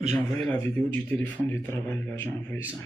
J'ai envoyé la vidéo du téléphone du travail, là, j'ai envoyé ça.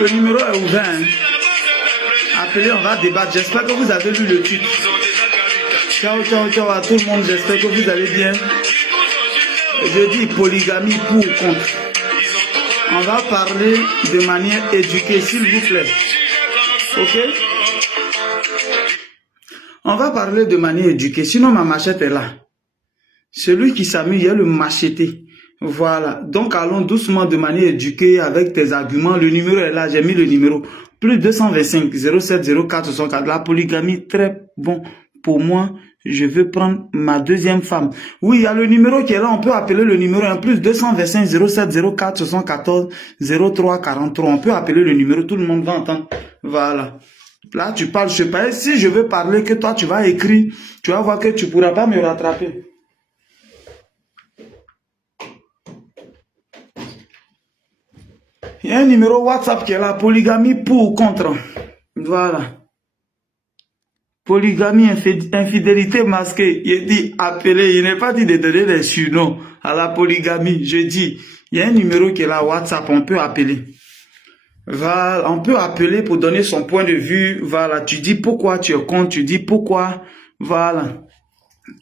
Le numéro est ouvert. Hein. Appelez, on va débattre. J'espère que vous avez lu le titre. Ciao, ciao, ciao à tout le monde. J'espère que vous allez bien. Je dis polygamie pour ou contre. On va parler de manière éduquée, s'il vous plaît. Ok? On va parler de manière éduquée. Sinon, ma machette est là. Celui qui s'amuse, il y a le macheté. Voilà. Donc, allons doucement de manière éduquée avec tes arguments. Le numéro est là. J'ai mis le numéro. Plus 225 07 04 64. La polygamie, très bon pour moi. Je veux prendre ma deuxième femme. Oui, il y a le numéro qui est là. On peut appeler le numéro 1. Plus 225 07 04 74 03 43. On peut appeler le numéro. Tout le monde va entendre. Voilà. Là, tu parles. Je sais pas. Si je veux parler, que toi, tu vas écrire. Tu vas voir que tu ne pourras pas me rattraper. Il y a un numéro WhatsApp qui est là, polygamie pour ou contre. Voilà. Polygamie, infidélité masquée. Il dit appeler, il n'est pas dit de donner des surnoms à la polygamie. Je dis, il y a un numéro qui est là, WhatsApp, on peut appeler. Voilà, on peut appeler pour donner son point de vue. Voilà, tu dis pourquoi tu es contre, tu dis pourquoi. Voilà.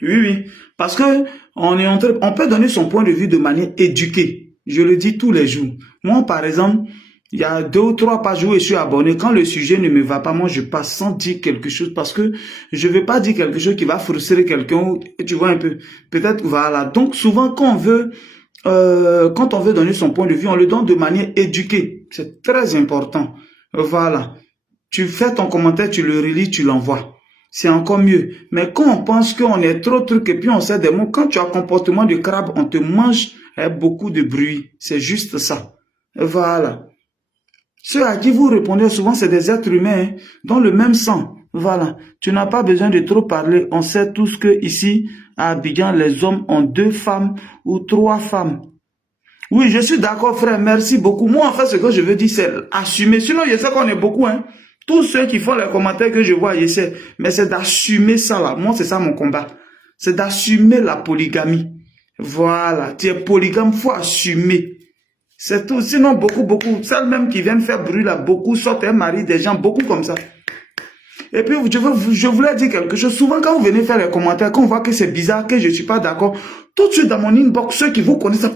Oui, oui. Parce que on peut donner son point de vue de manière éduquée. Je le dis tous les jours. Moi, par exemple, il y a 2 ou 3 pages où je suis abonné. Quand le sujet ne me va pas, moi, je passe sans dire quelque chose parce que je ne veux pas dire quelque chose qui va frustrer quelqu'un. Tu vois un peu. Peut-être, voilà. Donc, souvent, quand on veut donner son point de vue, on le donne de manière éduquée. C'est très important. Voilà. Tu fais ton commentaire, tu le relis, tu l'envoies. C'est encore mieux. Mais quand on pense qu'on est trop truc et puis on sait des mots, quand tu as un comportement de crabe, on te mange beaucoup de bruit. C'est juste ça. Voilà. Ceux à qui vous répondez souvent, c'est des êtres humains, hein, dans le même sang. Voilà. Tu n'as pas besoin de trop parler. On sait tous que ici, à Abidjan, les hommes ont 2 femmes ou 3 femmes. Oui, je suis d'accord, frère. Merci beaucoup. Moi, en fait, ce que je veux dire, c'est assumer. Sinon, je sais qu'on est beaucoup, hein. Tous ceux qui font les commentaires que je vois, je sais. Mais c'est d'assumer ça, là. Moi, c'est ça mon combat. C'est d'assumer la polygamie. Voilà. Tu es polygame, faut assumer. C'est tout. Sinon, beaucoup. Celles même qui viennent faire bruit, là, beaucoup sortent un mari, des gens, beaucoup comme ça. Et puis, je voulais dire quelque chose. Souvent, quand vous venez faire les commentaires, quand on voit que c'est bizarre, que je ne suis pas d'accord, tout de suite dans mon inbox, ceux qui vous connaissent,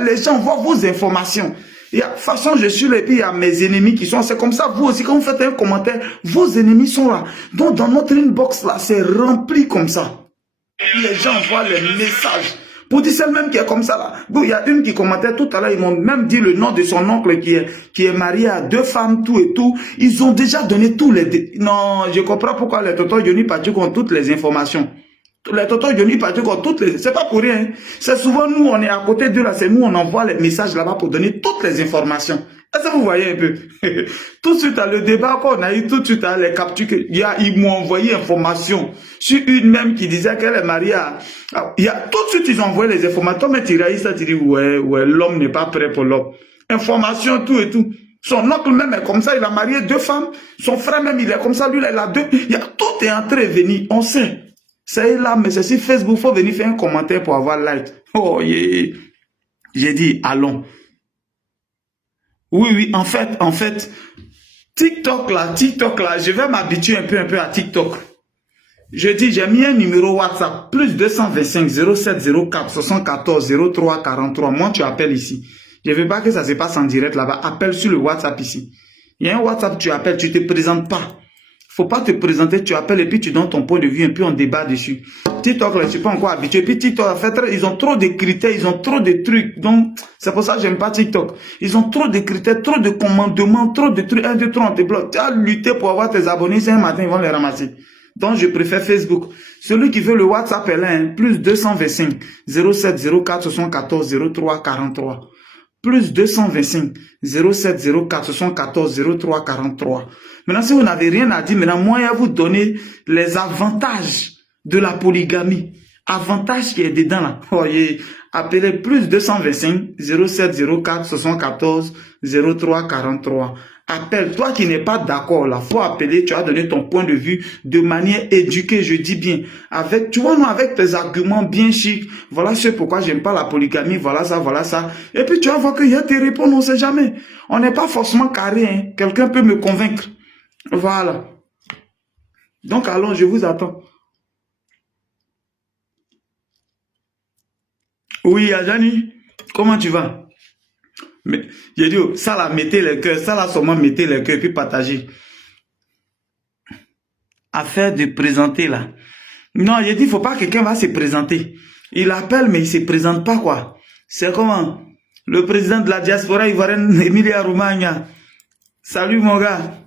les gens voient vos informations. Et de toute façon, je suis là, et puis il y a mes ennemis qui sont, c'est comme ça, vous aussi, quand vous faites un commentaire, vos ennemis sont là. Donc, dans notre inbox, là, c'est rempli comme ça. Les gens voient les messages. Pour dire celle même qui est comme ça là. Bon, il y a une qui commentait tout à l'heure, ils m'ont même dit le nom de son oncle qui est marié à 2 femmes, tout et tout. Ils ont déjà donné tous les... Non, je comprends pourquoi les tontons Johnny Patrick ont toutes les informations. Les tontons Johnny Patrick ont toutes les... C'est pas pour rien. C'est souvent nous, on est à côté d'eux là, c'est nous, on envoie les messages là-bas pour donner toutes les informations. Est-ce que vous voyez un peu? Tout de suite, à le débat qu'on a eu, tout de suite, à les captures, ils m'ont envoyé information sur une même qui disait qu'elle est mariée à... tout de suite, ils ont envoyé les informations. Mais tu réalises ça, tu dis, ouais, l'homme n'est pas prêt pour l'homme. Information, tout et tout. Son oncle même est comme ça, il a marié 2 femmes. Son frère même, il est comme ça, lui, il a 2. Tout est en train de venir, on sait. C'est là, mais c'est sur Facebook, il faut venir faire un commentaire pour avoir like. Oh, yeah. J'ai dit, allons. Oui, en fait, TikTok là, je vais m'habituer un peu à TikTok. Je dis, j'ai mis un numéro WhatsApp, plus 225 07 04 74 03 43. Moi, tu appelles ici. Je ne veux pas que ça se passe en direct là-bas. Appelle sur le WhatsApp ici. Il y a un WhatsApp, tu appelles, tu ne te présentes pas. Faut pas te présenter, tu appelles et puis tu donnes ton point de vue et puis on débat dessus. TikTok, là, je suis pas encore habitué. Puis TikTok, en fait, ils ont trop de critères, ils ont trop de trucs. Donc, c'est pour ça que j'aime pas TikTok. Ils ont trop de critères, trop de commandements, trop de trucs. 1, 2, 3, on te bloque. Tu as lutté pour avoir tes abonnés, c'est un matin, ils vont les ramasser. Donc, je préfère Facebook. Celui qui veut le WhatsApp est là, hein, plus 225 07 04 74 03 43. Plus 225 07 04 74 03 43. Maintenant, si vous n'avez rien à dire, maintenant, moi, je vais vous donner les avantages de la polygamie. Avantage qui est dedans là. Voyez, appelez plus 225 07 04 74 03 43. Appelle, toi qui n'es pas d'accord là, faut appeler, tu as donné ton point de vue de manière éduquée, je dis bien. Avec, tu vois, non, avec tes arguments bien chics. Voilà ce pourquoi j'aime pas la polygamie, voilà ça, voilà ça. Et puis tu vas voir qu'il y a tes réponses, on ne sait jamais. On n'est pas forcément carré, hein. Quelqu'un peut me convaincre. Voilà. Donc allons, je vous attends. Oui, Adjani, comment tu vas? Mais, j'ai dit, oh, ça là, mettez les cœurs, ça là, seulement mettez les cœurs, puis partagez. Affaire de présenter là. Non, j'ai dit, il ne faut pas que quelqu'un va se présenter. Il appelle, mais il ne se présente pas, quoi. C'est comment? Le président de la diaspora ivoirienne, Emilia Romagna. Salut, mon gars.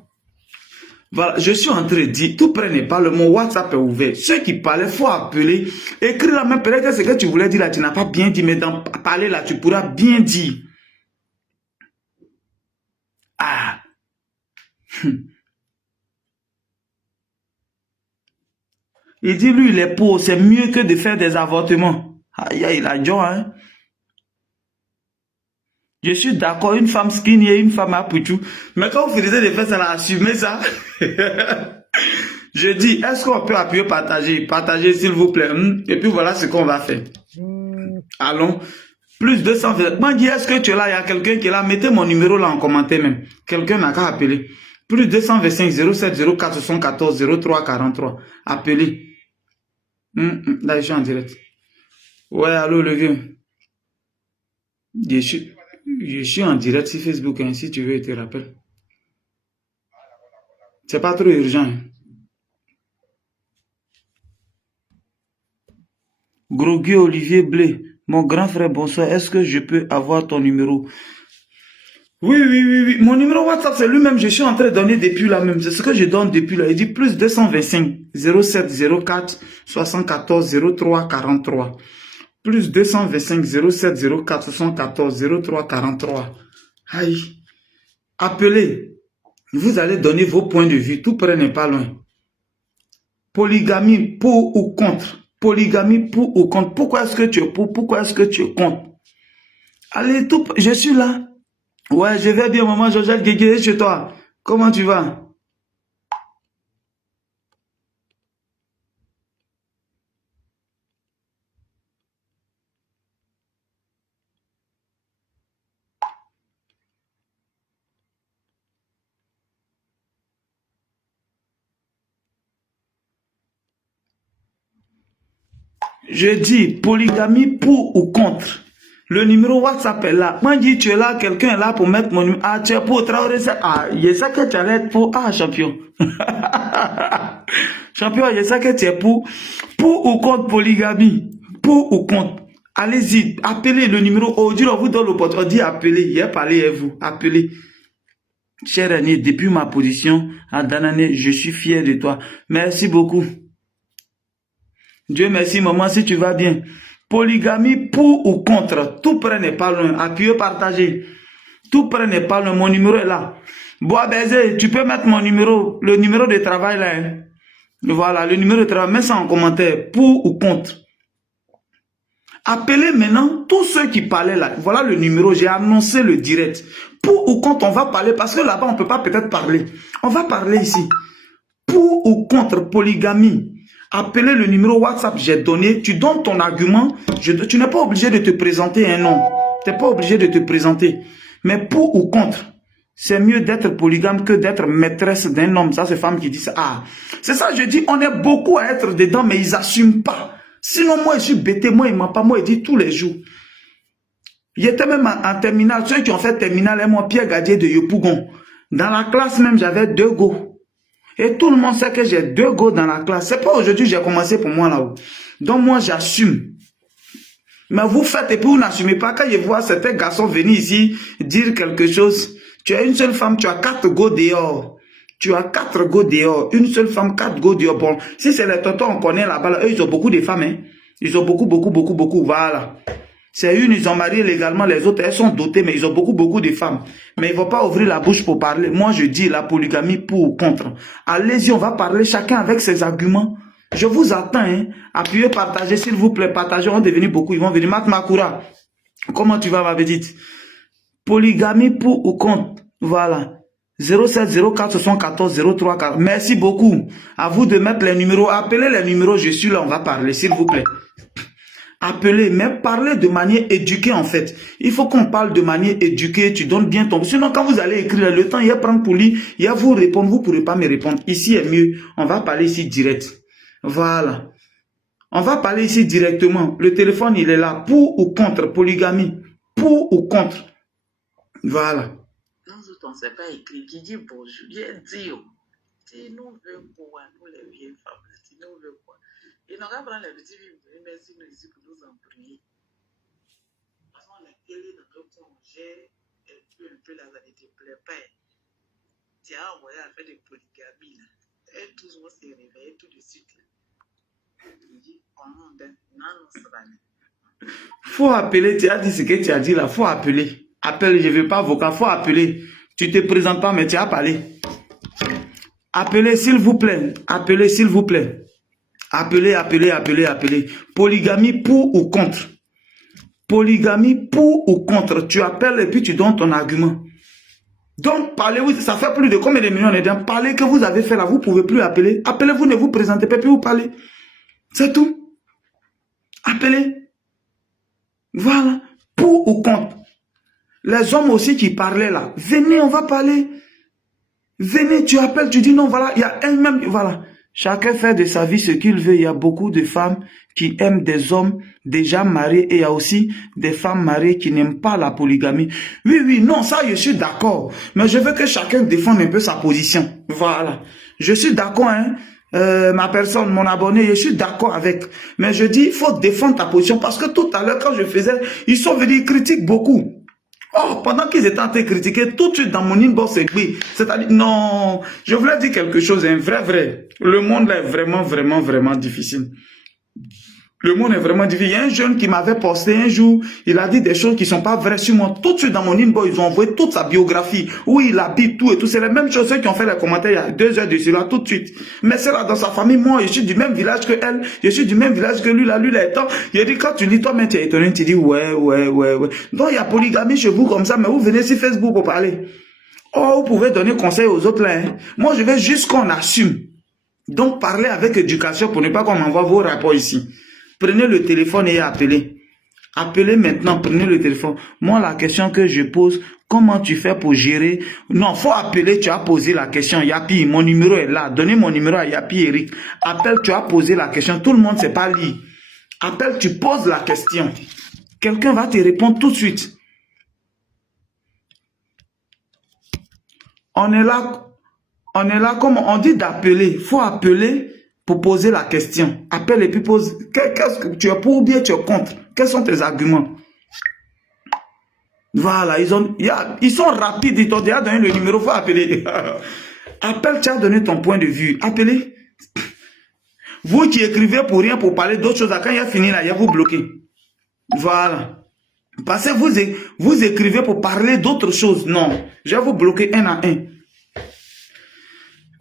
Voilà, je suis en train de dire, tout prenez pas, le mot WhatsApp est ouvert. Ceux qui parlaient, il faut appeler. Écris la même, peut-être ce que tu voulais dire là, tu n'as pas bien dit, mais dans parler là, tu pourras bien dire. Ah. Il dit, lui, il est pauvre, c'est mieux que de faire des avortements. Aïe, aïe, il a joie, hein. Je suis d'accord, une femme skinny et une femme à pouchou. Mais quand vous finissez de faire ça, assumez ça. Je dis, est-ce qu'on peut appuyer partager? Partagez, s'il vous plaît. Et puis voilà ce qu'on va faire. Allons. Plus 220. Moi, dis, est-ce que tu es là? Il y a quelqu'un qui est là. Mettez mon numéro là en commentaire même. Quelqu'un n'a qu'à appeler. Plus 225 07 04 74 03 43. Appelez. Là, je suis en direct. Ouais, allô, le vieux. Je suis en direct sur Facebook, hein, si tu veux, je te rappelle. C'est pas trop urgent. Hein. Gros Guy Olivier Blé, mon grand frère, bonsoir. Est-ce que je peux avoir ton numéro? Oui, oui, oui, oui. Mon numéro WhatsApp, c'est lui-même. Je suis en train de donner depuis là même. C'est ce que je donne depuis là. Il dit plus 225 07 04 74 03 43. Plus 225 07 04 74 03 43. Aïe. Appelez. Vous allez donner vos points de vue. Tout près n'est pas loin. Polygamie, pour ou contre? Polygamie, pour ou contre? Pourquoi est-ce que tu es pour? Pourquoi est-ce que tu es contre? Allez, tout, je suis là. Ouais, je vais bien, maman Georgette Guégué, chez toi. Comment tu vas? Je dis polygamie pour ou contre. Le numéro WhatsApp est là. Moi, je dis, tu es là, quelqu'un est là pour mettre mon numéro. Ah, tu es pour Traoré. Ah, il y a ça que tu allais être pour. Ah, champion. Champion, il y a ça que tu es pour. Pour ou contre polygamie. Pour ou contre. Allez-y, appelez le numéro. Aujourd'hui, on vous donne l'opportunité. On dit appelez. Il y a parlé et vous. Appelez. Cher ami, depuis ma position à Danané, je suis fier de toi. Merci beaucoup. Dieu merci, maman, si tu vas bien. Polygamie pour ou contre. Tout près n'est pas loin. Appuyez, partagez. Tout près n'est pas loin. Mon numéro est là. Bois baiser, tu peux mettre mon numéro, le numéro de travail là. Hein. Voilà, le numéro de travail. Mets ça en commentaire. Pour ou contre. Appelez maintenant tous ceux qui parlaient là. Voilà le numéro. J'ai annoncé le direct. Pour ou contre, on va parler. Parce que là-bas, on ne peut pas peut-être parler. On va parler ici. Pour ou contre polygamie. Appelez le numéro WhatsApp, j'ai donné, tu donnes ton argument, tu n'es pas obligé de te présenter un nom, tu n'es pas obligé de te présenter, mais pour ou contre, C'est mieux d'être polygame que d'être maîtresse d'un homme. Ça, c'est femmes qui disent, ah, c'est ça, je dis, on est beaucoup à être dedans, mais ils n'assument pas. Sinon, moi, je suis bêté, moi, il m'a pas, moi, il dit tous les jours. Il était même en terminale, ceux qui ont fait terminale, et moi, Pierre Gadier de Yopougon. Dans la classe même, j'avais 2 go. Et tout le monde sait que j'ai 2 go dans la classe. C'est pas aujourd'hui que j'ai commencé pour moi là-haut. Donc, moi, j'assume. Mais vous faites et puis vous n'assumez pas. Quand je vois certains garçons venir ici dire quelque chose, tu as une seule femme, tu as 4 go dehors. Tu as 4 go dehors. Une seule femme, 4 go dehors. Bon, si c'est les tontons, on connaît là-bas. Eux, ils ont beaucoup de femmes. Hein. Ils ont beaucoup. Voilà. C'est une, ils ont marié légalement. Les autres, elles sont dotées, mais ils ont beaucoup de femmes. Mais ils ne vont pas ouvrir la bouche pour parler. Moi, je dis la polygamie pour ou contre. Allez-y, on va parler chacun avec ses arguments. Je vous attends, hein. Appuyez, partagez, s'il vous plaît. Partagez, on va devenir beaucoup. Ils vont venir. Mat Makura, comment tu vas, ma petite? Polygamie pour ou contre? Voilà. 07 04 74 03 40. Merci beaucoup. À vous de mettre les numéros. Appelez les numéros, je suis là, on va parler, s'il vous plaît. Appelez, mais parlez de manière éduquée en fait. Il faut qu'on parle de manière éduquée, tu donnes bien ton... Sinon, quand vous allez écrire, le temps, il y a prendre pour lire, il y a vous répondre, vous ne pourrez pas me répondre. Ici est mieux, on va parler ici direct. Voilà. On va parler ici directement. Le téléphone, il est là. Pour ou contre polygamie? Pour ou contre? Voilà. Non, on ne s'est pas écrit. Qui dit bonjour? Il dit, si nous voulons quoi, nous les vieilles femmes, si nous voulons quoi. Et nous avons les petits vieux, merci nous ici pour nous embrouiller. Parce qu'on a télé dans notre congé, et puis un peu là, ça ne te plaît pas. Tu as envoyé à faire des polygamies là. Et tout le monde s'est réveillé tout de suite là. Il dit, on monte, non, non, ça va. Faut appeler, tu as dit ce que tu as dit là, faut appeler. Appelle, je ne veux pas avocat, faut appeler. Tu te présentes pas, mais tu as parlé. Appelez, s'il vous plaît. Appelez, s'il vous plaît. Appelez. Polygamie pour ou contre? Polygamie pour ou contre? Tu appelles et puis tu donnes ton argument. Donc, parlez, oui, ça fait plus de combien de millions d'idées. Parlez que vous avez fait là, vous ne pouvez plus appeler. Appelez, vous ne vous présentez pas, puis vous parlez. C'est tout. Appelez. Voilà. Pour ou contre? Les hommes aussi qui parlaient là, venez, on va parler. Venez, tu appelles, tu dis non, voilà, il y a un même, voilà. Chacun fait de sa vie ce qu'il veut. Il y a beaucoup de femmes qui aiment des hommes déjà mariés et il y a aussi des femmes mariées qui n'aiment pas la polygamie. Oui, non, ça, je suis d'accord. Mais je veux que chacun défende un peu sa position. Voilà. Je suis d'accord, hein. Ma personne, mon abonné, je suis d'accord avec. Mais je dis, il faut défendre ta position parce que tout à l'heure, quand je faisais, ils sont venus, ils critiquent beaucoup. Oh, pendant qu'ils étaient en train de critiquer, tout de suite dans mon inbox, c'est-à-dire, non, je voulais dire quelque chose, hein, vrai. Le monde est vraiment difficile. Le monde est vraiment difficile. Il y a un jeune qui m'avait posté un jour, il a dit des choses qui ne sont pas vraies sur moi. Tout de suite dans mon inbox, ils ont envoyé toute sa biographie, où il habite, tout et tout. C'est les mêmes choses, ceux qui ont fait les commentaires il y a 2 heures de cela, tout de suite. Mais c'est là dans sa famille, moi, je suis du même village que elle, je suis du même village que lui, là, étant. Il a dit, quand tu dis toi-même, tu es étonné, tu dis, ouais. Donc, il y a polygamie chez vous comme ça, mais vous venez sur Facebook pour parler. Oh, vous pouvez donner conseil aux autres là, hein. Moi, je veux juste qu'on assume. Donc, parlez avec éducation pour ne pas qu'on m'envoie vos rapports ici. Prenez le téléphone et appelez. Appelez maintenant, prenez le téléphone. Moi, la question que je pose, comment tu fais pour gérer? Non, faut appeler, tu as posé la question. Yapi, mon numéro est là. Donnez mon numéro à Yapi Eric. Appelle, tu as posé la question. Tout le monde ne sait pas lire. Appelle, tu poses la question. Quelqu'un va te répondre tout de suite. On est là comme on dit d'appeler. Il faut appeler pour poser la question. Appelle et puis pose. Qu'est-ce que tu es pour ou bien tu es contre? Quels sont tes arguments? Voilà, ils sont rapides. Ils t'ont déjà donné le numéro. Il faut appeler. Appelle, tu as donné ton point de vue. Appelez. Vous qui écrivez pour rien, pour parler d'autres choses, quand il a fini là, il va vous bloquer. Voilà. Parce que vous écrivez pour parler d'autres choses. Non, je vais vous bloquer un à un.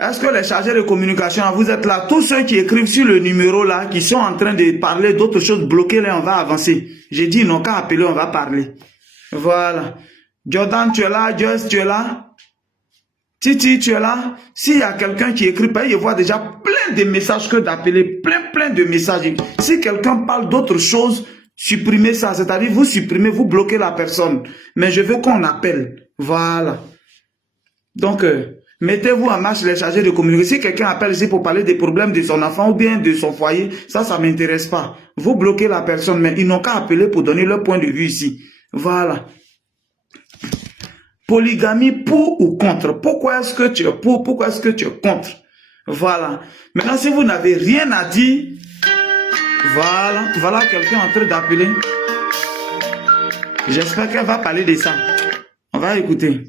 Est-ce que les chargés de communication, vous êtes là? Tous ceux qui écrivent sur le numéro là, qui sont en train de parler d'autres choses, bloquez-les, on va avancer. J'ai dit non, qu'à appeler, on va parler. Voilà. Jordan, tu es là? Joyce, tu es là? Titi, tu es là? S'il y a quelqu'un qui écrit, il voit déjà plein de messages que d'appeler, plein de messages. Si quelqu'un parle d'autre chose, supprimez ça. C'est-à-dire, vous supprimez, vous bloquez la personne. Mais je veux qu'on appelle. Voilà. Donc, mettez-vous en marche les chargés de communication. Si quelqu'un appelle ici pour parler des problèmes de son enfant ou bien de son foyer, ça m'intéresse pas. Vous bloquez la personne, mais ils n'ont qu'à appeler pour donner leur point de vue ici. Voilà. Polygamie pour ou contre? Pourquoi est-ce que tu es pour? Pourquoi est-ce que tu es contre? Voilà. Maintenant, si vous n'avez rien à dire, voilà quelqu'un en train d'appeler. J'espère qu'elle va parler de ça. On va écouter.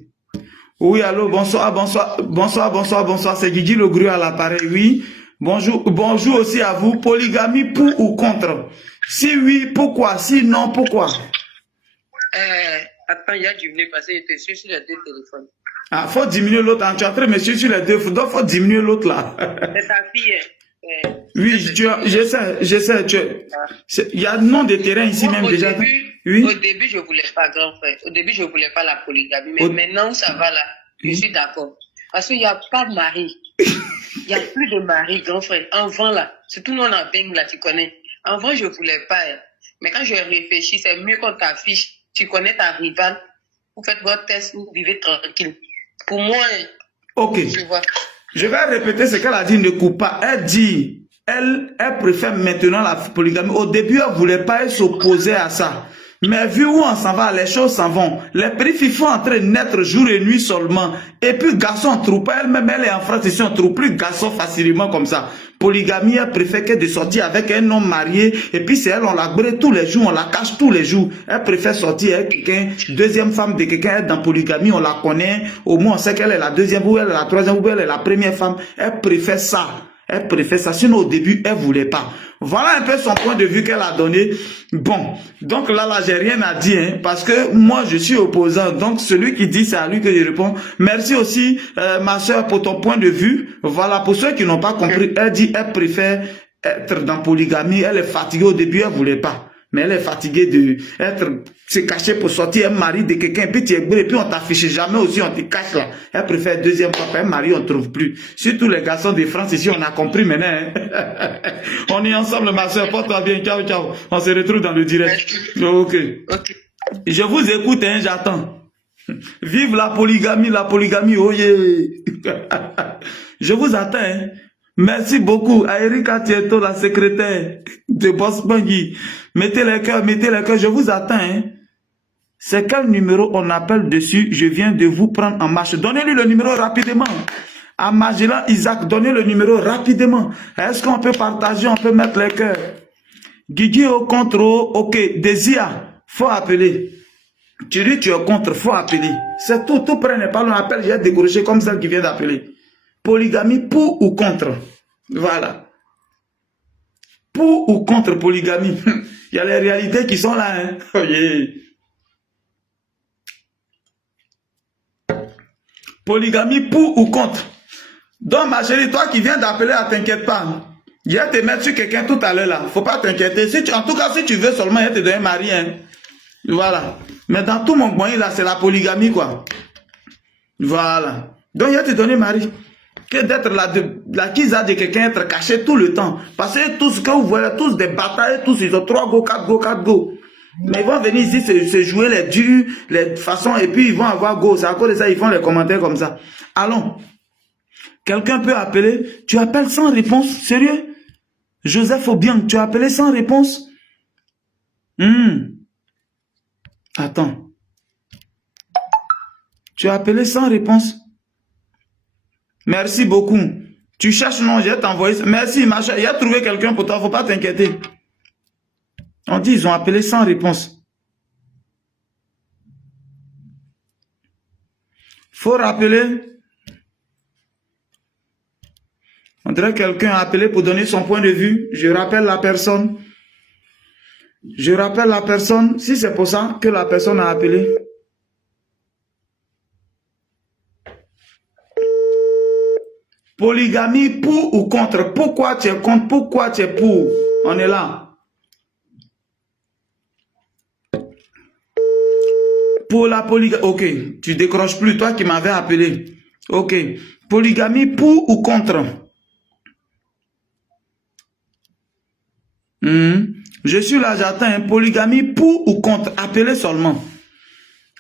Oui, allô, bonsoir. C'est Guigui Le Gru à l'appareil, oui. Bonjour aussi à vous. Polygamie pour ou contre? Si oui, pourquoi? Si non, pourquoi? Attends, il y a diminué parce que je suis sur les deux téléphones. Ah, faut diminuer l'autre. Tu es en train de me suivre sur les deux. Donc, faut diminuer l'autre là. C'est sa fille. Oui, je sais. Il y a nom de terrain ici même déjà. Oui. Au début, je ne voulais pas, grand frère. Au début, je ne voulais pas la polygamie. Mais maintenant, ça va là. Je suis d'accord. Parce qu'il n'y a pas de mari. Il n'y a plus de mari, grand frère. Avant, là, surtout nous, on a bien, là, tu connais. Avant, je ne voulais pas. Mais quand je réfléchis, c'est mieux qu'on t'affiche. Tu connais ta rivale. Vous faites votre test, vous vivez tranquille. Pour moi, ok. Je vais répéter ce qu'elle a dit, ne coupe pas. Elle dit, elle préfère maintenant la polygamie. Au début, elle ne voulait pas, elle s'opposait à ça. Mais vu où on s'en va, les choses s'en vont. Les petits font en train de naître jour et nuit seulement. Et puis, garçon, on ne trouve pas. Elle-même, elle est en France ici, on ne trouve plus garçon facilement comme ça. Polygamie, elle préfère que de sortir avec un homme marié. Et puis, c'est elle, on la brûle tous les jours, on la cache tous les jours. Elle préfère sortir avec quelqu'un, deuxième femme de quelqu'un, elle est dans polygamie, on la connaît. Au moins, on sait qu'elle est la deuxième, ou elle est la troisième, ou elle est la première femme. Elle préfère ça. Elle préfère ça. Sinon, au début, elle ne voulait pas. Voilà un peu son point de vue qu'elle a donné. Bon, donc là, j'ai rien à dire, hein, parce que moi, je suis opposant. Donc, celui qui dit, c'est à lui que je réponds. Merci aussi, ma soeur, pour ton point de vue. Voilà, pour ceux qui n'ont pas compris, elle dit, elle préfère être dans polygamie. Elle est fatiguée au début, elle ne voulait pas. Mais elle est fatiguée de se cacher pour sortir un mari de quelqu'un, puis tu es brûlé, puis on t'affiche jamais aussi, on te cache là. Elle préfère deuxième fois, un mari, on ne trouve plus. Surtout les garçons de France ici, on a compris maintenant. Hein? On est ensemble, ma soeur, porte-toi bien, ciao, ciao. On se retrouve dans le direct. Ok. Je vous écoute, hein, j'attends. Vive la polygamie, oh yeah. Je vous attends, hein. Merci beaucoup à Erika Tieto, la secrétaire de Boss Bangui. Mettez les cœurs, je vous attends. Hein. C'est quel numéro on appelle dessus? Je viens de vous prendre en marche. Donnez-lui le numéro rapidement. À Magellan Isaac, donnez le numéro rapidement. Est-ce qu'on peut partager, on peut mettre les cœurs? Guigui au contre, ok. Désia, faut appeler. Tu dis tu es contre, faut appeler. C'est tout, tout près n'est pas long. Appel, j'ai décroché comme celle qui vient d'appeler. Polygamie pour ou contre? Voilà. Pour ou contre polygamie? Il y a les réalités qui sont là. Hein? Oh yeah. Polygamie pour ou contre? Donc ma chérie, toi qui viens d'appeler, t'inquiète pas. Je vais te mettre sur quelqu'un tout à l'heure là. Faut pas t'inquiéter. Si en tout cas, si tu veux seulement, je vais te donner un mari. Hein? Voilà. Mais dans tout mon coin là, c'est la polygamie quoi. Voilà. Donc je vais te donner mari. Que d'être la kisa de quelqu'un, être caché tout le temps. Parce que tous, quand vous voyez, tous des batailles, tous, ils ont 3 go, 4 go, 4 go. Mais ils vont venir ici se jouer les durs, les façons, et puis ils vont avoir go. C'est à cause de ça, ils font les commentaires comme ça. Allons. Quelqu'un peut appeler. Tu appelles sans réponse. Sérieux? Joseph Obiang, tu as appelé sans réponse? Attends. Tu as appelé sans réponse? Merci beaucoup. Tu cherches, non, je vais t'envoyer. Merci, ma chérie. Il a trouvé quelqu'un pour toi, faut pas t'inquiéter. On dit, ils ont appelé sans réponse. Faut rappeler. On dirait que quelqu'un a appelé pour donner son point de vue. Je rappelle la personne. Je rappelle la personne, si c'est pour ça que la personne a appelé. Polygamie pour ou contre? Pourquoi tu es contre? Pourquoi tu es pour? On est là. Pour la polygamie. Ok, tu décroches plus, toi qui m'avais appelé. Ok. Polygamie pour ou contre? Je suis là, j'attends. Polygamie pour ou contre? Appelez seulement.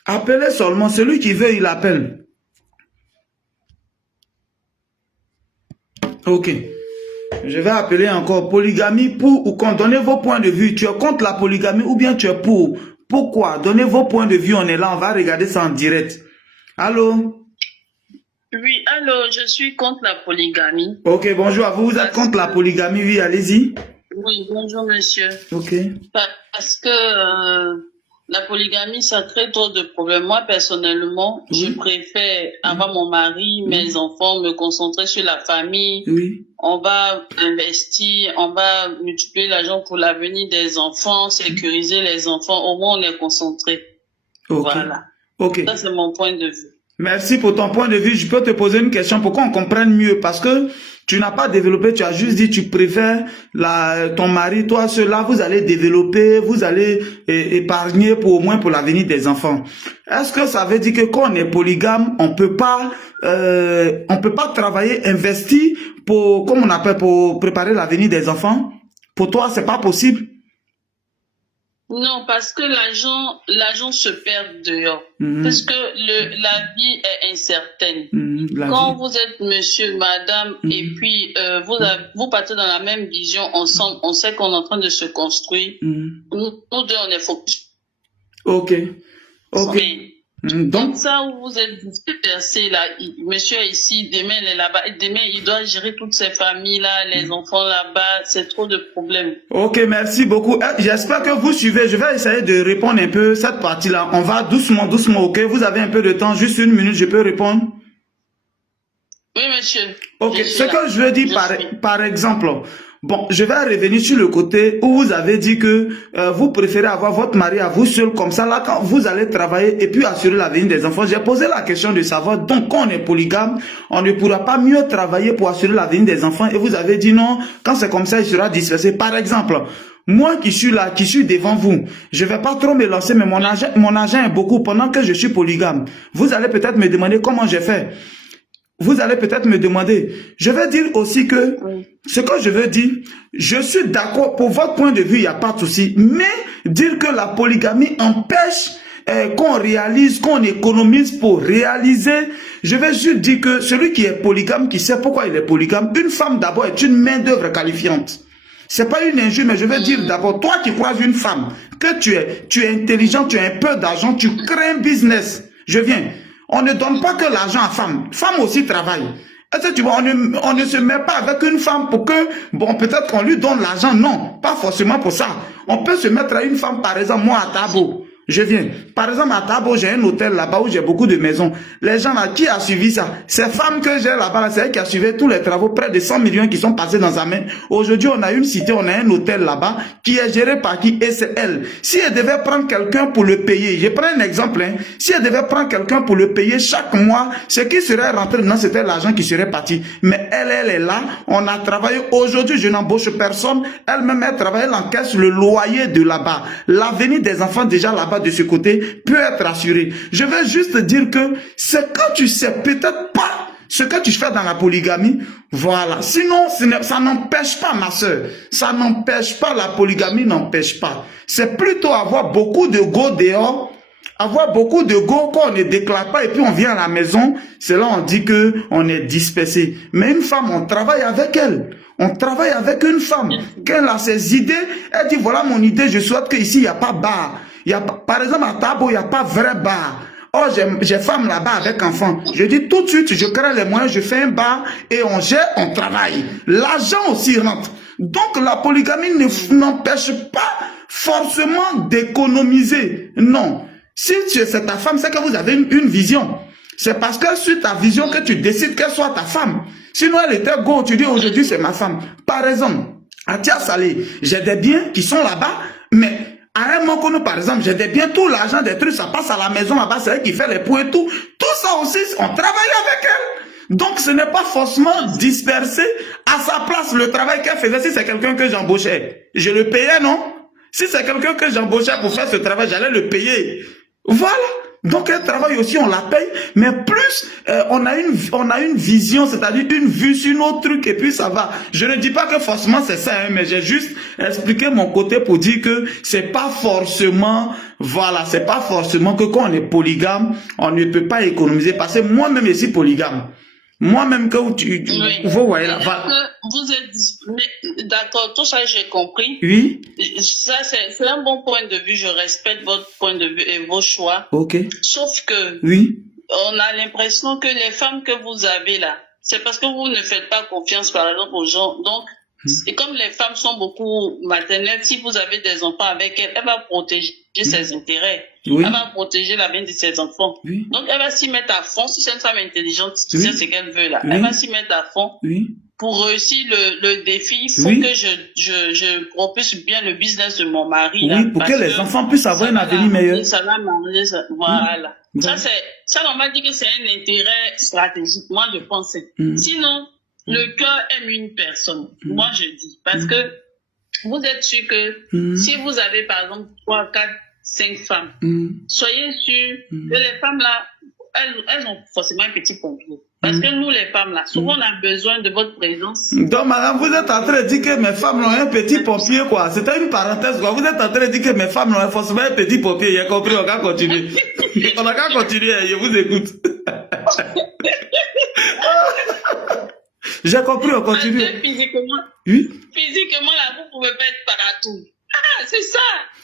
Appelez seulement. Celui qui veut, il appelle. Ok. Je vais appeler encore polygamie pour ou contre. Donnez vos points de vue. Tu es contre la polygamie ou bien tu es pour? Pourquoi? Donnez vos points de vue. On est là, on va regarder ça en direct. Allô? Oui, allô, je suis contre la polygamie. Ok, bonjour à vous. Vous êtes contre la polygamie? Oui, allez-y. Oui, bonjour monsieur. Ok. Parce que la polygamie, ça crée trop de problèmes. Moi, personnellement, je préfère avoir mon mari, mes enfants, me concentrer sur la famille. Oui. On va investir, on va multiplier l'argent pour l'avenir des enfants, sécuriser les enfants. Au moins, on est concentré. Ok. Voilà. Ok. Ça, c'est mon point de vue. Merci pour ton point de vue. Je peux te poser une question pour qu'on comprenne mieux. Parce que tu n'as pas développé, tu as juste dit tu préfères ton mari, toi, cela, vous allez développer, vous allez épargner pour au moins pour l'avenir des enfants. Est-ce que ça veut dire que quand on est polygame, on peut pas travailler, investir pour, comme on appelle, pour préparer l'avenir des enfants? Pour toi, c'est pas possible? Non, parce que l'argent se perd dehors. Parce que la vie est incertaine. Quand vous êtes monsieur, madame, et puis vous partez dans la même vision ensemble, on sait qu'on est en train de se construire. Nous deux, on est focus. Ok. Ok. Donc ça où vous êtes dispersés là, monsieur est ici, demain il est là-bas, demain il doit gérer toutes ces familles là, les enfants là-bas, c'est trop de problèmes. Ok, merci beaucoup. J'espère que vous suivez. Je vais essayer de répondre un peu cette partie-là. On va doucement, doucement, ok? Vous avez un peu de temps, juste une minute, je peux répondre? Oui, monsieur. Ok, ce que je veux dire par exemple, bon, je vais revenir sur le côté où vous avez dit que vous préférez avoir votre mari à vous seul, comme ça, là, quand vous allez travailler et puis assurer l'avenir des enfants. J'ai posé la question de savoir, donc, quand on est polygame, on ne pourra pas mieux travailler pour assurer l'avenir des enfants. Et vous avez dit non, quand c'est comme ça, il sera dispersé. Par exemple, moi qui suis là, qui suis devant vous, je vais pas trop me lancer, mais mon argent est beaucoup pendant que je suis polygame. Vous allez peut-être me demander comment j'ai fait. Vous allez peut-être me demander. Je vais dire aussi que ce que je veux dire, je suis d'accord pour votre point de vue, il n'y a pas de souci. Mais dire que la polygamie empêche qu'on réalise, qu'on économise pour réaliser, je vais juste dire que celui qui est polygame, qui sait pourquoi il est polygame, une femme d'abord est une main d'œuvre qualifiante. C'est pas une injure, mais je veux dire d'abord, toi qui croises une femme, que tu es intelligent, tu as un peu d'argent, tu crées un business. Je viens. On ne donne pas que l'argent à femme. Femme aussi travaille. Est-ce que tu vois, on ne se met pas avec une femme pour que, bon, peut-être qu'on lui donne l'argent. Non, pas forcément pour ça. On peut se mettre à une femme, par exemple, moi à Tabo. Je viens. Par exemple, à Tabo, j'ai un hôtel là-bas où j'ai beaucoup de maisons. Les gens là, qui a suivi ça? Ces femmes que j'ai là-bas, c'est elle qui a suivi tous les travaux, près de 100 millions qui sont passés dans sa main. Aujourd'hui, on a une cité, on a un hôtel là-bas qui est géré par qui? Et c'est elle. Si elle devait prendre quelqu'un pour le payer, je prends un exemple, hein. Si elle devait prendre quelqu'un pour le payer chaque mois, ce qui serait rentré dedans, c'était l'argent qui serait parti. Mais elle est là. On a travaillé. Aujourd'hui, je n'embauche personne. Elle-même, elle travaille, elle encaisse le loyer de là-bas. L'avenir des enfants déjà là-bas de ce côté peut être assuré. Je vais juste dire que c'est quand tu sais peut-être pas ce que tu fais dans la polygamie, voilà. Sinon, ça n'empêche pas, ma soeur. Ça n'empêche pas, la polygamie n'empêche pas. C'est plutôt avoir beaucoup de go dehors, avoir beaucoup de go quand on ne déclare pas et puis on vient à la maison, c'est là on dit que on est dispersé. Mais une femme, on travaille avec elle. On travaille avec une femme. Quand elle a ses idées, elle dit voilà mon idée, je souhaite qu'ici il n'y a pas bar. Par exemple, à Tabo, il n'y a pas vrai bar. Oh, j'ai femme là-bas avec enfant. Je dis tout de suite, je crée les moyens, je fais un bar et on gère, on travaille. L'argent aussi rentre. Donc, la polygamie n'empêche pas forcément d'économiser. Non. Si c'est ta femme, c'est que vous avez une vision. C'est parce que sur ta vision que tu décides qu'elle soit ta femme. Sinon, elle était go, tu dis aujourd'hui c'est ma femme. Par exemple, à Tia Salé, j'ai des biens qui sont là-bas, mais à un moment, par exemple, j'ai des biens, tout l'argent des trucs, ça passe à la maison là-bas, c'est elle qui fait les points et tout. Tout ça aussi, on travaille avec elle. Donc, ce n'est pas forcément dispersé à sa place le travail qu'elle faisait. Si c'est quelqu'un que j'embauchais, je le payais, non? Si c'est quelqu'un que j'embauchais pour faire ce travail, j'allais le payer. Voilà. Donc, elle travaille aussi, on la paye, mais plus on a une vision, c'est-à-dire une vue sur notre truc, et puis ça va. Je ne dis pas que forcément c'est ça, hein, mais j'ai juste expliqué mon côté pour dire que c'est pas forcément, voilà, c'est pas forcément que quand on est polygame, on ne peut pas économiser, parce que moi-même je suis polygame. Moi-même, que Oui. vous voyez là. Vous êtes... D'accord, tout ça, j'ai compris. Oui. Ça, c'est un bon point de vue. Je respecte votre point de vue et vos choix. Ok. Sauf que... Oui. On a l'impression que les femmes que vous avez là, c'est parce que vous ne faites pas confiance, par exemple, aux gens. Donc, et comme les femmes sont beaucoup maternelles, si vous avez des enfants avec elle, elle va protéger ses intérêts. Oui. Elle va protéger la vie de ses enfants. Oui. Donc, elle va s'y mettre à fond. Si c'est une femme intelligente qui sait ce qu'elle veut là, elle va s'y mettre à fond. Oui. Pour réussir le défi, il faut que je propulse bien le business de mon mari. Oui, là, pour que les enfants puissent avoir un avenir meilleur. Ça va manger, ça. Voilà. Ça, on va dire que c'est un intérêt stratégique. Moi, je pense. Sinon, le cœur aime une personne. Moi, je dis. Parce que vous êtes sûr que si vous avez, par exemple, 3, 4, 5 femmes, soyez sûr que les femmes là, elles ont forcément un petit pompier. Parce que nous, les femmes là, souvent on a besoin de votre présence. Donc, madame, vous êtes en train de dire que mes femmes ont un petit pompier, quoi. C'était une parenthèse, quoi. Vous êtes en train de dire que mes femmes ont forcément un petit pompier. J'ai compris, on va continuer. On va continuer, je vous écoute. J'ai compris, on continue. Parce que physiquement, oui? Physiquement, là, vous pouvez pas être partout. Ah, c'est ça.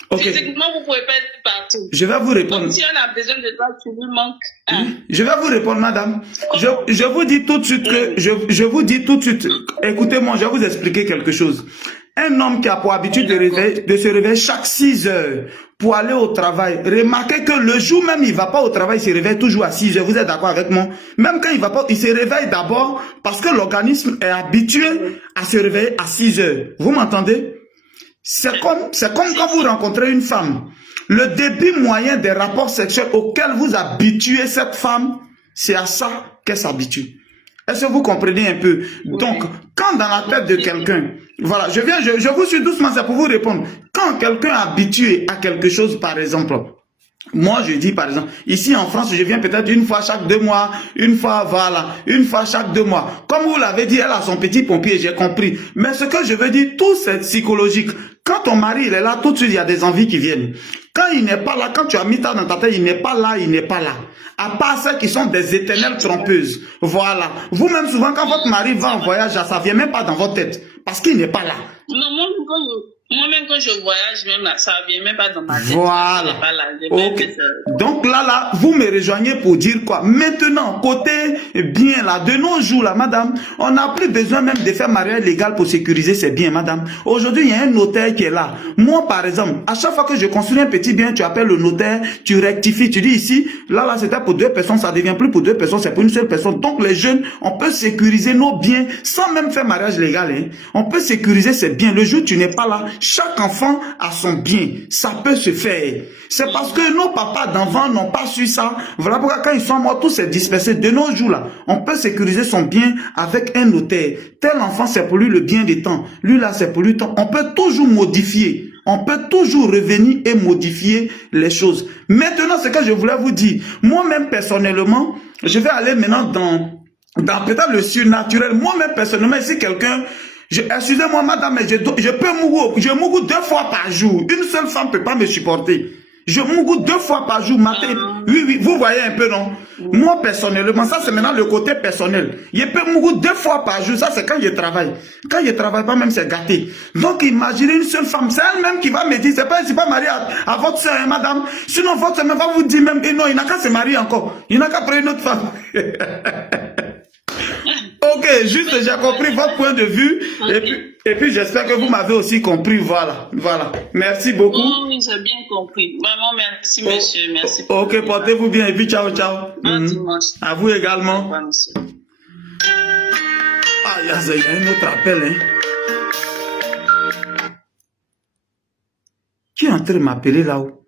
Okay. Physiquement, vous pouvez pas être partout. Je vais vous répondre. Donc, si on a besoin de toi, tu lui manques. Oui. Je vais vous répondre, madame. Je vous dis tout de suite que, je vous dis tout de suite, écoutez-moi, je vais vous expliquer quelque chose. Un homme qui a pour habitude de se réveiller chaque 6 heures pour aller au travail, remarquez que le jour même, il va pas au travail, il se réveille toujours à 6 heures. Vous êtes d'accord avec moi? Même quand il va pas, il se réveille d'abord parce que l'organisme est habitué à se réveiller à 6 heures. Vous m'entendez? C'est comme quand vous rencontrez une femme. Le début moyen des rapports sexuels auxquels vous habituez cette femme, c'est à ça qu'elle s'habitue. Est-ce que vous comprenez un peu? Donc, quand dans la tête de quelqu'un, voilà, je vous suis doucement, c'est pour vous répondre. Quand quelqu'un est habitué à quelque chose, par exemple, moi je dis par exemple, ici en France, je viens peut-être une fois chaque 2 mois, une fois, voilà, une fois chaque 2 mois. Comme vous l'avez dit, elle a son petit pompier, j'ai compris. Mais ce que je veux dire, tout c'est psychologique. Quand ton mari il est là, tout de suite, il y a des envies qui viennent. Quand il n'est pas là, quand tu as mis ça dans ta tête, il n'est pas là, il n'est pas là. À part celles qui sont des éternelles trompeuses. Voilà. Vous-même, souvent, quand votre mari va en voyage, ça ne vient même pas dans votre tête. Parce qu'il n'est pas là. Non, moi-même, quand je voyage, même là, ça ne vient même pas dans ma tête. Voilà. Pas là. Okay. Donc là, vous me rejoignez pour dire quoi? Maintenant, côté bien là, de nos jours là, madame, on n'a plus besoin même de faire mariage légal pour sécuriser ses biens, madame. Aujourd'hui, il y a un notaire qui est là. Moi, par exemple, à chaque fois que je construis un petit bien, tu appelles le notaire, tu rectifies, tu dis ici, là, c'était pour 2 personnes, ça devient plus pour 2 personnes, c'est pour une seule personne. Donc les jeunes, on peut sécuriser nos biens sans même faire mariage légal. Hein. On peut sécuriser ses biens. Le jour où tu n'es pas là, chaque enfant a son bien. Ça peut se faire. C'est parce que nos papas d'enfants n'ont pas su ça. Voilà pourquoi quand ils sont morts, tout s'est dispersé. De nos jours là, on peut sécuriser son bien avec un notaire. Tel enfant, c'est pour lui le bien des temps. Lui là, c'est pour lui le temps. On peut toujours modifier. On peut toujours revenir et modifier les choses. Maintenant, ce que je voulais vous dire, moi-même personnellement, je vais aller maintenant dans peut-être le surnaturel. Moi-même personnellement, si quelqu'un... Excusez-moi madame, mais je peux mourir. Je mourrai 2 fois par jour. Une seule femme ne peut pas me supporter. Je mourrai 2 fois par jour. Matin. Oui, vous voyez un peu, non? Moi, personnellement, ça c'est maintenant le côté personnel. Je peux mourir 2 fois par jour. Ça c'est quand je travaille. Quand je travaille pas, même c'est gâté. Donc imaginez une seule femme. C'est elle-même qui va me dire, c'est pas marié à votre soeur, hein, madame. Sinon votre soeur va vous dire même, non, il n'a qu'à se marier encore. Il n'a qu'à prendre une autre femme. Ok, juste j'ai compris votre point de vue et puis j'espère que vous m'avez aussi compris, voilà. Merci beaucoup. Oui, j'ai bien compris. Vraiment, merci monsieur, merci. Ok, portez-vous bien et puis ciao. À vous également. Au revoir, monsieur. Ah, il y a un autre appel, hein. Qui est en train de m'appeler là-haut?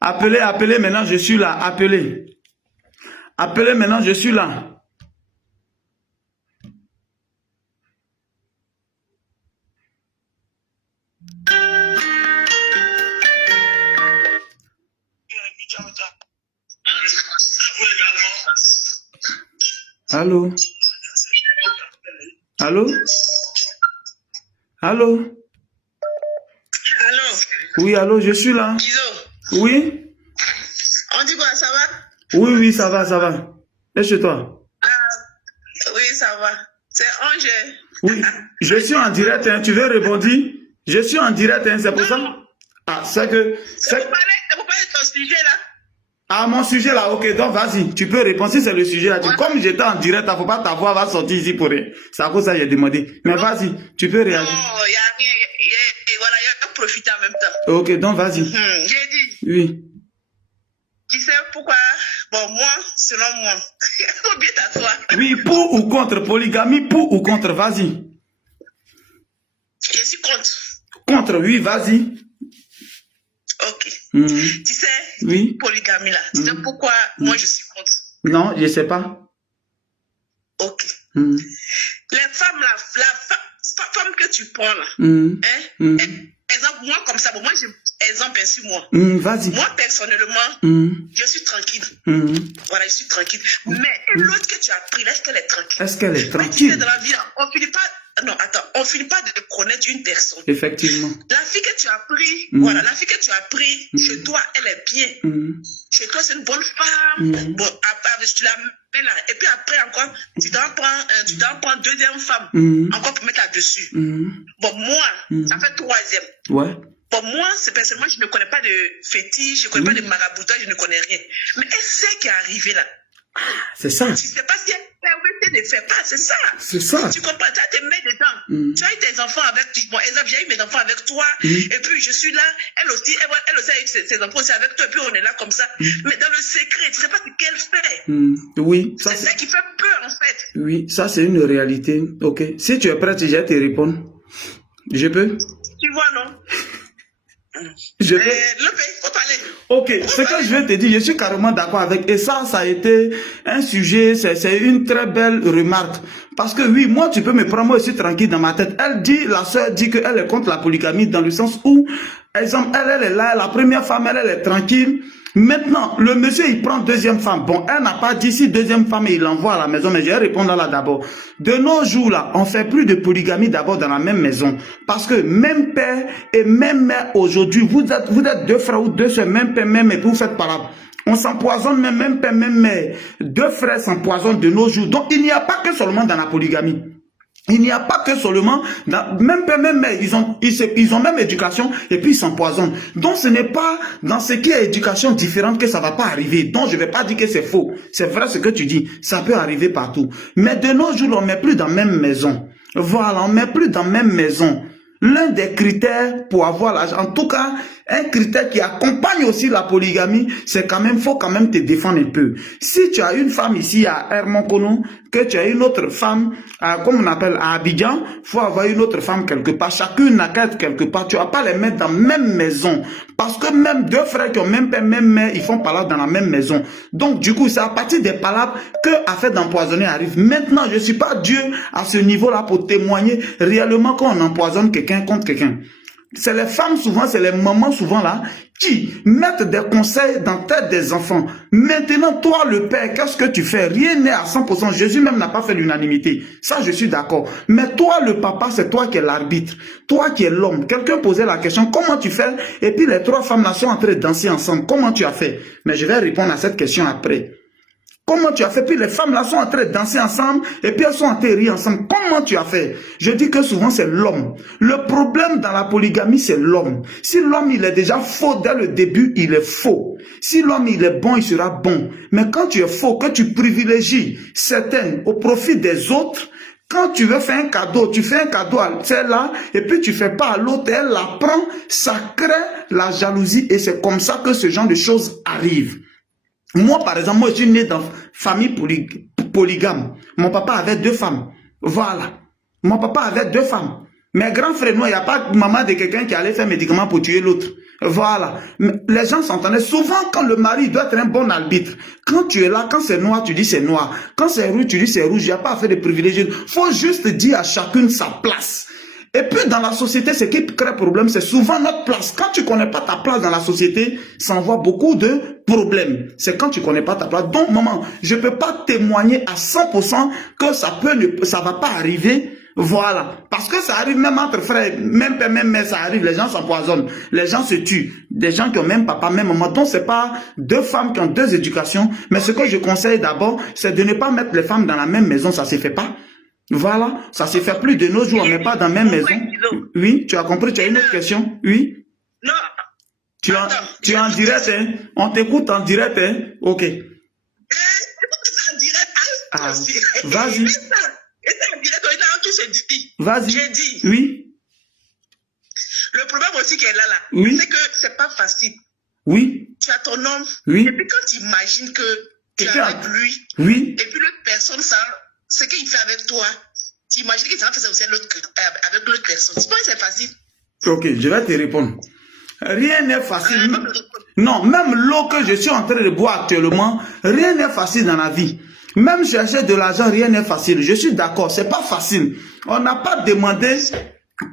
Appelez, maintenant je suis là, appelez maintenant, je suis là. Allô? Oui, allô, je suis là. Iso. Oui? On dit quoi, ça va? Oui, oui, ça va, ça va. Et chez toi? Oui, ça va. C'est Angers. Oui, je suis en direct, hein. Tu veux rebondir? Je suis en direct, hein, c'est pour ça. Ah, c'est que... C'est pour parler de ton sujet là. Ah, mon sujet là, ok, donc vas-y, tu peux répondre si c'est le sujet là. Ouais. Comme j'étais en direct, il ne faut pas ta voix va sortir ici pour rien. C'est à cause de ça que j'ai demandé. Mais vas-y, tu peux réagir. Non, il n'y a rien, voilà, il y a profiter en même temps. Ok, donc vas-y. J'ai dit. Oui. Tu sais pourquoi? Bon, moi, selon moi, ou bien à toi. Oui, pour ou contre polygamie, pour ou contre, vas-y. Je suis contre. Contre, oui, vas-y. Ok. Tu sais, oui. Polygamie là, tu sais pourquoi moi je suis contre? Non, je ne sais pas. Ok. Les femmes là, la femme que tu prends là, exemple, moi comme ça, bon, moi j'ai exemple ainsi moi. Vas-y. Moi personnellement, je suis tranquille. Voilà, je suis tranquille. Mais l'autre que tu as pris, est-ce qu'elle est tranquille? Est-ce qu'elle est tranquille? Tu sais, dans la vie, on finit pas. Non, attends, on finit pas de connaître une personne. Effectivement. La fille que tu as pris, voilà, la fille que tu as pris, chez toi, elle est bien. Chez toi, c'est une bonne femme. Bon, après, tu la mets là. Et puis après, encore, tu t'en prends deuxième femme. Encore pour mettre là-dessus. Bon, moi, ça fait troisième. Ouais. Bon, moi, c'est personnellement, je ne connais pas de fétiche, je ne connais pas de maraboutage, je ne connais rien. Mais est-ce qui est arrivé là? C'est ça. Je ne sais pas si elle permet de faire pas, c'est ça. C'est ça. Tu comprends, tu as tes mains dedans. Tu as eu tes enfants avec, bon, exemple, j'ai eu mes enfants avec toi, et puis je suis là, elle aussi a eu ses enfants aussi avec toi, et puis on est là comme ça. Mais dans le secret, tu ne sais pas ce qu'elle fait. Oui. C'est ça qui fait peur, en fait. Oui, ça c'est une réalité. Ok. Si tu es prêt, je vais te répondre. Je peux? Tu vois, non? Je peux. Faut parler. Ok, ce que je vais te dire, je suis carrément d'accord avec. Et ça a été un sujet, c'est une très belle remarque. Parce que oui, moi, tu peux me prendre, moi, je suis tranquille dans ma tête. La sœur dit qu'elle est contre la polygamie dans le sens où, exemple, elle est là, la première femme, elle est tranquille. Maintenant, le monsieur, il prend deuxième femme. Bon, elle n'a pas dit si deuxième femme, il l'envoie à la maison, mais je vais répondre là d'abord. De nos jours, là, on fait plus de polygamie d'abord dans la même maison. Parce que même père et même mère aujourd'hui, vous êtes deux frères ou deux sœurs, même père, même mère, vous faites par là. On s'empoisonne même père, même mère. Deux frères s'empoisonnent de nos jours. Donc, il n'y a pas que seulement dans la polygamie. Il n'y a pas que seulement, même ils ont même éducation et puis ils s'empoisonnent. Donc ce n'est pas dans ce qui est éducation différente que ça va pas arriver. Donc je ne vais pas dire que c'est faux. C'est vrai ce que tu dis. Ça peut arriver partout. Mais de nos jours, on ne met plus dans la même maison. Voilà, on ne met plus dans la même maison. L'un des critères pour avoir l'argent, en tout cas, un critère qui accompagne aussi la polygamie, c'est quand même, faut quand même te défendre un peu. Si tu as une femme ici à Hermoncono, que tu as une autre femme, comme on appelle à Abidjan, faut avoir une autre femme quelque part. Chacune n'a qu'à être quelque part. Tu vas pas les mettre dans la même maison. Parce que même deux frères qui ont même père, même mère, ils font palabre dans la même maison. Donc, du coup, c'est à partir des palabres que affaire d'empoisonner arrive. Maintenant, je suis pas Dieu à ce niveau-là pour témoigner réellement qu'on empoisonne quelqu'un contre quelqu'un. C'est les femmes souvent, c'est les mamans souvent là, qui mettent des conseils dans la tête des enfants. Maintenant, toi le père, qu'est-ce que tu fais? Rien n'est à 100%. Jésus même n'a pas fait l'unanimité. Ça, je suis d'accord. Mais toi le papa, c'est toi qui es l'arbitre. Toi qui es l'homme. Quelqu'un posait la question, comment tu fais? Et puis les trois femmes là sont en train de danser ensemble. Comment tu as fait? Mais je vais répondre à cette question après. Comment tu as fait? Puis les femmes là sont en train de danser ensemble et puis elles sont en train de rire ensemble. Comment tu as fait? Je dis que souvent c'est l'homme. Le problème dans la polygamie, c'est l'homme. Si l'homme il est déjà faux dès le début, il est faux. Si l'homme il est bon, il sera bon. Mais quand tu es faux, que tu privilégies certaines au profit des autres, quand tu veux faire un cadeau, tu fais un cadeau à celle-là et puis tu fais pas à l'autre, elle la prend, ça crée la jalousie et c'est comme ça que ce genre de choses arrivent. Moi, par exemple, moi, je suis né dans une famille polygame. Mon papa avait deux femmes. Voilà. Mon papa avait deux femmes. Mes grands frères, moi, il n'y a pas de maman de quelqu'un qui allait faire médicament pour tuer l'autre. Voilà. Les gens s'entendaient. Souvent, quand le mari doit être un bon arbitre, quand tu es là, quand c'est noir, tu dis c'est noir. Quand c'est rouge, tu dis c'est rouge. Il n'y a pas à faire de privilégiés. Il faut juste dire à chacune sa place. Et puis dans la société, ce qui crée problème, c'est souvent notre place. Quand tu ne connais pas ta place dans la société, ça envoie beaucoup de problèmes. C'est quand tu ne connais pas ta place. Donc, maman, je ne peux pas témoigner à 100% que ça va pas arriver. Voilà. Parce que ça arrive même entre frères, même père, même mère, ça arrive. Les gens s'empoisonnent. Les gens se tuent. Des gens qui ont même papa, même maman. Donc, c'est pas deux femmes qui ont deux éducations. Mais ce que je conseille d'abord, c'est de ne pas mettre les femmes dans la même maison. Ça se fait pas. Voilà. Ça se fait plus de nos jours. On n'est pas dans la même maison. Oui, tu as compris. Tu as une autre question? Oui. Non. Tu es en direct, hein? On t'écoute en direct, hein? Ok. Ah, vas-y. Vas-y. J'ai dit. Oui. Le problème aussi qu'elle a là, oui. c'est que c'est pas facile. Oui. Tu as ton homme. Oui. Et puis quand tu imagines que tu es avec lui. Oui. Et puis l'autre personne, ça, ce qu'il fait avec toi, tu imagines que ça va faire aussi avec l'autre personne. C'est pas c'est facile. Ok, je vais te répondre. Rien n'est facile. Non, même l'eau que je suis en train de boire actuellement, rien n'est facile dans la vie. Même chercher de l'argent, rien n'est facile. Je suis d'accord, c'est pas facile. On n'a pas demandé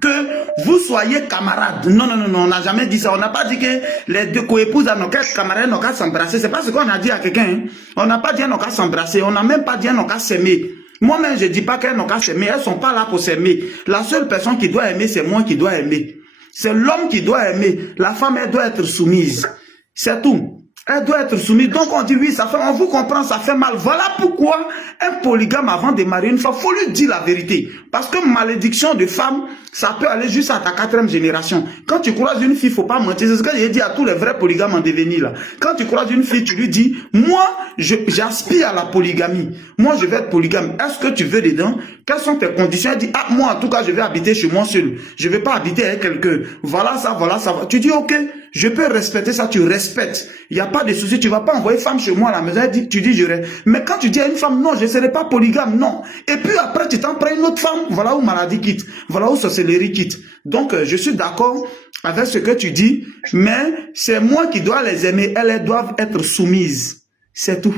que vous soyez camarades. Non, non, non, non, on n'a jamais dit ça. On n'a pas dit que les deux co-épouses n'ont qu'à être camarades, n'ont qu'à s'embrasser. C'est pas ce qu'on a dit à quelqu'un. Hein. On n'a pas dit n'ont qu'à s'embrasser. On n'a même pas dit n'ont qu'à s'aimer. Moi-même, je dis pas qu'elles n'ont qu'à s'aimer. Elles sont pas là pour s'aimer. La seule personne qui doit aimer, c'est moi qui dois aimer. C'est l'homme qui doit aimer. La femme, elle doit être soumise. C'est tout. Elle doit être soumise. Donc on dit oui, ça fait, on vous comprend, ça fait mal. Voilà pourquoi un polygame avant de marier une femme, faut lui dire la vérité. Parce que malédiction de femme, ça peut aller juste à ta 4e génération. Quand tu croises une fille, faut pas mentir. C'est ce que j'ai dit à tous les vrais polygames en devenir là. Quand tu croises une fille, tu lui dis, moi, j'aspire à la polygamie. Moi, je vais être polygame. Est-ce que tu veux dedans? Quelles sont tes conditions? Elle dit, ah, moi, en tout cas, je vais habiter chez moi seul. Je vais pas habiter avec quelqu'un. Voilà ça, voilà ça. Tu dis, ok, je peux respecter ça, tu respectes. Il n'y a pas de souci, tu vas pas envoyer femme chez moi à la maison, tu dis je reste. Mais quand tu dis à une femme, non, je ne serai pas polygame, non. Et puis après, tu t'en prends une autre femme, voilà où maladie quitte, voilà où sorcellerie quitte. Donc, je suis d'accord avec ce que tu dis, mais c'est moi qui dois les aimer, elles doivent être soumises. C'est tout.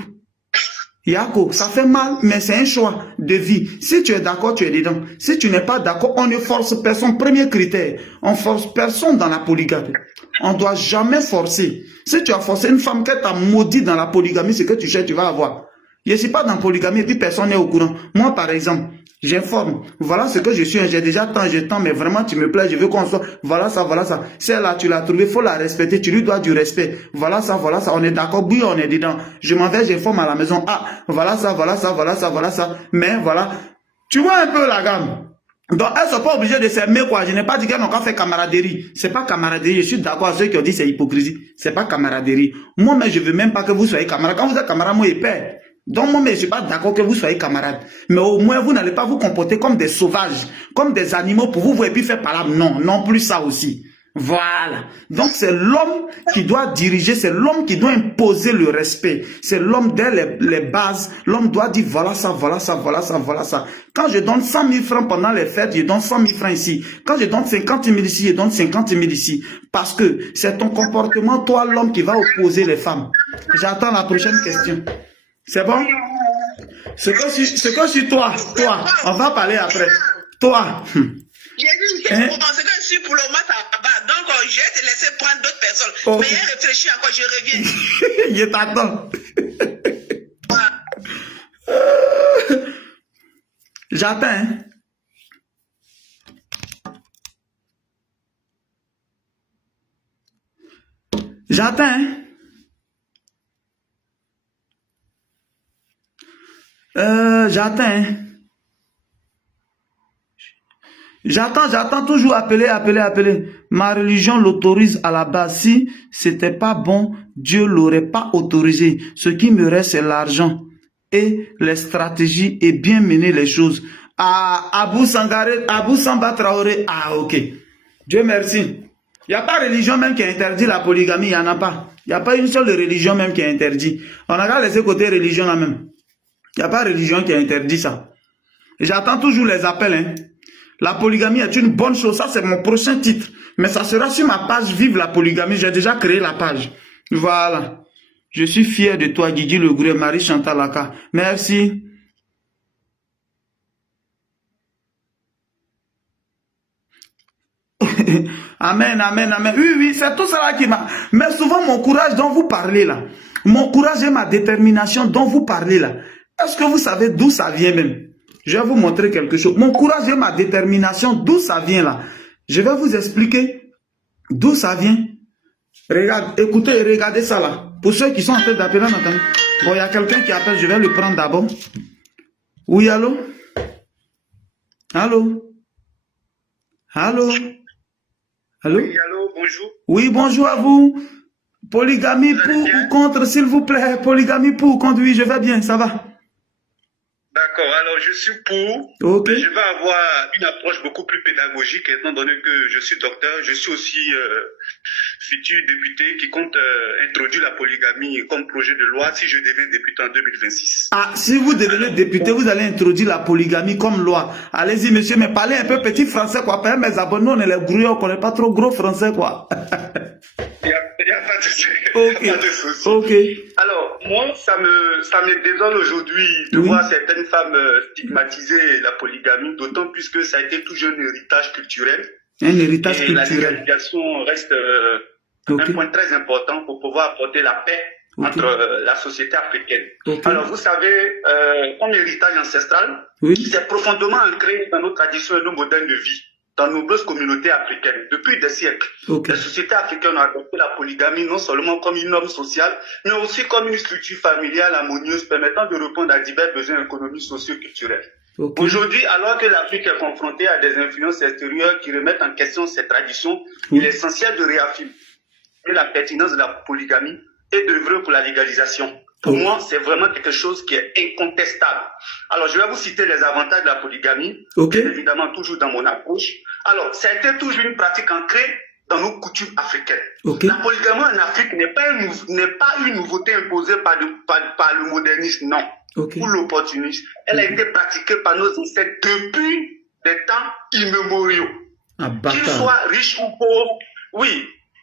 Yako, ça fait mal, mais c'est un choix de vie. Si tu es d'accord, tu es dedans. Si tu n'es pas d'accord, on ne force personne. Premier critère, on force personne dans la polygamie. On ne doit jamais forcer. Si tu as forcé une femme qu'elle t'a maudit dans la polygamie, ce que tu cherches, tu vas avoir. Je ne suis pas dans la polygamie et puis personne n'est au courant. Moi, par exemple, j'informe. Voilà ce que je suis. J'ai déjà tant, mais vraiment, tu me plais, je veux qu'on soit. Voilà ça, voilà ça. Celle-là, tu l'as trouvée, il faut la respecter. Tu lui dois du respect. Voilà ça, voilà ça. On est d'accord, oui, on est dedans. Je m'en vais, j'informe à la maison. Ah, voilà ça, voilà ça, voilà ça, voilà ça. Mais voilà. Tu vois un peu la gamme. Donc, elles ne sont pas obligées de s'aimer, quoi. Je n'ai pas dit qu'elles n'ont qu'à faire camaraderie. C'est pas camaraderie. Je suis d'accord avec ceux qui ont dit c'est hypocrisie. C'est pas camaraderie. Moi, mais je veux même pas que vous soyez camarades. Quand vous êtes camarades, moi, je perds. Donc, moi, mais je suis pas d'accord que vous soyez camarades. Mais au moins, vous n'allez pas vous comporter comme des sauvages, comme des animaux pour vous et puis faire par là. Non, non plus ça aussi. Voilà. Donc, c'est l'homme qui doit diriger, c'est l'homme qui doit imposer le respect. C'est l'homme dès les bases. L'homme doit dire voilà ça, voilà ça, voilà ça, voilà ça. Quand je donne 100 000 francs pendant les fêtes, je donne 100 000 francs ici. Quand je donne 50 000 ici, je donne 50 000 ici. Parce que c'est ton comportement, toi, l'homme, qui va opposer les femmes. J'attends la prochaine question. C'est bon? Ce que je suis toi, on va parler après. Toi. J'ai dit une question, parce que je suis pour le moment, ça va. Donc, je vais te laisser prendre d'autres personnes. Okay. Mais je réfléchis encore, je reviens. Je t'attends. J'attends, hein. J'attends, hein. J'attends, hein. J'attends toujours appeler. Ma religion l'autorise à la base. Si c'était pas bon, Dieu l'aurait pas autorisé. Ce qui me reste, c'est l'argent et les stratégies et bien mener les choses. Ah, Abou Samba Traoré. Ah, ok. Dieu merci. Il n'y a pas de religion même qui interdit la polygamie. Il n'y en a pas. Il n'y a pas une seule religion même qui interdit. On a qu'à laisser côté religion là même. Il n'y a pas de religion qui interdit ça. J'attends toujours les appels, hein. La polygamie est une bonne chose. Ça, c'est mon prochain titre. Mais ça sera sur ma page Vive la polygamie. J'ai déjà créé la page. Voilà. Je suis fier de toi, Guigui Le Gouret, Marie Chantal Laka. Merci. Amen, amen, amen. Oui, c'est tout cela qui m'a... Mais souvent, mon courage dont vous parlez là, mon courage et ma détermination dont vous parlez là, est-ce que vous savez d'où ça vient même? Je vais vous montrer quelque chose. Mon courage et ma détermination, d'où ça vient là? Je vais vous expliquer d'où ça vient. Regarde, écoutez, regardez ça là. Pour ceux qui sont en train d'appeler, maintenant. Bon, il y a quelqu'un qui appelle, je vais le prendre d'abord. Oui, allô? Allô? Allô? Allô? Oui, allô, bonjour. Oui, bonjour à vous. Polygamie pour ou contre, s'il vous plaît? Polygamie pour ou contre? Oui, je vais bien, ça va. D'accord, alors je suis pour, Ok. mais je vais avoir une approche beaucoup plus pédagogique étant donné que je suis docteur, je suis aussi futur député qui compte introduire la polygamie comme projet de loi si je deviens député en 2026. Ah, si vous devenez député, vous allez introduire la polygamie comme loi. Allez-y, monsieur, mais parlez un peu petit français, quoi. Après, mes abonnés, on est les grouillards, on connaît pas trop gros français, quoi. Il n'y a pas de souci. Ok. Ok. Alors, moi, ça me désole aujourd'hui de voir certaines femmes stigmatiser la polygamie, d'autant plus que ça a été toujours un héritage culturel. Un héritage et culturel. La légalisation reste un point très important pour pouvoir apporter la paix entre la société africaine. Alors, vous savez, comme héritage ancestral, c'est profondément ancré dans nos traditions et nos modèles de vie, dans de nombreuses communautés africaines. Depuis des siècles, les sociétés africaines ont adopté la polygamie non seulement comme une norme sociale, mais aussi comme une structure familiale harmonieuse permettant de répondre à divers besoins économiques, socio-culturels. Aujourd'hui, alors que l'Afrique est confrontée à des influences extérieures qui remettent en question ses traditions, il est essentiel de réaffirmer la pertinence de la polygamie et d'œuvrer pour la légalisation. Pour moi, c'est vraiment quelque chose qui est incontestable. Alors, je vais vous citer les avantages de la polygamie, bien évidemment toujours dans mon approche. Alors, ça a été toujours une pratique ancrée dans nos coutumes africaines. La polygamie en Afrique n'est pas une nouveauté imposée par le modernisme, non. Ou l'opportunisme. Elle a été pratiquée par nos ancêtres depuis des temps immémoriaux. Qu'ils soient riches ou pauvres,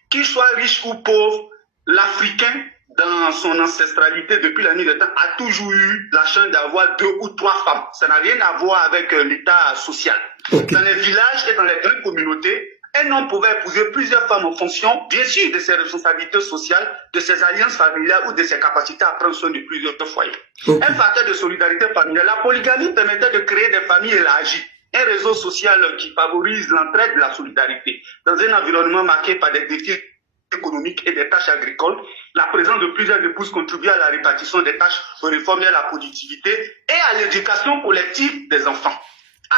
qu'ils soient riches ou pauvres, l'Africain, dans son ancestralité depuis la nuit des temps, a toujours eu la chance d'avoir 2 ou 3 femmes. Ça n'a rien à voir avec l'état social. Dans les villages et dans les grandes communautés, un homme pouvait épouser plusieurs femmes en fonction, bien sûr, de ses responsabilités sociales, de ses alliances familiales ou de ses capacités à prendre soin de plusieurs foyers. Un facteur de solidarité familiale. La polygamie permettait de créer des familles élargies, un réseau social qui favorise l'entraide et la solidarité. Dans un environnement marqué par des défis économiques et des tâches agricoles, la présence de plusieurs épouses contribue à la répartition des tâches, aux réformes à la productivité et à l'éducation collective des enfants.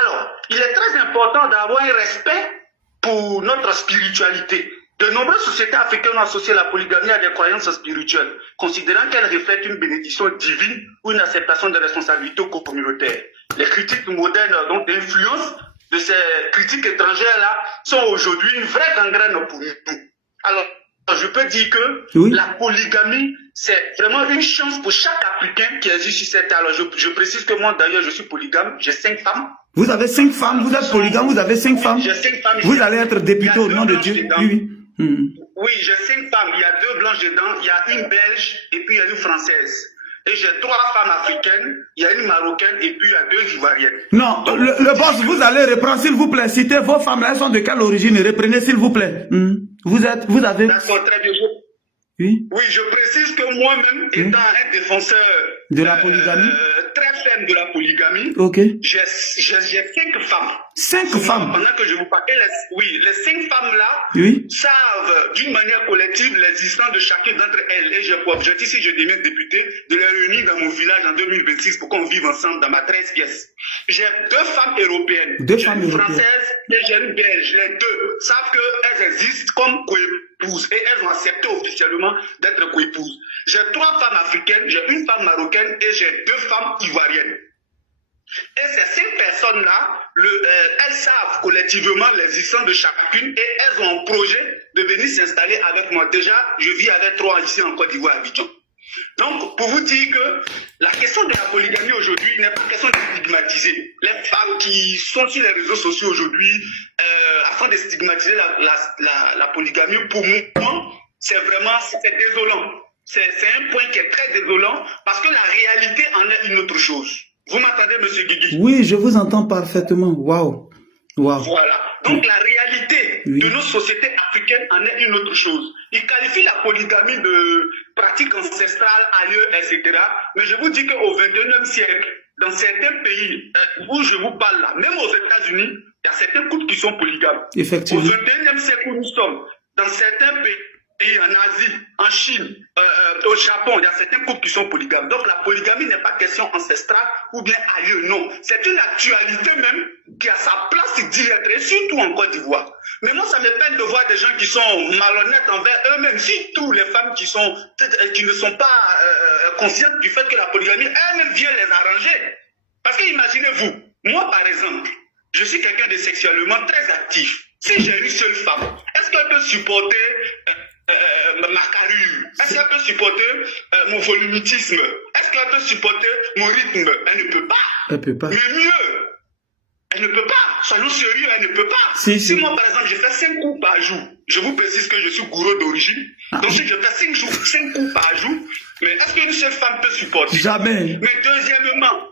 Alors, il est très important d'avoir un respect pour notre spiritualité. De nombreuses sociétés africaines ont associé la polygamie à des croyances spirituelles, considérant qu'elle reflète une bénédiction divine ou une acceptation des responsabilités communautaires. Les critiques modernes, donc l'influence de ces critiques étrangères-là, sont aujourd'hui une vraie gangrène pour nous. Alors, je peux dire que la polygamie, c'est vraiment une chance pour chaque Africain qui existe sur cette terre. Alors, je précise que moi, d'ailleurs, je suis polygame, j'ai 5 femmes. Vous avez 5 femmes, vous êtes polygame, vous avez 5 femmes. J'ai 5 femmes. Vous allez être député au nom de Dieu. Oui, j'ai 5 femmes. Il y a 2 blanches dedans, il y a une belge et puis il y a une française. Et j'ai 3 femmes africaines, il y a une marocaine et puis il y a 2 ivoiriennes. Non, le boss, vous allez reprendre, s'il vous plaît. Citez vos femmes, elles sont de quelle origine? Reprenez, s'il vous plaît. Vous avez... D'accord, très bien. Oui, je précise que moi-même, étant un défenseur de la polygamie, très ferme de la polygamie, j'ai 5 femmes. 5 femmes. Pendant que je vous parle, les 5 femmes-là savent d'une manière collective l'existence de chacune d'entre elles. Et j'ai pour objectif, si je deviens député, de les réunir dans mon village en 2026 pour qu'on vive ensemble dans ma 13 pièces. J'ai 2 femmes européennes. J'ai une française et j'ai une belge. Les 2 savent qu'elles existent comme coépouses et elles ont accepté officiellement d'être coépouses. J'ai 3 femmes africaines, j'ai une femme marocaine et j'ai 2 femmes ivoiriennes. Et ces 5 personnes-là, elles savent collectivement l'existence de chacune et elles ont un projet de venir s'installer avec moi. Déjà, je vis avec 3 ici en Côte d'Ivoire, à Abidjan. Donc, pour vous dire que la question de la polygamie aujourd'hui n'est pas question de stigmatiser. Les femmes qui sont sur les réseaux sociaux aujourd'hui, afin de stigmatiser la polygamie, pour moi, c'est désolant. C'est un point qui est très désolant parce que la réalité en est une autre chose. Vous m'entendez, monsieur Guigui? Oui, je vous entends parfaitement. Waouh. Voilà. Donc, la réalité de nos sociétés africaines en est une autre chose. Ils qualifient la polygamie de pratique ancestrale ailleurs, etc. Mais je vous dis qu'au XXIe siècle, dans certains pays où je vous parle là, même aux États-Unis, il y a certains couples qui sont polygames. Effectivement. Au 21e siècle où nous sommes, dans certains pays, en Asie, en Chine, au Japon, il y a certains couples qui sont polygames. Donc la polygamie n'est pas question ancestrale ou bien ailleurs, non. C'est une actualité même qui a sa place directe, et surtout en Côte d'Ivoire. Mais moi, ça me peine de voir des gens qui sont malhonnêtes envers eux-mêmes, surtout les femmes qui ne sont pas conscientes du fait que la polygamie elle-même vient les arranger. Parce que imaginez-vous, moi par exemple, je suis quelqu'un de sexuellement très actif. Si j'ai une seule femme, est-ce qu'elle peut supporter ma carrure? Est-ce qu'elle peut supporter mon volumitisme? Est-ce qu'elle peut supporter mon rythme? Elle ne peut pas. Elle peut pas. Mais mieux, elle ne peut pas. Soyons sérieux, elle ne peut pas. Si. Moi, par exemple, je fais 5 coups par jour, je vous précise que je suis gourou d'origine. Donc, si je fais 5 coups par jour, mais est-ce qu'une seule femme peut supporter? Jamais. Mais deuxièmement,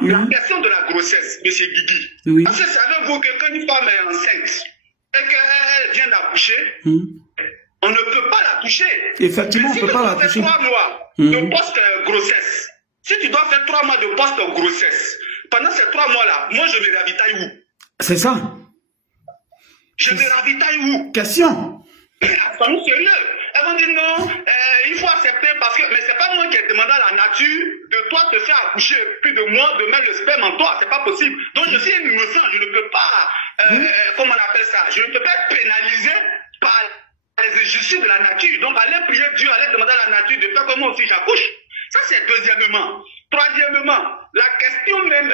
la question de la grossesse, M. Guigui. Oui. Parce que savez-vous que quand une femme est enceinte et qu'elle vient d'accoucher, on ne peut pas la toucher. Effectivement, si on ne peut pas la toucher. Si tu dois faire 3 mois de post-grossesse, si tu dois faire 3 mois de post-grossesse, pendant ces 3 mois-là, moi je me ravitaille où? C'est ça. Je me ravitaille où? Question. Soyons sérieux. Elles vont dire non, il faut accepter parce que, mais c'est pas moi qui ai demandé à la nature de toi te faire accoucher, puis de moi de mettre le sperme en toi, c'est pas possible. Donc je suis innocent, je ne peux pas, comment on appelle ça, je ne peux pas être pénalisé par les injustices de la nature. Donc aller prier Dieu, aller demander à la nature de faire comme moi aussi j'accouche. Ça c'est deuxièmement. Troisièmement, la question même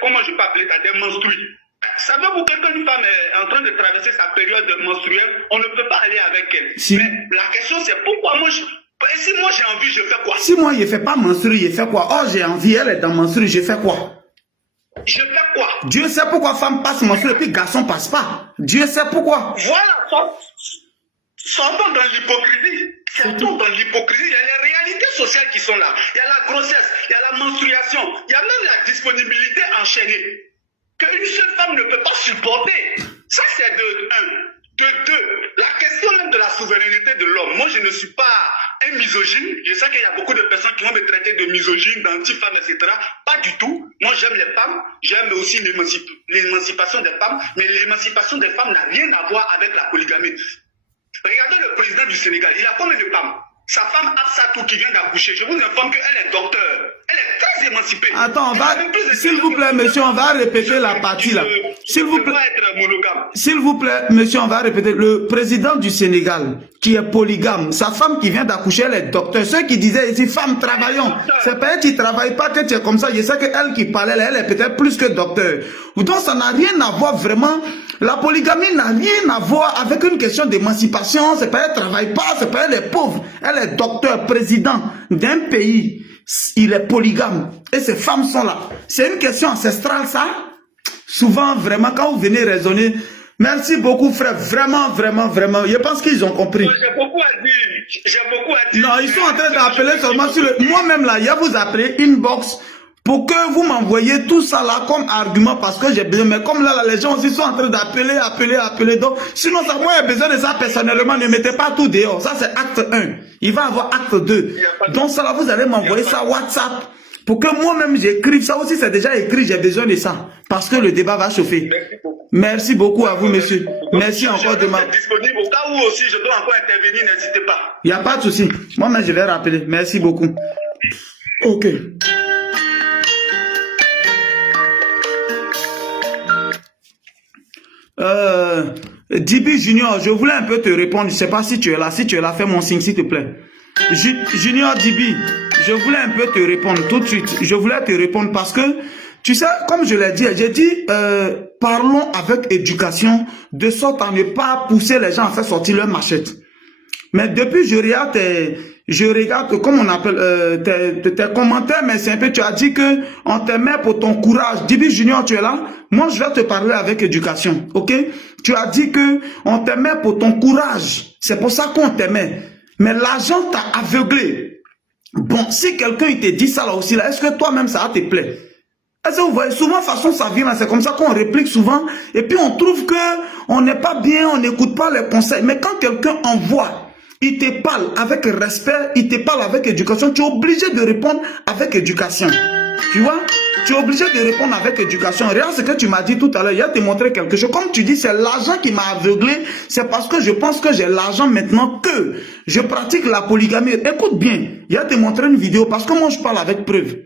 comment je peux appeler ça, des menstrues. Savez-vous que quand une femme est en train de traverser sa période menstruelle, on ne peut pas aller avec elle. Si. Mais la question c'est pourquoi moi, si moi j'ai envie, je fais quoi? Si moi je ne fais pas menstruer, je fais quoi? Oh, j'ai envie, elle est dans menstruer, je fais quoi? Je fais quoi? Dieu sait pourquoi femme passe menstruer et puis garçon passe pas. Dieu sait pourquoi. Voilà, sortons dans l'hypocrisie. Sortons dans l'hypocrisie. Il y a les réalités sociales qui sont là. Il y a la grossesse, il y a la menstruation, il y a même la disponibilité enchaînée. Qu'une seule femme ne peut pas supporter. Ça, c'est de 1. De 2, la question même de la souveraineté de l'homme. Moi, je ne suis pas un misogyne. Je sais qu'il y a beaucoup de personnes qui vont me traiter de misogyne, d'anti-femme, etc. Pas du tout. Moi, j'aime les femmes. J'aime aussi l'émancipation des femmes. Mais l'émancipation des femmes n'a rien à voir avec la polygamie. Regardez le président du Sénégal. Il a combien de femmes? Sa femme Absatou qui vient d'accoucher, je vous informe qu'elle est docteur. Elle est très émancipée. Attends, s'il vous plaît, monsieur, on va répéter la partie là. S'il vous plaît, monsieur, on va répéter. Le président du Sénégal, qui est polygame, sa femme qui vient d'accoucher, elle est docteur. Ceux qui disaient ici, femmes, travaillons. C'est pas elle qui travaille pas que tu es comme ça. Je sais qu'elle qui parlait, elle est peut-être plus que docteur. Donc ça n'a rien à voir vraiment. La polygamie n'a rien à voir avec une question d'émancipation. C'est pas elle travaille pas, c'est pas elle est pauvre. Elle est docteur, président d'un pays. Il est polygame. Et ces femmes sont là. C'est une question ancestrale, ça. Souvent, vraiment, quand vous venez raisonner, merci beaucoup, frère. Vraiment, vraiment, vraiment. Je pense qu'ils ont compris. J'ai beaucoup à dire. Non, ils sont en train d'appeler seulement sur le... Moi-même, là, je vous appelé inbox pour que vous m'envoyiez tout ça là comme argument parce que j'ai besoin. Mais comme là, les gens aussi sont en train d'appeler. Donc, sinon, ça, moi, j'ai besoin de ça personnellement. Ne mettez pas tout dehors. Ça, c'est acte 1. Il va avoir acte 2. Donc, ça là, vous allez m'envoyer ça WhatsApp pour que moi-même j'écrive. Ça aussi, c'est déjà écrit. J'ai besoin de ça parce que le débat va chauffer. Merci beaucoup à vous, monsieur. Merci encore de ma... disponible au cas où aussi je dois encore intervenir, n'hésitez pas. Il n'y a pas de souci. Moi-même, je vais rappeler. Merci beaucoup. Ok. Dibi Junior, je voulais un peu te répondre. Je ne sais pas si tu es là. Si tu es là, fais mon signe, s'il te plaît. Junior Dibi, je voulais un peu te répondre tout de suite. Je voulais te répondre parce que, tu sais, comme je l'ai dit, j'ai dit, parlons avec éducation, de sorte à ne pas pousser les gens à faire sortir leur machette. Mais depuis, je regarde, comme on appelle, tes commentaires, mais c'est un peu, tu as dit que on t'aimait pour ton courage. Dibi Junior, tu es là? Moi, je vais te parler avec éducation, ok? Tu as dit que on t'aimait pour ton courage. C'est pour ça qu'on t'aimait. Mais l'argent t'a aveuglé. Bon, si quelqu'un il te dit ça là aussi, là, est-ce que toi-même ça te plaît? Est-ce que vous voyez, souvent, façon ça vient là, c'est comme ça qu'on réplique souvent, et puis on trouve que on n'est pas bien, on n'écoute pas les conseils. Mais quand quelqu'un envoie Il te parle avec respect, il te parle avec éducation. Tu es obligé de répondre avec éducation. Tu vois? Tu es obligé de répondre avec éducation. Regarde ce que tu m'as dit tout à l'heure. Il a te montré quelque chose. Comme tu dis, c'est l'argent qui m'a aveuglé. C'est parce que je pense que j'ai l'argent maintenant que je pratique la polygamie. Écoute bien. Il a te montré une vidéo parce que moi, je parle avec preuve.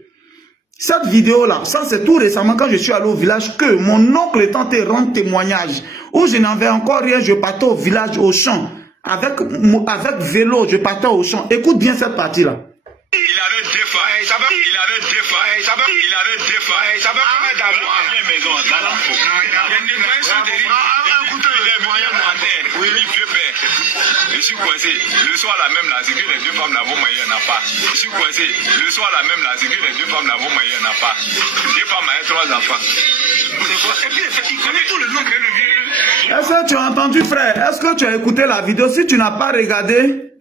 Cette vidéo-là, ça c'est tout récemment quand je suis allé au village que mon oncle et tante rendent témoignage. Où je n'avais encore rien, je partais au village, au champ. Avec vélo, je partais au champ. Écoute bien cette partie-là. Il avait deux frères, ça va. Il avait deux frères, ça va. Il avait deux frères, ça va. Comment d'abord à la maison, dans la faute. Il y a une personne de un couteau, il est moyen en terre. Oui, il vieux père. Je suis coincé. Le soir, là même, là, c'est que les deux femmes là-bas, il n'y en a pas. Je suis coincé. Le soir, là même, là, c'est que les deux femmes là-bas, il n'y en a pas. Deux femmes et trois enfants. Et puis, il connaît tout le nom que le vieux. Est-ce que tu as entendu, frère? Est-ce que tu as écouté la vidéo? Si tu n'as pas regardé,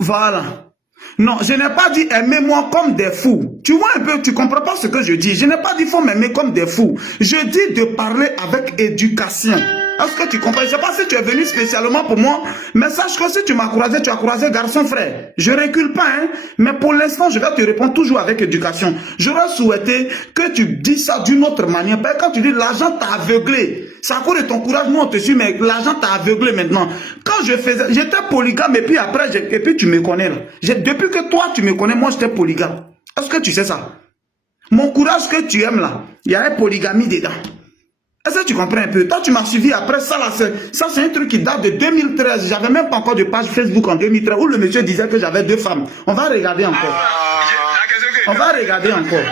voilà. Non, je n'ai pas dit aimez-moi comme des fous. Tu vois un peu, tu comprends pas ce que je dis. Je n'ai pas dit faut m'aimer comme des fous. Je dis de parler avec éducation. Est-ce que tu comprends? Je ne sais pas si tu es venu spécialement pour moi, mais sache que si tu m'as croisé, tu as croisé garçon frère. Je recule pas, hein. Mais pour l'instant, je vais te répondre toujours avec éducation. J'aurais souhaité que tu dis ça d'une autre manière. Parce que quand tu dis l'argent t'a aveuglé, c'est à cause de ton courage, moi on te suit, mais l'argent t'a aveuglé maintenant. Quand je faisais, j'étais polygame et puis après, et puis tu me connais là. Depuis que toi tu me connais, moi j'étais polygame. Est-ce que tu sais ça? Mon courage que tu aimes là, il y avait polygamie dedans. Est-ce que tu comprends un peu? Toi, tu m'as suivi après ça, là, ça c'est un truc qui date de 2013. J'avais même pas encore de page Facebook en 2013 où le monsieur disait que j'avais deux femmes. On va regarder encore. On va regarder encore.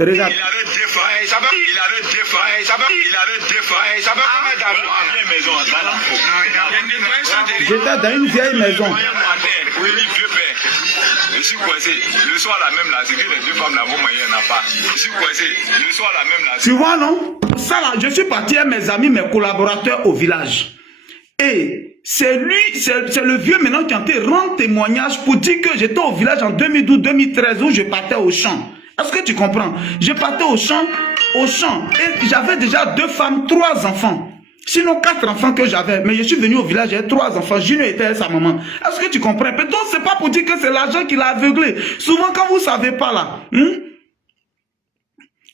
Regarde. Il avait deux frères, ça va. Il avait deux frères, ça va. Il avait deux frères, ça va. Comment d'abord à la maison, dans la faute. J'étais dans une vieille maison. Oui, vieux père. Je suis coincé. Le soir, là même, là, c'est que les deux femmes là-bas, il n'y en a pas. Je suis coincé. Le soir, là même, là. Tu vois, non? Ça, là, je suis parti avec mes amis, mes collaborateurs au village. Et c'est lui, c'est le vieux maintenant qui a été rendre témoignage pour dire que j'étais au village en 2012-2013 où je partais au champ. Est-ce que tu comprends? Je partais au champ, et j'avais déjà 2 femmes, 3 enfants. Sinon 4 enfants que j'avais. Mais je suis venu au village, j'avais 3 enfants. Junior était avec sa maman. Est-ce que tu comprends? Donc c'est pas pour dire que c'est l'argent qui l'a aveuglé. Souvent quand vous savez pas là,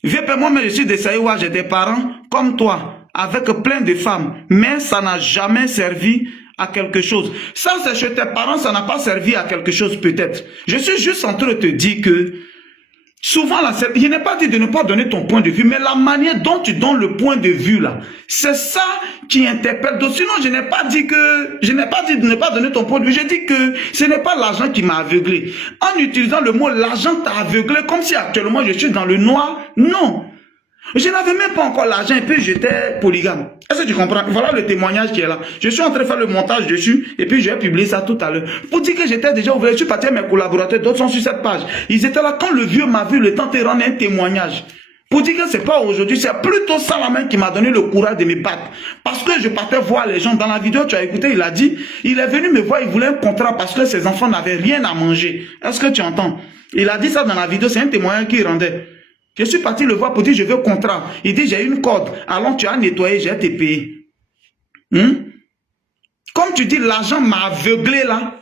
vieux père, moi, mais je suis de Saïwa, j'ai des parents comme toi, avec plein de femmes. Mais ça n'a jamais servi à quelque chose. Ça, c'est chez tes parents, ça n'a pas servi à quelque chose peut-être. Je suis juste en train de te dire que souvent, là, je n'ai pas dit de ne pas donner ton point de vue, mais la manière dont tu donnes le point de vue, là, c'est ça qui interpelle. Donc, sinon, je n'ai pas dit de ne pas donner ton point de vue. J'ai dit que ce n'est pas l'argent qui m'a aveuglé. En utilisant le mot l'argent t'a aveuglé, comme si actuellement je suis dans le noir. Non. Je n'avais même pas encore l'argent et puis j'étais polygame. Est-ce que tu comprends? Voilà le témoignage qui est là. Je suis en train de faire le montage dessus et puis je vais publier ça tout à l'heure. Pour dire que j'étais déjà ouvert, je suis parti avec mes collaborateurs, d'autres sont sur cette page. Ils étaient là quand le vieux m'a vu, le temps de rendre un témoignage. Pour dire que c'est pas aujourd'hui, c'est plutôt ça la main qui m'a donné le courage de me battre. Parce que je partais voir les gens. Dans la vidéo, tu as écouté, il a dit, il est venu me voir, il voulait un contrat parce que ses enfants n'avaient rien à manger. Est-ce que tu entends? Il a dit ça dans la vidéo, c'est un témoignage qu'il rendait. Je suis parti le voir pour dire, je veux contrat. Il dit, j'ai une corde. Alors tu as nettoyé, j'ai été payé. Comme tu dis, l'argent m'a aveuglé là.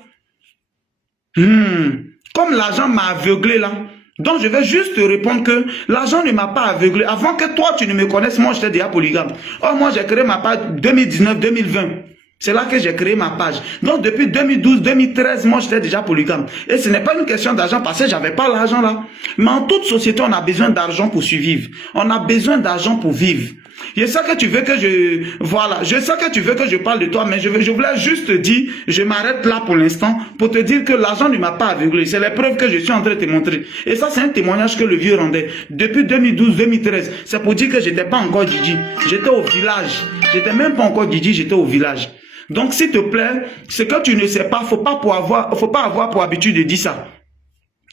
Comme l'argent m'a aveuglé là. Donc je vais juste te répondre que l'argent ne m'a pas aveuglé. Avant que toi tu ne me connaisses, moi j'étais déjà polygame. Or moi j'ai créé ma page 2019-2020. C'est là que j'ai créé ma page. Donc depuis 2012-2013, moi j'étais déjà polygame. Et ce n'est pas une question d'argent parce que j'avais pas l'argent là. Mais en toute société, on a besoin d'argent pour survivre. On a besoin d'argent pour vivre. Je sais que tu veux que je sais que tu veux que je parle de toi, mais je voulais juste te dire, je m'arrête là pour l'instant pour te dire que l'argent ne m'a pas aveuglé. C'est les preuves que je suis en train de te montrer. Et ça, c'est un témoignage que le vieux rendait. Depuis 2012-2013, c'est pour dire que j'étais pas encore Didi. J'étais au village. J'étais même pas encore Didi, j'étais au village. Donc, s'il te plaît, ce que tu ne sais pas, faut pas avoir pour habitude de dire ça.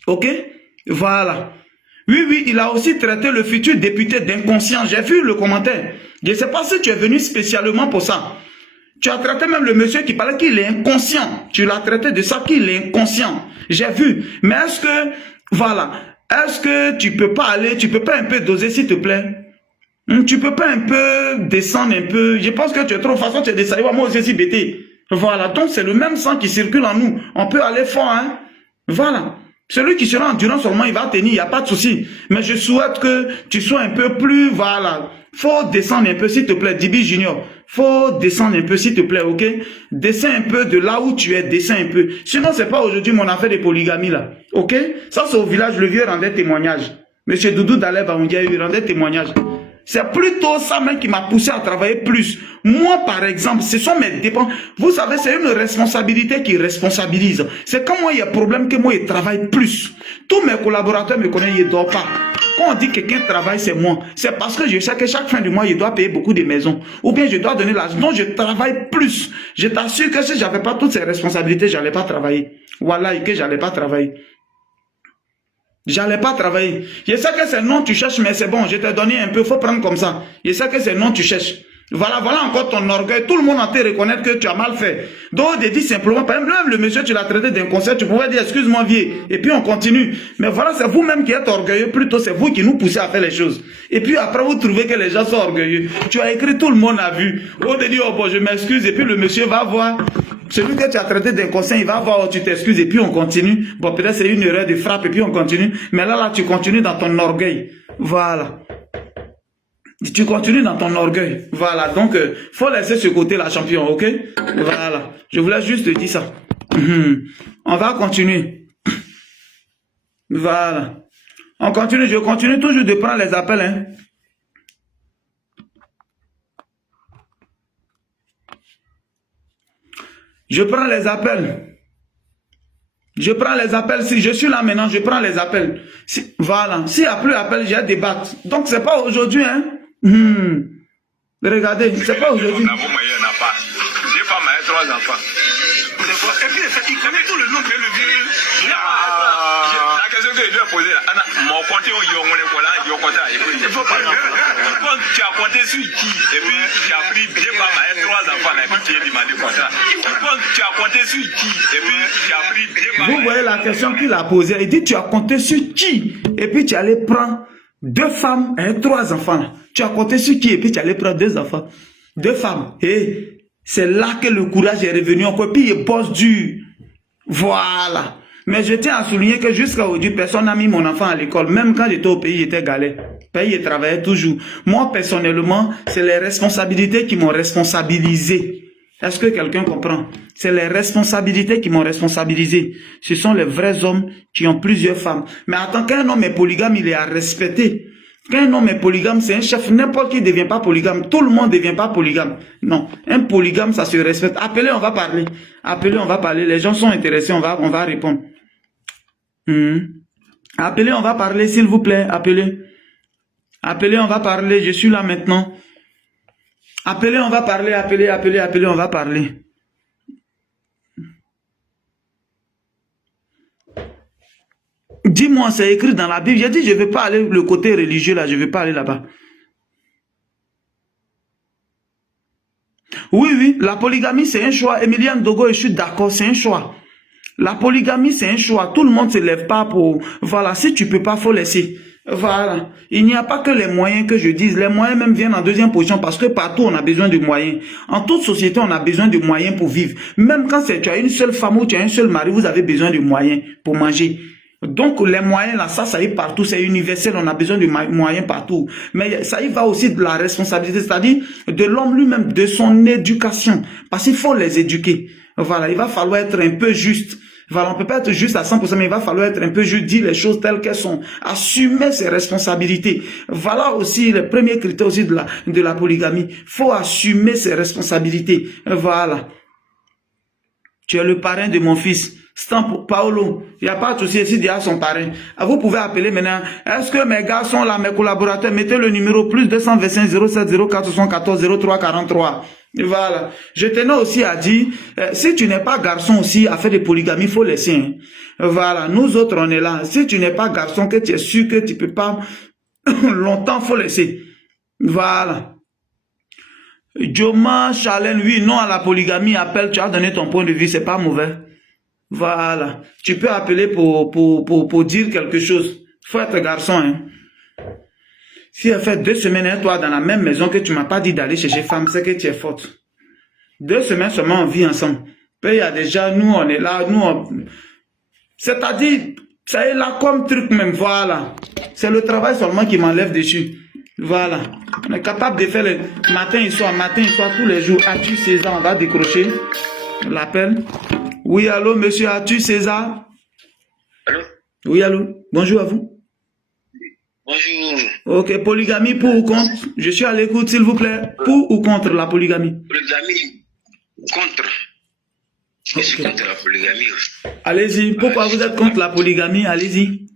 Ok? Voilà. Oui, il a aussi traité le futur député d'inconscient. J'ai vu le commentaire. Je ne sais pas si tu es venu spécialement pour ça. Tu as traité même le monsieur qui parlait qu'il est inconscient. Tu l'as traité de ça qu'il est inconscient. J'ai vu. Mais est-ce que, voilà, est-ce que tu peux pas un peu doser s'il te plaît? Tu peux pas un peu descendre un peu? Je pense que tu es trop façon, tu es des saïwas, moi aussi bêté. Voilà, donc c'est le même sang qui circule en nous. On peut aller fort, hein. Voilà. Celui qui sera endurant seulement, il va tenir, il n'y a pas de souci. Mais je souhaite que tu sois un peu plus, voilà. Faut descendre un peu, s'il te plaît, Dibi Junior. Faut descendre un peu, s'il te plaît, ok? Descends un peu de là où tu es, descends un peu. Sinon, c'est pas aujourd'hui mon affaire de polygamie, là. Ok? Ça, c'est au village, le vieux rendait témoignage. Monsieur Doudou Daleb Aoundia, il rendait témoignage. C'est plutôt ça même qui m'a poussé à travailler plus. Moi, par exemple, ce sont mes dépenses. Vous savez, c'est une responsabilité qui responsabilise. C'est comme moi, il y a problème que moi, je travaille plus. Tous mes collaborateurs me connaissent, ils ne dorment pas. Quand on dit que quelqu'un travaille, c'est moi. C'est parce que je sais que chaque fin du mois, je dois payer beaucoup de maisons. Ou bien je dois donner l'argent. Donc, je travaille plus. Je t'assure que si je n'avais pas toutes ces responsabilités, je n'allais pas travailler. Voilà, et que je n'allais pas travailler. J'allais pas travailler. Je sais que c'est non tu cherches, mais c'est bon, je t'ai donné un peu, faut prendre comme ça. Je sais que c'est non tu cherches. Voilà encore ton orgueil. Tout le monde en te reconnaître que tu as mal fait. Donc, de dire simplement, par exemple, même le monsieur, tu l'as traité d'un concert, tu pouvais dire, excuse-moi, vieux. Et puis, on continue. Mais voilà, c'est vous-même qui êtes orgueilleux. Plutôt, c'est vous qui nous poussez à faire les choses. Et puis, après, vous trouvez que les gens sont orgueilleux. Tu as écrit, tout le monde a vu. Au lieu de dire, oh bon, je m'excuse. Et puis, le monsieur va voir. Celui que tu as traité d'un conseil, il va voir, oh, tu t'excuses. Et puis, on continue. Bon, peut-être c'est une erreur de frappe. Et puis, on continue. Mais là, tu continues dans ton orgueil. Voilà. Tu continues dans ton orgueil. Voilà. Donc, faut laisser ce côté-là, champion, ok? Voilà. Je voulais juste te dire ça. On va continuer. Voilà. On continue. Je continue toujours de prendre les appels, hein. Je prends les appels. Je prends les appels. Si je suis là maintenant, je prends les appels. Si, voilà. S'il n'y a plus d'appels, j'ai à débattre. Donc, c'est pas aujourd'hui, hein. Regardez, c'est pas aujourd'hui. Des femmes avec 3 enfants. Et puis, il connaît tout le nom que le vieux. La question que je dois poser là, mon compte, il faut pas. Quand tu as compté sur qui, et puis tu as pris 2 femmes avec 3 enfants, et puis tu as demandé quoi ça. Quand tu as compté sur qui, et puis tu as pris 2 femmes. Vous voyez la question qu'il a posée. Il dit, tu as compté sur qui, et puis tu allais prendre 2 femmes et 3 enfants. Tu as compté sur qui et puis tu allais prendre 2 enfants. 2 femmes. Et c'est là que le courage est revenu encore. Puis il bosse dur. Voilà. Mais je tiens à souligner que jusqu'à aujourd'hui, personne n'a mis mon enfant à l'école. Même quand j'étais au pays, j'étais galère. Le pays, je travaillais toujours. Moi, personnellement, c'est les responsabilités qui m'ont responsabilisé. Est-ce que quelqu'un comprend? C'est les responsabilités qui m'ont responsabilisé. Ce sont les vrais hommes qui ont plusieurs femmes. Mais attends, qu'un homme est polygame, il est à respecter. Quand un homme est polygame, c'est un chef. N'importe qui ne devient pas polygame. Tout le monde ne devient pas polygame. Non. Un polygame, ça se respecte. Appelez, on va parler. Appelez, on va parler. Les gens sont intéressés, on va répondre. Appelez, on va parler, s'il vous plaît. Appelez. Appelez, on va parler. Je suis là maintenant. Appelez, on va parler. Appelez, on va parler. Dis-moi, c'est écrit dans la Bible. J'ai dit, je ne vais pas aller le côté religieux là, je ne vais pas aller là-bas. Oui, la polygamie, c'est un choix. Emilian Dogo, je suis d'accord, c'est un choix. La polygamie, c'est un choix. Tout le monde ne se lève pas pour... Voilà, si tu ne peux pas, il faut laisser. Voilà. Il n'y a pas que les moyens que je dise. Les moyens même viennent en deuxième position parce que partout, on a besoin de moyens. En toute société, on a besoin de moyens pour vivre. Même quand tu as une seule femme ou tu as un seul mari, vous avez besoin de moyens pour manger. Donc, les moyens, là, ça y est partout, c'est universel, on a besoin de moyens partout. Mais ça y va aussi de la responsabilité, c'est-à-dire de l'homme lui-même, de son éducation. Parce qu'il faut les éduquer. Voilà, il va falloir être un peu juste. Voilà, on peut pas être juste à 100%, mais il va falloir être un peu juste, dire les choses telles qu'elles sont. Assumer ses responsabilités. Voilà aussi le premier critère aussi de la polygamie. Faut assumer ses responsabilités. Voilà. Tu es le parrain de mon fils. Stamp Paolo, il n'y a pas de souci ici, il y a son parrain. Vous pouvez appeler maintenant. Est-ce que mes gars sont là, mes collaborateurs? Mettez le numéro plus 225 07 04 74 03 43. Voilà. Je tenais aussi à dire, si tu n'es pas garçon aussi à faire des polygamies, il faut laisser. Hein. Voilà. Nous autres, on est là. Si tu n'es pas garçon, que tu es sûr que tu peux pas longtemps, il faut laisser. Voilà. Joma Chalen, oui, non à la polygamie, appelle, tu as donné ton point de vue, c'est pas mauvais. Voilà. Tu peux appeler pour dire quelque chose. Faut être garçon, hein. Si elle fait 2 semaines, hein, toi, dans la même maison que tu m'as pas dit d'aller chercher femme, c'est que tu es forte. 2 semaines seulement, on vit ensemble. Puis il y a déjà, nous, on est là, c'est-à-dire, ça est là comme truc même, voilà. C'est le travail seulement qui m'enlève dessus. Voilà. On est capable de faire le matin et soir, tous les jours. As-tu César? On va décrocher l'appel. Oui, allô, monsieur, as-tu César? Allô? Oui, allô. Bonjour à vous. Bonjour. Ok, polygamie pour ou contre? Je suis à l'écoute, s'il vous plaît. Pour ou contre la polygamie? Polygamie, contre. Je suis contre la polygamie. Allez-y. Pourquoi vous êtes contre la polygamie? Allez-y.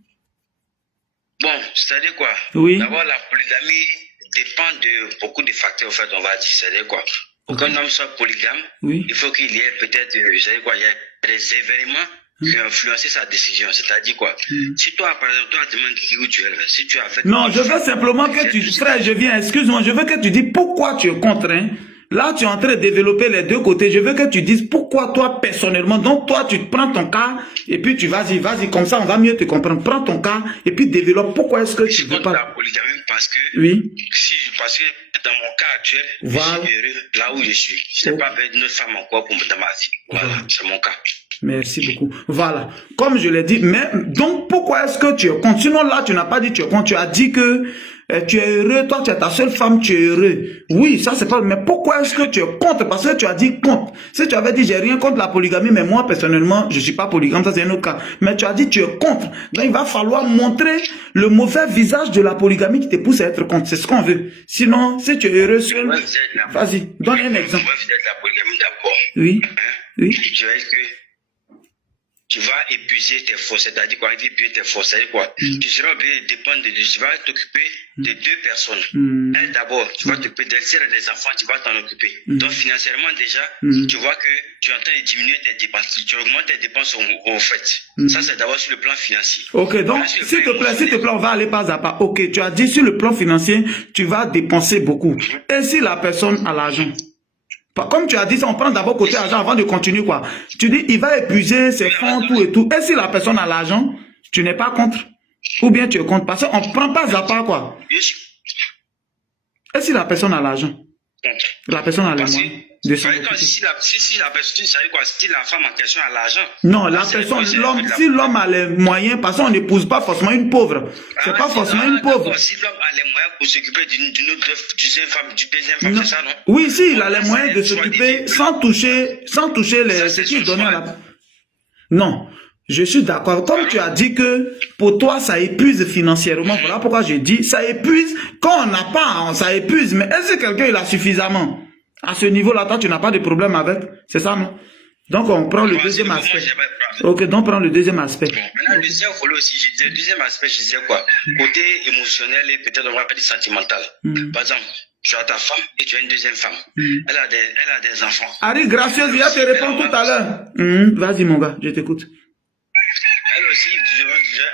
Bon, c'est-à-dire quoi? Oui. D'abord, la polygamie dépend de beaucoup de facteurs, en fait, on va dire. C'est-à-dire quoi? Pour qu'un homme soit polygame, il faut qu'il y ait peut-être, c'est-à-dire quoi, il y a des événements qui ont influencé sa décision. C'est-à-dire quoi? Si toi, par exemple, toi, tu demandes où tu es, si tu as fait... Non, je veux simplement que tu... Frère, je viens, excuse-moi, je veux que tu dises pourquoi tu es contre, hein. Là, tu es en train de développer les deux côtés. Je veux que tu dises pourquoi toi, personnellement. Donc, toi, tu prends ton cas et puis tu vas-y, comme ça, on va mieux te comprendre. Prends ton cas et puis développe. Pourquoi est-ce que tu veux pas... la polygamie parce que... Oui. Parce que dans mon cas actuel, voilà. Je suis heureux là où je suis. Je n'ai pas avec une autre femme encore pour dans ma vie. Voilà, c'est mon cas. Merci beaucoup. Voilà. Comme je l'ai dit, mais donc pourquoi est-ce que tu es contre? Sinon là, tu n'as pas dit tu es contre. Tu as dit que tu es heureux, toi tu es ta seule femme, tu es heureux. Oui, ça c'est pas... Mais pourquoi est-ce que tu es contre? Parce que tu as dit contre. Si tu avais dit j'ai rien contre la polygamie, mais moi personnellement, je suis pas polygame, ça c'est un autre cas. Mais tu as dit tu es contre. Donc il va falloir montrer le mauvais visage de la polygamie qui te pousse à être contre. C'est ce qu'on veut. Sinon, si tu es heureux seul... Vas-y, donne un exemple. Moi, je vais la polygamie d'abord. Oui. Oui. Je vais que tu vas épuiser tes forces, c'est-à-dire quoi, épuiser tes forces, c'est-à-dire quoi, tu seras obligé de dépendre tu vas t'occuper de 2 personnes. Elle d'abord, tu vas t'occuper d'elle, si elle a des enfants, tu vas t'en occuper. Donc financièrement déjà, tu vois que tu es en train de diminuer tes dépenses, tu augmentes tes dépenses au fait. Ça c'est d'abord sur le plan financier. Ok, donc s'il te plaît, on va aller pas à pas. Ok, tu as dit sur le plan financier, tu vas dépenser beaucoup. Et si la personne a l'argent? Comme tu as dit, on prend d'abord côté argent avant de continuer quoi. Tu dis, il va épuiser ses fonds, tout et tout. Et si la personne a l'argent, tu n'es pas contre? Ou bien tu es contre? Parce qu'on ne prend pas à part quoi. Et si la personne a l'argent? La personne a les moyens de s'en occuper. Si la personne, si la femme en question a l'argent. Non, la personne, l'homme, si l'homme a les moyens, parce qu'on n'épouse pas forcément une pauvre. C'est pas forcément une pauvre. Si l'homme a les moyens pour s'occuper d'une autre deuxième femme, c'est ça, non? Oui, si, il a les moyens de s'occuper sans toucher ce qui est donné à la... Non. Je suis d'accord. Comme tu as dit que pour toi, ça épuise financièrement. Voilà pourquoi j'ai dit, ça épuise. Quand on n'a pas, ça épuise. Mais est-ce que quelqu'un, il a suffisamment? À ce niveau-là, toi, tu n'as pas de problème avec. C'est ça, non? Donc, on prend le deuxième aspect. Ok, donc, prends le deuxième aspect. Bon, maintenant, le deuxième volet aussi, le deuxième aspect, je disais quoi? Côté émotionnel et peut-être, on va dire sentimental. Par exemple, tu as ta femme et tu as une deuxième femme. Elle a des enfants. Harry, gracieuse, il va te répondre tout à l'heure. Vas-y, mon gars, je t'écoute.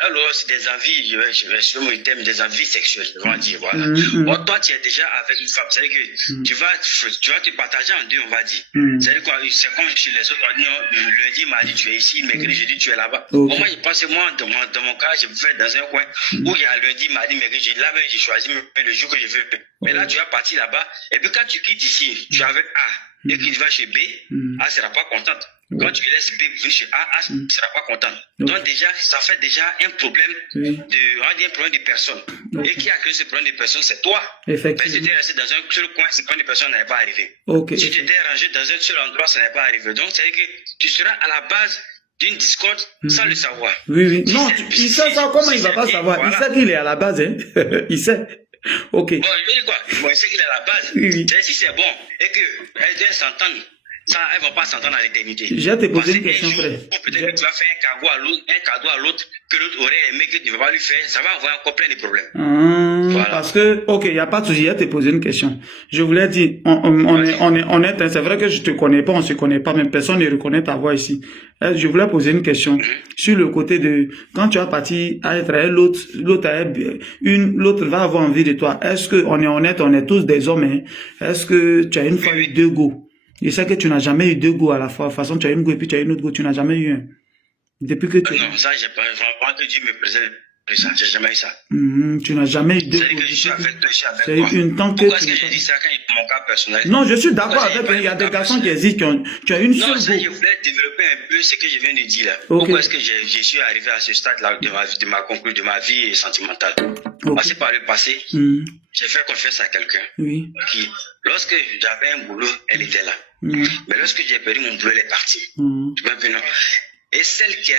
Elle a aussi des envies, je vais me terme, des envies sexuelles, on va dire, voilà. Bon, toi, tu es déjà avec une femme, c'est-à-dire que tu vas te partager en deux, on va dire. C'est-à-dire quoi, c'est comme chez les autres, le lundi, mardi, tu es ici, mercredi, jeudi, tu es là-bas. Au moins, je pense que moi, dans mon cas, je vais dans un coin où il y a lundi, mardi, mercredi, jeudi, là, j'ai choisi le jour que je veux. Mais là, tu vas partir là-bas, et puis quand tu quittes ici, tu es avec A, et qu'il va chez B, A ne sera pas contente. Quand tu laisses B venir chez A ne sera pas content. Donc déjà, ça fait déjà un problème de personne. Et qui a créé ce problème de personne, c'est toi. Effectivement. Si tu étais resté dans un seul coin, ce problème de personne n'allait pas arriver. Si tu étais rangé dans un seul endroit, ça n'allait pas arriver. Donc, c'est-à-dire que tu seras à la base d'une discorde sans le savoir. Oui. Non, il sait ça, comment il ne va pas savoir? Voilà. Il sait qu'il est à la base, hein. Il sait. Ok. Bon, je dis quoi? Bon, il sait qu'il est à la base. Oui. Si c'est bon et qu'elles doivent s'entendre, ça, elles ne vont pas s'entendre à l'éternité. Je vais te poser une question, frère. Peut-être que tu vas faire un cadeau à l'autre que l'autre aurait aimé que tu ne vas pas lui faire. Ça va avoir encore plein de problèmes. Voilà. Parce que, ok, il n'y a pas de souci. Je vais te poser une question. Je voulais dire, on est, c'est vrai que je ne te connais pas, on ne se connaît pas, même personne ne reconnaît ta voix ici. Je voulais poser une question sur le côté de, quand tu as parti à être avec l'autre va avoir envie de toi. Est-ce qu'on est honnête, on est tous des hommes, hein? Est-ce que tu as une fois eu 2 go? Je sais que tu n'as jamais eu 2 go à la fois. De toute façon, tu as une go et puis tu as une autre go. Tu n'as jamais eu un. Depuis que tu... Non, ça, j'ai pas. Vraiment que Dieu me préserve. J'ai jamais eu ça. Tu n'as jamais eu deux. C'est que je suis avec toi, C'est une tant que. Pourquoi est-ce que j'ai dit ça quand il est mon cas personnel? Non, je suis d'accord avec toi. Il y a des garçons qui existent, qui ont une seule. Non, ça, je voulais développer un peu ce que je viens de dire là. Pourquoi est-ce que je suis arrivé à ce stade-là de ma vie sentimentale? Parce que par le passé, j'ai fait confiance à quelqu'un qui, lorsque j'avais un boulot, elle était là. Mais lorsque j'ai perdu mon boulot, elle est partie. Tu vois un peu, non? Et celle qui est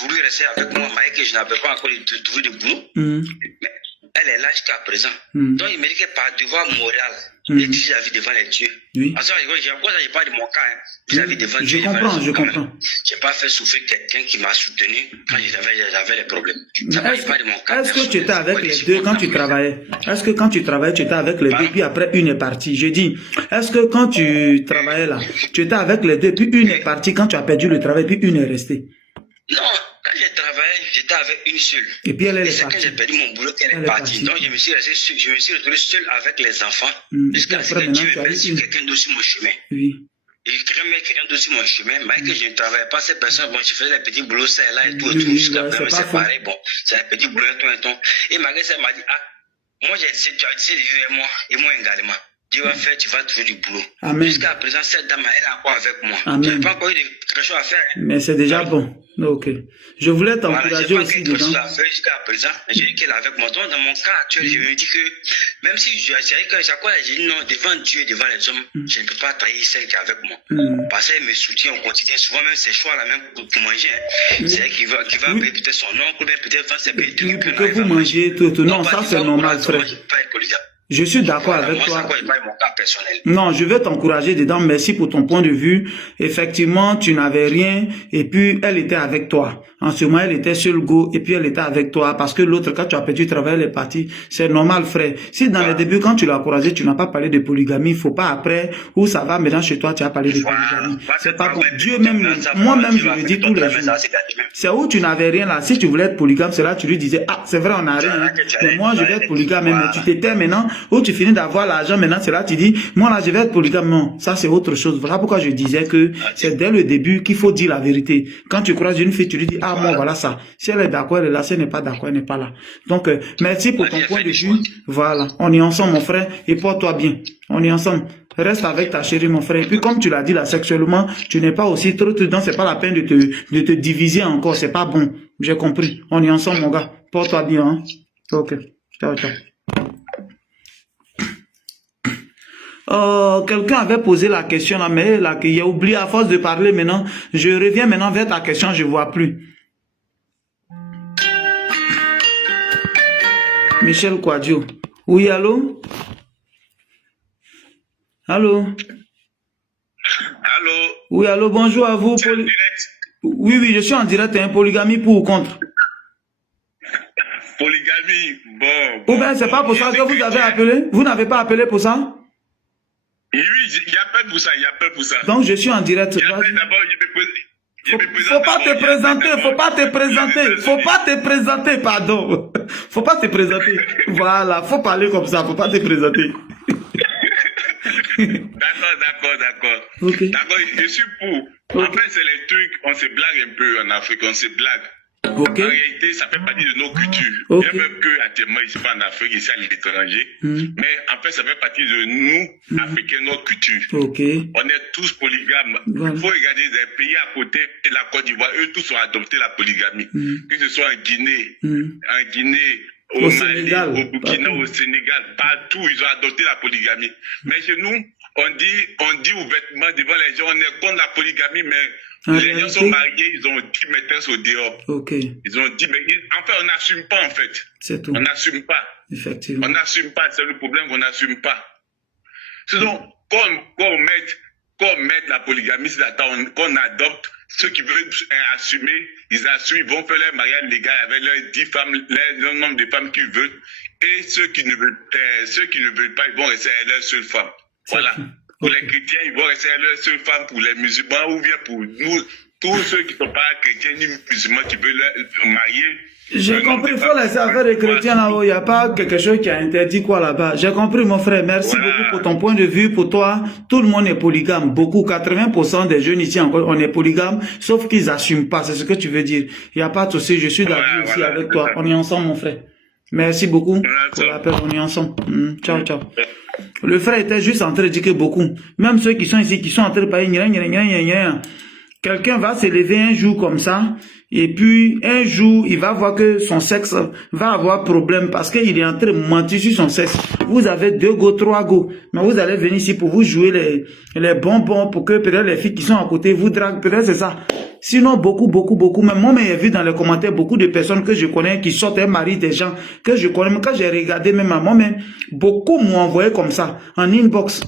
voulu rester avec moi, malgré que je n'avais pas encore trouvé de boulot, elle est là jusqu'à présent. Donc, il me dit que par devoir moral, et que j'ai la vie devant les dieux. Parce que je parle de mon cas, vis-à-vis devant Dieu. Je comprends. Je n'ai pas fait souffrir quelqu'un qui m'a soutenu quand j'avais les problèmes. Est-ce que tu étais avec les deux quand tu travaillais? Est-ce que quand tu travaillais, tu étais avec les deux, puis après une est partie? Je dis, est-ce que quand tu travaillais là, tu étais avec les deux, puis une est partie quand tu as perdu le travail, puis une est restée? Non, quand j'ai travaillé, j'étais avec une seule. Et puis elle est partie. partie. Quand j'ai perdu mon boulot, elle est partie. Donc je me suis retrouvé seul avec les enfants. Jusqu'à ce que Dieu me mette sur quelqu'un d'autre sur mon chemin. Oui. Et quelqu'un d'autre sur mon chemin, malgré que je ne travaillais pas, ces personnes, bon, je faisais les petits boulots, ça et là et tout, jusqu'à présent, c'est pareil, bon, c'est les petits boulots, et tout. Et malgré ça, elle m'a dit, moi j'ai décidé de vivre avec moi, et moi également. Dieu va faire, tu vas trouver du boulot. Amen. Jusqu'à présent, cette dame, elle est encore avec moi. Amen. Je n'ai pas encore eu quelque chose à faire. Mais c'est déjà bon. Ok. Je voulais t'encourager aussi dedans. Jusqu'à présent, mais j'ai dit qu'elle est avec moi. Donc, dans mon cas actuel, je me dis que même si je dirais que chaque fois, j'ai dit non, devant Dieu et devant les hommes, je ne peux pas trahir celle qui est avec moi. Parce qu'elle me soutient au quotidien. Souvent, même ses choix là, même pour manger. C'est elle qui va payer peut-être son oncle, peut-être vendre ses petits trucs. Que vous mangez tout. Non, ça c'est normal, frère. Je suis d'accord avec toi. Non, je veux t'encourager dedans. Merci pour ton point de vue. Effectivement, tu n'avais rien et puis elle était avec toi. En ce moment, elle était seule go et puis elle était avec toi parce que l'autre, quand tu as perdu le travail, elle est partie. C'est normal, frère. Si dans les débuts, quand tu l'as encouragé, tu n'as pas parlé de polygamie, il faut pas après, où ça va maintenant chez toi, tu as parlé de polygamie. C'est pas bon. Dieu même, moi-même, je le dis tous les jours. C'est où tu n'avais rien là. Si tu voulais être polygame, c'est là tu lui disais, ah, c'est vrai, on n'a rien. Mais moi, je vais être polygame. Mais tu t'étais maintenant, où tu finis d'avoir l'argent, maintenant, c'est là tu dis, moi là, je vais être polygame. Non, ça c'est autre chose. Voilà pourquoi je disais que c'est dès le début qu'il faut dire la vérité. Quand tu croises une fille, tu lui dis, ah, moi, voilà ça. Si elle est d'accord, elle est là. Si elle n'est pas d'accord, elle n'est pas là. Donc, merci pour ton point de vue. Voilà. On est ensemble, mon frère. Et porte-toi bien. On est ensemble. Reste avec ta chérie, mon frère. Et puis, comme tu l'as dit là, sexuellement, tu n'es pas aussi trop dedans. C'est pas la peine de te diviser encore. C'est pas bon. J'ai compris. On est ensemble, mon gars. Porte-toi bien, hein. Ok. Ciao, ciao. Quelqu'un avait posé la question là, mais là, il a oublié à force de parler maintenant. Je reviens maintenant vers ta question, je vois plus. Michel Quadio. Oui, allô? Allô? Allô? Oui, allô, bonjour à vous. Oui, oui, je suis en direct. Hein, polygamie pour ou contre? Polygamie, bon. Ou bien c'est pas pour ça que vous avez appelé? Vous n'avez pas appelé pour ça? Oui, il y a pas pour ça, il y a pas pour ça. Donc je suis en direct. Faut pas te présenter, pardon. Faut pas te présenter. Voilà, faut parler comme ça, faut pas te présenter. D'accord. Okay. D'accord, je suis pour. En fait, c'est les trucs, on se blague un peu en Afrique, on se blague. Okay. En réalité, ça fait partie de nos cultures. Okay. Bien même que actuellement, ici pas en Afrique, ici à l'étranger. Mais en fait, ça fait partie de nous, Africains, notre culture. Okay. On est tous polygames. Il faut regarder des pays à côté de la Côte d'Ivoire. Eux tous ont adopté la polygamie. Que ce soit en Guinée, au Mali, Sénégal, au Burkina, au Sénégal, partout, ils ont adopté la polygamie. Mais chez nous, on dit ouvertement devant les gens, on est contre la polygamie, mais les gens sont mariés, ils ont dit maîtresse au dehors. Okay. Ils ont dit, mais en fait, on n'assume pas, en fait. C'est tout. On n'assume pas. Effectivement. On n'assume pas, c'est le problème qu'on n'assume pas. Sinon, qu'on mette la polygamie, c'est qu'on adopte. Ceux qui veulent assumer, ils assument, ils vont faire leur mariage légal avec leurs 10 femmes, le nombre de femmes qu'ils veulent. Et ceux qui ne veulent pas, ils vont rester à leur seule femme. Voilà. Pour les chrétiens, ils vont rester à leur seule femme. Pour les musulmans, ou bien pour nous, tous ceux qui ne sont pas chrétiens ni musulmans qui veulent marier. J'ai compris, il faut laisser affaire des chrétiens là-haut. Il n'y a pas quelque chose qui a interdit quoi là-bas. J'ai compris, mon frère. Merci beaucoup pour ton point de vue. Pour toi, tout le monde est polygame. Beaucoup, 80% des jeunes ici, encore, on est polygame, sauf qu'ils n'assument pas. C'est ce que tu veux dire. Il n'y a pas de souci. Je suis d'accord aussi avec toi. On est ensemble, mon frère. Merci beaucoup pour l'appel. On est ensemble. Ciao, ciao. Le frère était juste en train de dire que beaucoup, même ceux qui sont ici, qui sont en train de parler, quelqu'un va se lever un jour comme ça, et puis un jour, il va voir que son sexe va avoir problème parce qu'il est en train de mentir sur son sexe. Vous avez 2 go, 3 go, mais vous allez venir ici pour vous jouer les bonbons pour que peut-être les filles qui sont à côté vous draguent, peut-être c'est ça. Sinon, beaucoup, même moi, j'ai vu dans les commentaires beaucoup de personnes que je connais qui sortent un mari des gens que je connais, quand j'ai regardé même à moi-même, beaucoup m'ont envoyé comme ça, en inbox.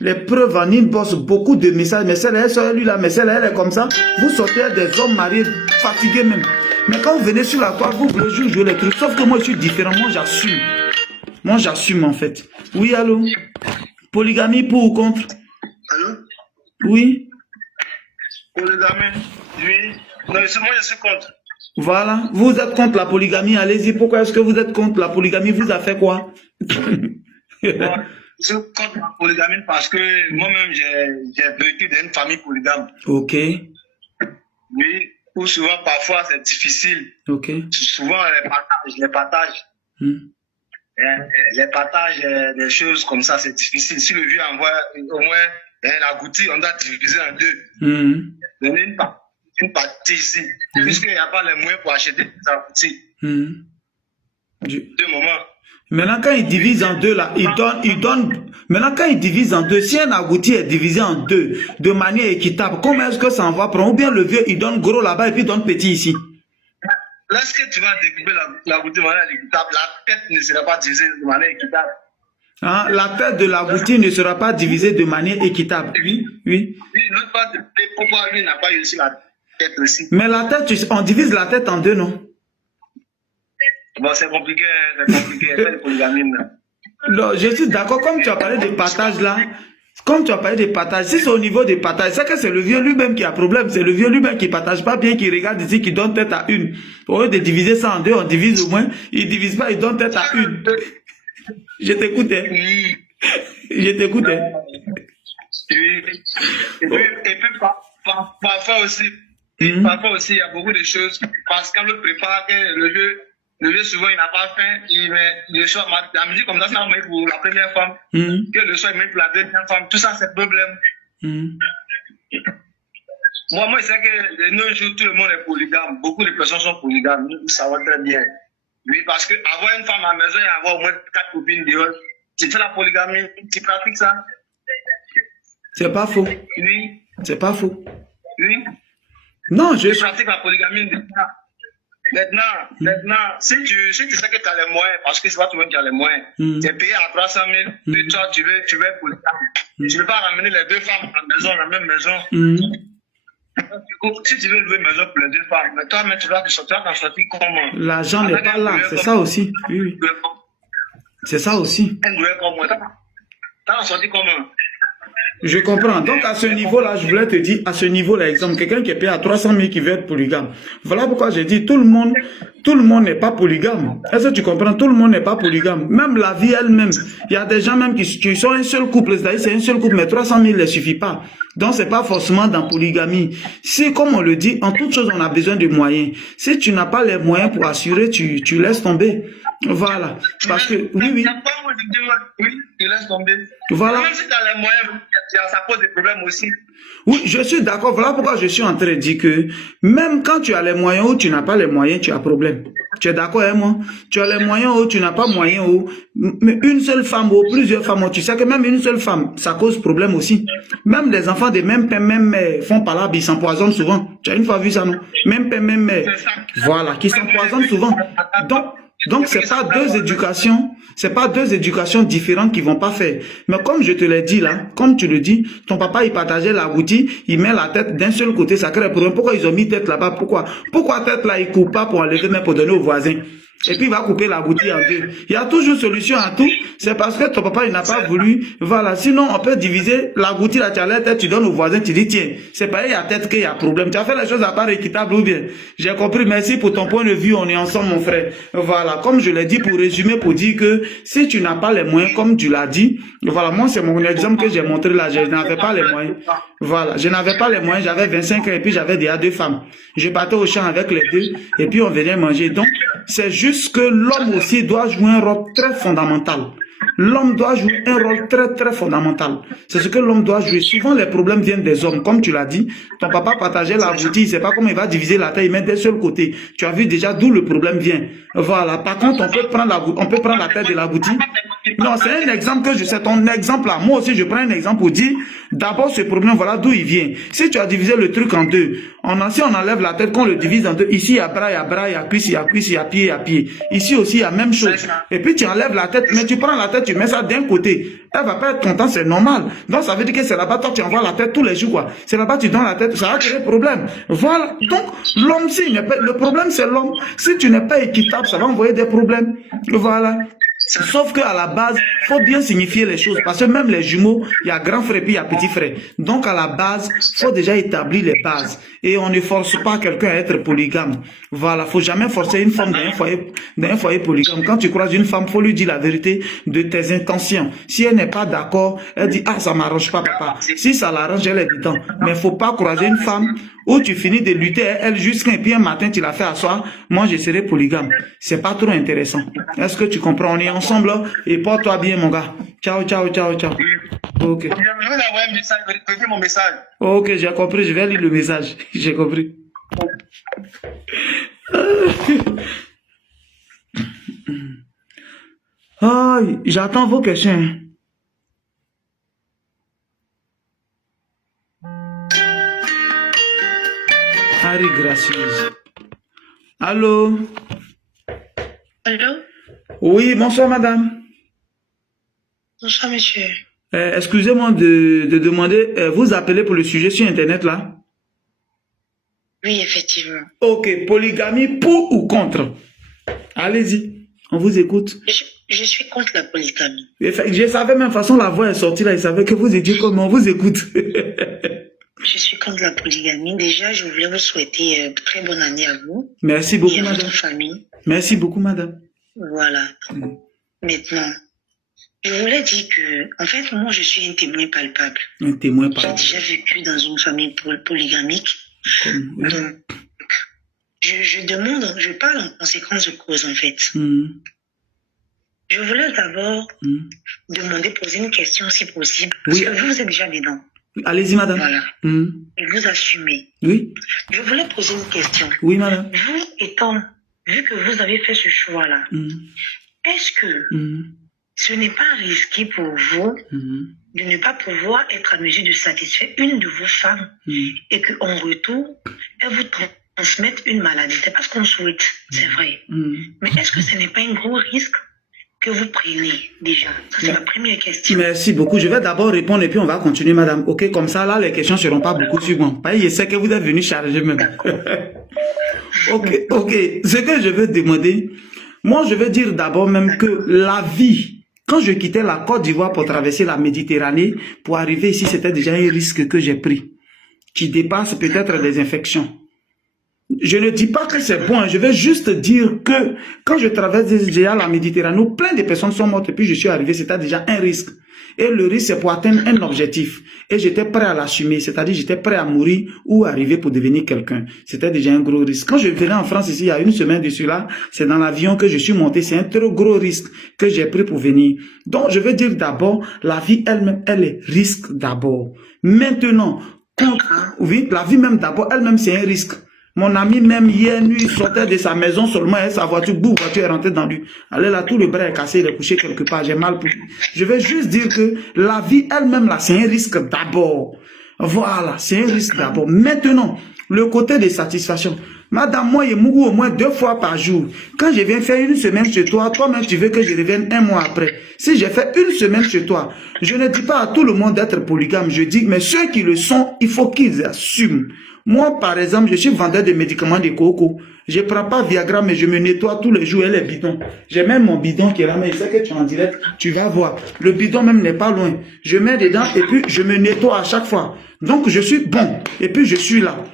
Les preuves en inbox, beaucoup de messages, mais celle-là, lui là, mais celle-là, elle est comme ça. Vous sortez des hommes mariés, fatigués même. Mais quand vous venez sur la toile, vous voulez juste jouer les trucs. Sauf que moi, je suis différent, moi, j'assume. Moi, j'assume, en fait. Oui, allô? Polygamie pour ou contre? Allô? Oui? Polygamie, oui. Non, moi, je suis contre. Voilà. Vous êtes contre la polygamie, allez-y. Pourquoi est-ce que vous êtes contre la polygamie? Vous avez fait quoi? Je suis contre la polygamie parce que moi-même, j'ai vécu dans une famille polygame. Ok. Oui, où souvent, parfois, c'est difficile. Ok. Souvent, les partages. Les partages des choses comme ça, c'est difficile. Si le vieux envoie au moins la goutille, on doit diviser en 2. Donner une partie ici. Puisqu'il n'y a pas les moyens pour acheter la goutille. 2 moments. Maintenant, quand il divise en 2, là, il donne. Maintenant, quand il divise en 2, si un agouti est divisé en 2 de manière équitable, comment est-ce que ça en va prendre? Ou bien le vieux, il donne gros là-bas et puis il donne petit ici? Lorsque tu vas découper l'agouti de manière équitable, la tête ne sera pas divisée de manière équitable. Hein? La tête de l'agouti ne sera pas divisée de manière équitable. Oui. Oui, l'autre part, pourquoi lui n'a pas eu aussi la tête aussi? Mais la tête, on divise la tête en 2, non? Bon, c'est compliqué, c'est la polygamie. Non, je suis d'accord, comme tu as parlé de partage là, comme tu as parlé de partage, si c'est au niveau des partages, c'est que c'est le vieux lui-même qui a problème, c'est le vieux lui-même qui partage pas bien, qui regarde ici, qui donne tête à une. Au lieu de diviser ça en 2, on divise au moins, il divise pas, il donne tête à une. Je t'écoutais. Je t'écoutais. Et puis parfois aussi, il y a beaucoup de choses, parce qu'on le prépare, que le vieux, souvent, il n'a pas faim. Le soir, la musique comme ça, c'est envoyé pour la première femme. Que le soir, il met pour la deuxième femme. Tout ça, c'est problème. Moi, je sais que de nos jours, tout le monde est polygame. Beaucoup de personnes sont polygames. Nous savons très bien. Oui, parce que avoir une femme à la maison et avoir au moins 4 copines dehors, tu fais la polygamie, tu pratiques ça. C'est pas faux. Oui. C'est pas faux. Oui. Non, je pratique la polygamie déjà. Maintenant, si tu sais que tu as les moyens, parce que c'est pas tout le monde qui a les moyens, tu es payé à 300 000, puis toi, tu veux être polygame. Tu ne veux pas ramener les 2 femmes à la même maison. Si tu veux louer une maison pour les 2 femmes, mais toi, tu vas t'en sortir comment? L'argent n'est pas là, c'est ça aussi. Oui. C'est ça aussi. T'en as sorti comment? Je comprends. Donc, à ce niveau-là, je voulais te dire, à ce niveau-là, exemple, quelqu'un qui est payé à 300 000 qui veut être polygame. Voilà pourquoi j'ai dit, tout le monde n'est pas polygame. Est-ce que tu comprends? Tout le monde n'est pas polygame. Même la vie elle-même. Il y a des gens même qui sont un seul couple. C'est-à-dire, c'est un seul couple, mais 300 000 ne suffit pas. Donc, c'est pas forcément dans polygamie. Si, comme on le dit, en toute chose, on a besoin de moyens. Si tu n'as pas les moyens pour assurer, tu laisses tomber. Voilà. Parce que, oui. Oui, tu laisses tomber. Voilà. Même si tu as les moyens, ça pose des problèmes aussi. Oui, je suis d'accord. Voilà pourquoi je suis en train de dire que même quand tu as les moyens ou tu n'as pas les moyens, tu as problème. Tu es d'accord avec moi? Tu as les moyens ou tu n'as pas moyen ou mais une seule femme ou plusieurs femmes, tu sais que même une seule femme, ça cause problème aussi. Même les enfants des mêmes pères, même mères font par là, ils s'empoisonnent souvent. Tu as une fois vu ça, non? Même père, même mère. Voilà, qui s'empoisonnent souvent. Donc c'est pas deux éducations différentes qui vont pas faire. Mais comme je te l'ai dit là, comme tu le dis, ton papa il partageait la goutille, il met la tête d'un seul côté, ça crée problème. Pourquoi ils ont mis tête là-bas? Pourquoi tête là il coupe pas pour enlever mais pour donner aux voisins? et puis il va couper la bouteille en deux. Il y a toujours solution à tout. C'est parce que ton papa, il n'a pas voulu. Voilà. Sinon, on peut diviser la bouteille, la tête, tu donnes au voisin, tu dis, tiens, c'est pas il y a tête qu'il y a problème. Tu as fait les choses à part équitable ou bien? J'ai compris. Merci pour ton point de vue. On est ensemble, mon frère. Voilà. Comme je l'ai dit, pour résumer, pour dire que si tu n'as pas les moyens, comme tu l'as dit, voilà. Moi, c'est mon exemple que j'ai montré là. Je n'avais pas les moyens. Voilà. Je n'avais pas les moyens. J'avais 25 ans et puis j'avais déjà 2 femmes. Je partais au champ avec les 2 et puis on venait manger. Donc, c'est juste que l'homme aussi doit jouer un rôle très fondamental. L'homme doit jouer un rôle très très fondamental. C'est ce que l'homme doit jouer. Souvent les problèmes viennent des hommes. Comme tu l'as dit, ton papa partageait la bouteille, il ne sait pas comment il va diviser la taille, il met d'un seul côté. Tu as vu déjà d'où le problème vient. Voilà. Par contre, on peut prendre la tête de la bouteille. Non, c'est un exemple que je sais, ton exemple là. Moi aussi, je prends un exemple pour dire, d'abord ce problème, voilà d'où il vient. Si tu as divisé le truc en deux, si on enlève la tête, qu'on le divise en deux, ici il y a bras, il y a cuisse, il y a cuisse, il y a pied, il y a pied. Ici aussi, il y a même chose. Et puis tu enlèves la tête, mais tu prends la tête, tu mets ça d'un côté. Elle va pas être contente, c'est normal. Donc ça veut dire que c'est là-bas, toi tu envoies la tête tous les jours, quoi. C'est là-bas, tu donnes la tête, ça va créer problème. Voilà. Donc, l'homme, le problème c'est l'homme. Si tu n'es pas équitable, ça va envoyer des problèmes. Voilà. Sauf qu'à la base, faut bien signifier les choses. Parce que même les jumeaux, il y a grand frère et puis il y a petit frère. Donc à la base, faut déjà établir les bases. Et on ne force pas quelqu'un à être polygame. Voilà, faut jamais forcer une femme d'un foyer polygame. Quand tu croises une femme, faut lui dire la vérité de tes intentions. Si elle n'est pas d'accord, elle dit, ah, ça m'arrange pas, papa. Si ça l'arrange, elle est dedans. Mais faut pas croiser une femme où tu finis de lutter, elle jusqu'à, et puis un matin, tu la fais asseoir, moi je serai polygame. C'est pas trop intéressant. Est-ce que tu comprends? On est ensemble, là, et porte-toi bien, mon gars. Ciao, ciao, ciao, ciao. Ok. Je vais envoyer un message, je vais écrire mon message. Ok, j'ai compris, je vais lire le message. J'ai compris. Oh, j'attends vos questions. Harry gracieuse. Allô? Allô? Oui, bonsoir madame. Bonsoir monsieur. Excusez-moi de demander, vous appelez pour le sujet sur internet là? Oui, effectivement. Ok, polygamie pour ou contre? Allez-y, on vous écoute. Je suis contre la polygamie. Je savais même façon la voix est sortie là, je savais que vous étiez comme on vous écoute. Je suis contre la polygamie. Déjà, je voulais vous souhaiter très bonne année à vous. Merci beaucoup, et à madame. votre famille. Merci beaucoup, madame. Voilà. Maintenant, je voulais dire que, en fait, moi, je suis un témoin palpable. Un témoin palpable. J'ai déjà vécu dans une famille polygamique. Oui. Donc, je demande, je parle en conséquence de cause, en fait. Je voulais d'abord demander, poser une question si possible. Parce que vous êtes déjà dedans. Allez-y, madame. Voilà. Et vous assumez. Oui. Je voulais poser une question. Oui, madame. Vu que vous avez fait ce choix-là, est-ce que ce n'est pas risqué pour vous de ne pas pouvoir être à mesure de satisfaire une de vos femmes et qu'en retour, elle vous transmette une maladie? C'est pas ce qu'on souhaite, c'est vrai. Mais est-ce que ce n'est pas un gros risque que vous prenez déjà? Ça, c'est la première question. Merci beaucoup. Je vais d'abord répondre et puis on va continuer, madame. Ok, comme ça, là, les questions ne seront pas beaucoup sur moi. Je sais que vous êtes venu charger même. Ok. Ce que je veux demander, moi, je veux dire d'abord même que la vie, quand je quittais la Côte d'Ivoire pour traverser la Méditerranée, pour arriver ici, c'était déjà un risque que j'ai pris, qui dépasse peut-être des infections. Je ne dis pas que c'est bon, je vais juste dire que quand je traverse déjà la Méditerranée, où plein de personnes sont mortes et puis je suis arrivé, c'était déjà un risque. Et le risque, c'est pour atteindre un objectif. Et j'étais prêt à l'assumer, c'est-à-dire j'étais prêt à mourir ou arriver pour devenir quelqu'un. C'était déjà un gros risque. Quand je venais en France ici, il y a une semaine de cela, c'est dans l'avion que je suis monté. C'est un trop gros risque que j'ai pris pour venir. Donc, je veux dire d'abord, la vie elle-même, elle est risque d'abord. Maintenant, oui, la vie même d'abord, elle-même, c'est un risque. Mon ami même hier nuit, il sortait de sa maison seulement et sa voiture, boum, voiture est rentrée dans lui. Allez là, tout le bras est cassé, il est couché quelque part, j'ai mal pour lui. Je vais juste dire que la vie elle-même là, c'est un risque d'abord. Voilà, c'est un risque d'abord. Maintenant, le côté de satisfaction. Madame, moi, je mourrai au moins 2 fois par jour. Quand je viens faire une semaine chez toi, toi-même, tu veux que je revienne 1 mois après. Si j'ai fait une semaine chez toi, je ne dis pas à tout le monde d'être polygame. Je dis, mais ceux qui le sont, il faut qu'ils assument. Moi, par exemple, je suis vendeur de médicaments de coco. Je ne prends pas Viagra, mais je me nettoie tous les jours et les bidons. J'ai même mon bidon qui est là, mais je sais que tu es en direct, tu vas voir. Le bidon même n'est pas loin. Je mets dedans et puis je me nettoie à chaque fois. Donc, je suis bon. Et puis, je suis là.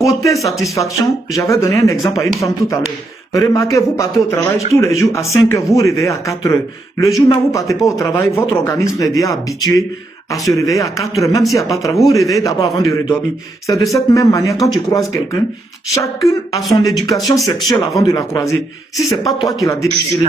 Côté satisfaction, j'avais donné un exemple à une femme tout à l'heure. Remarquez, vous partez au travail tous les jours à 5 heures, vous vous réveillez à 4 heures. Le jour même vous ne partez pas au travail, votre organisme est déjà habitué à se réveiller à 4 heures, même s'il n'y a pas de travail, vous vous réveillez d'abord avant de redormir. C'est de cette même manière, quand tu croises quelqu'un, chacune a son éducation sexuelle avant de la croiser. Si c'est pas toi qui l'as dépucelée,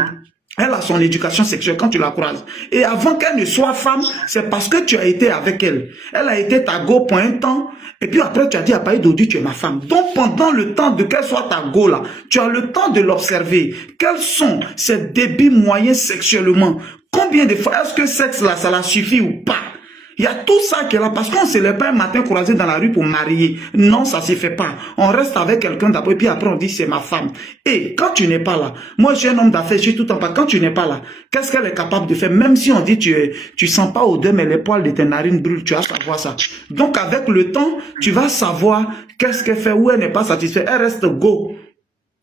elle a son éducation sexuelle quand tu la croises. Et avant qu'elle ne soit femme, c'est parce que tu as été avec elle. Elle a été ta go pour un temps, et puis après tu as dit à Paï Dodi, tu es ma femme. Donc pendant le temps de qu'elle soit ta go là, tu as le temps de l'observer. Quels sont ses débits moyens sexuellement? Combien de fois, est-ce que sexe là, ça la suffit ou pas? Il y a tout ça qui est là, parce qu'on ne se lève pas un matin croisé dans la rue pour marier. Non, ça ne se fait pas. On reste avec quelqu'un d'abord, et puis après on dit c'est ma femme. Et quand tu n'es pas là, moi je suis un homme d'affaires, je suis tout en bas. Quand tu n'es pas là, qu'est-ce qu'elle est capable de faire? Même si on dit tu sens pas odeur, mais les poils de tes narines brûlent, tu vas savoir ça. Donc avec le temps, tu vas savoir qu'est-ce qu'elle fait, où elle n'est pas satisfaite. Elle reste go,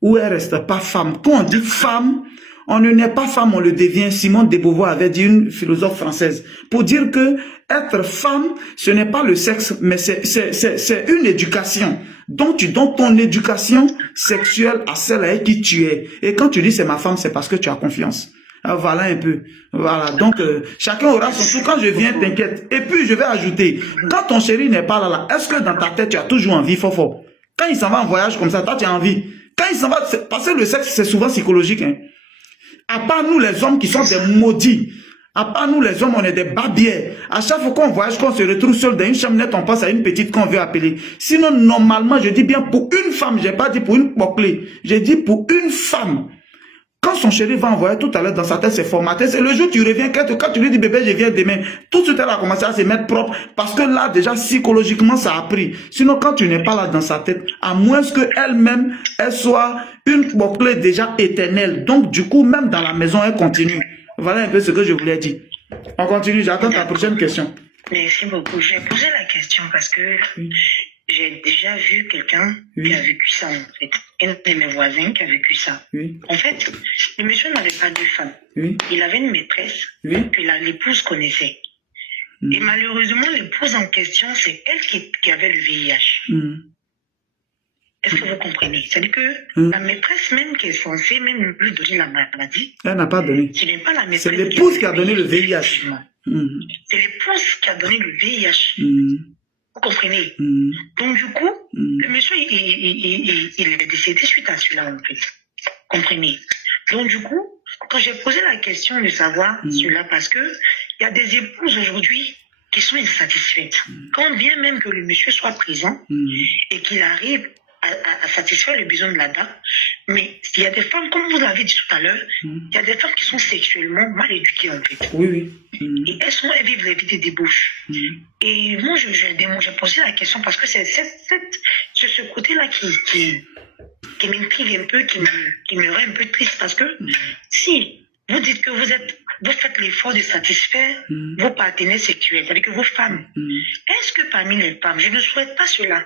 ou elle reste pas femme. Quand on dit femme, on ne naît pas femme, on le devient. Simone de Beauvoir avait dit, une philosophe française, pour dire que être femme, ce n'est pas le sexe, mais c'est une éducation. Donc tu donnes ton éducation sexuelle à celle avec qui tu es. Et quand tu dis c'est ma femme, c'est parce que tu as confiance. Voilà un peu. Voilà. Donc chacun aura son tour. Quand je viens, t'inquiète. Et puis je vais ajouter, quand ton chéri n'est pas là, est-ce que dans ta tête tu as toujours envie, fort? Quand il s'en va en voyage comme ça, toi tu as envie. Quand il s'en va, parce que le sexe c'est souvent psychologique, hein. À part nous les hommes qui sont des maudits, à part nous les hommes on est des babières. À chaque fois qu'on voyage, qu'on se retrouve seul dans une chambre, on passe à une petite qu'on veut appeler. Sinon normalement je dis bien pour une femme, j'ai pas dit pour une bouclée, j'ai dit pour une femme. Quand son chéri va envoyer tout à l'heure dans sa tête, c'est formaté. C'est le jour où tu reviens, quand tu lui dis bébé, je viens demain, tout de suite elle a commencé à se mettre propre. Parce que là, déjà, psychologiquement, ça a pris. Sinon, quand tu n'es pas là dans sa tête, à moins qu'elle-même, elle soit une bouclée déjà éternelle. Donc, du coup, même dans la maison, elle continue. Voilà un peu ce que je voulais dire. On continue, j'attends ta prochaine question. Merci beaucoup. Je vais poser la question parce que j'ai déjà vu quelqu'un qui a vécu ça, en fait. Un de mes voisins qui a vécu ça. En fait, le monsieur n'avait pas de femme. Il avait une maîtresse que l'épouse connaissait. Et malheureusement, l'épouse en question, c'est elle qui avait le VIH. Est-ce que vous comprenez? C'est-à-dire que la maîtresse même qui est censée même lui donner la maladie, elle n'a pas donné. Ce n'est pas la maîtresse. C'est l'épouse qui a donné le VIH. C'est l'épouse qui a donné le VIH. Vous comprenez? Donc du coup, le monsieur, il est décédé suite à cela, en fait. Comprenez? Donc du coup, quand j'ai posé la question de savoir cela, parce que il y a des épouses aujourd'hui qui sont insatisfaites. Quand bien même que le monsieur soit présent et qu'il arrive à satisfaire les besoins de la dame, mais il y a des femmes, comme vous l'avez dit tout à l'heure, il y a des femmes qui sont sexuellement mal éduquées, en fait. Oui. Et elles vivent la vie des débauches. Et moi, j'ai posé la question parce que c'est ce côté-là qui m'intrigue un peu, qui me rend un peu triste, parce que si vous dites que vous faites l'effort de satisfaire vos partenaires sexuels, c'est-à-dire que vos femmes, est-ce que parmi les femmes, je ne souhaite pas cela,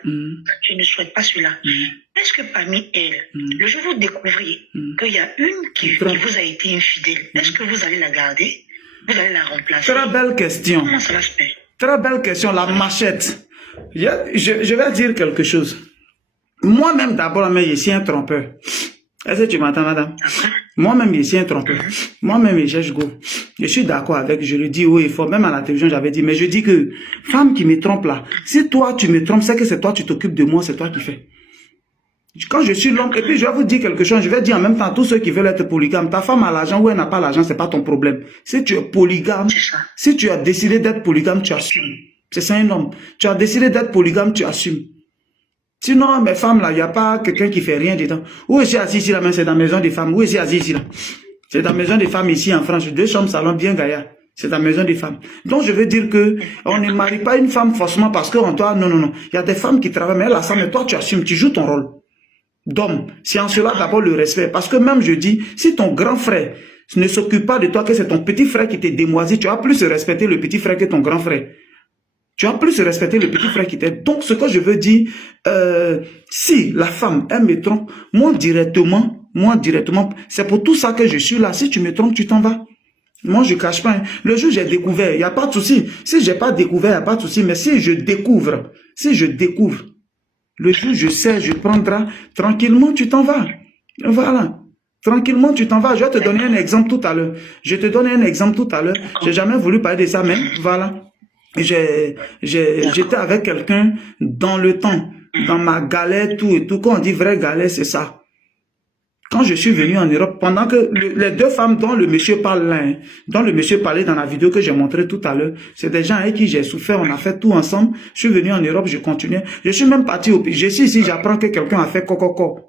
est-ce que parmi elles, le jour où vous découvrez qu'il y a une qui vous a été infidèle, est-ce que vous allez la garder? Vous allez la remplacer? Très belle question. Comment ça va se faire? Très belle question, la machette. Je vais dire quelque chose. Moi-même, d'abord, je suis un trompeur. Est-ce que tu m'entends, madame? Moi-même, je suis un trompeur. Moi-même, je cherche go. Je suis d'accord avec, je le dis haut et fort. Même à la télévision, j'avais dit, mais je dis que, femme qui me trompe là, si toi, tu me trompes, c'est que c'est toi, tu t'occupes de moi, c'est toi qui fais. Quand je suis l'homme, et puis je vais vous dire quelque chose, je vais dire en même temps à tous ceux qui veulent être polygames, ta femme a l'argent ou elle n'a pas l'argent, c'est pas ton problème. Si tu es polygame, si tu as décidé d'être polygame, tu assumes. C'est ça un homme. Tu as décidé d'être polygame, tu assumes. Sinon, mes femmes là, il n'y a pas quelqu'un qui fait rien dedans. Où est-ce assis ici là, mais c'est dans la maison des femmes. Où est-ce assis ici là? C'est dans la maison des femmes ici en France. 2 chambres, salon bien gaillard. C'est la maison des femmes. Donc je veux dire que on ne marie pas une femme forcément parce qu'on doit. Non. Il y a des femmes qui travaillent, mais elle a ça, mais toi tu assumes, tu joues ton rôle d'homme. C'est en cela d'abord le respect. Parce que même je dis, si ton grand frère ne s'occupe pas de toi, que c'est ton petit frère qui t'est démoisi, tu vas plus respecter le petit frère que ton grand frère. Tu as plus respecté le petit frère qui t'aide. Donc, ce que je veux dire, si la femme, elle me trompe, moi directement, c'est pour tout ça que je suis là. Si tu me trompes, tu t'en vas. Moi, je cache pas. Hein. Le jour où j'ai découvert, il n'y a pas de souci. Si j'ai pas découvert, il n'y a pas de souci. Mais si je découvre, le jour où je sais, je prendrai, tranquillement, tu t'en vas. Voilà. Tranquillement, tu t'en vas. Je vais te donner un exemple tout à l'heure. J'ai jamais voulu parler de ça, mais voilà. J'étais avec quelqu'un dans le temps, dans ma galère, tout et tout. Quand on dit vraie galère, c'est ça. Quand je suis venu en Europe, pendant que les deux femmes dont le monsieur parle là, hein, dont le monsieur parlait dans la vidéo que j'ai montré tout à l'heure, c'est des gens avec qui j'ai souffert, on a fait tout ensemble. Je suis venu en Europe, je continuais. Je suis même parti au pays. Je suis ici, j'apprends que quelqu'un a fait coco.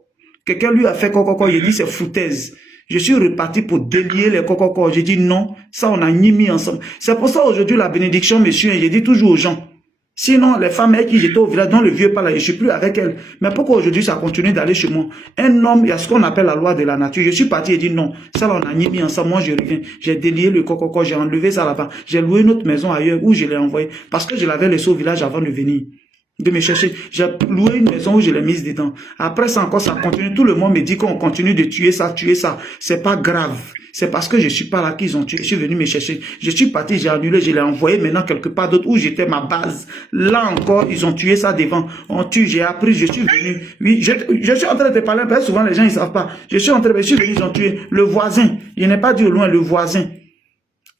Quelqu'un lui a fait coco, il dit c'est foutaise. Je suis reparti pour délier les coco. J'ai dit non, ça on a ni mis ensemble. C'est pour ça aujourd'hui la bénédiction me suit. J'ai dit toujours aux gens. Sinon, les femmes avec qui j'étais au village, dont le vieux parle, je suis plus avec elles. Mais pourquoi aujourd'hui ça continue d'aller chez moi? Un homme, il y a ce qu'on appelle la loi de la nature. Je suis parti et dit non, ça là on a ni mis ensemble. Moi je reviens. J'ai délié le coco, j'ai enlevé ça là-bas. J'ai loué une autre maison ailleurs où je l'ai envoyé. Parce que je l'avais laissé au village avant de venir. De me chercher. J'ai loué une maison où je l'ai mise dedans. Après ça encore, ça continue. Tout le monde me dit qu'on continue de tuer ça. C'est pas grave. C'est parce que je suis pas là qu'ils ont tué. Je suis venu me chercher. Je suis parti, j'ai annulé, je l'ai envoyé maintenant quelque part d'autre où j'étais ma base. Là encore, ils ont tué ça devant. On tue, j'ai appris, je suis venu. Oui, je suis en train de te parler, parce que souvent les gens ils savent pas. Je suis venu, ils ont tué le voisin. Il n'est pas dit au loin, le voisin.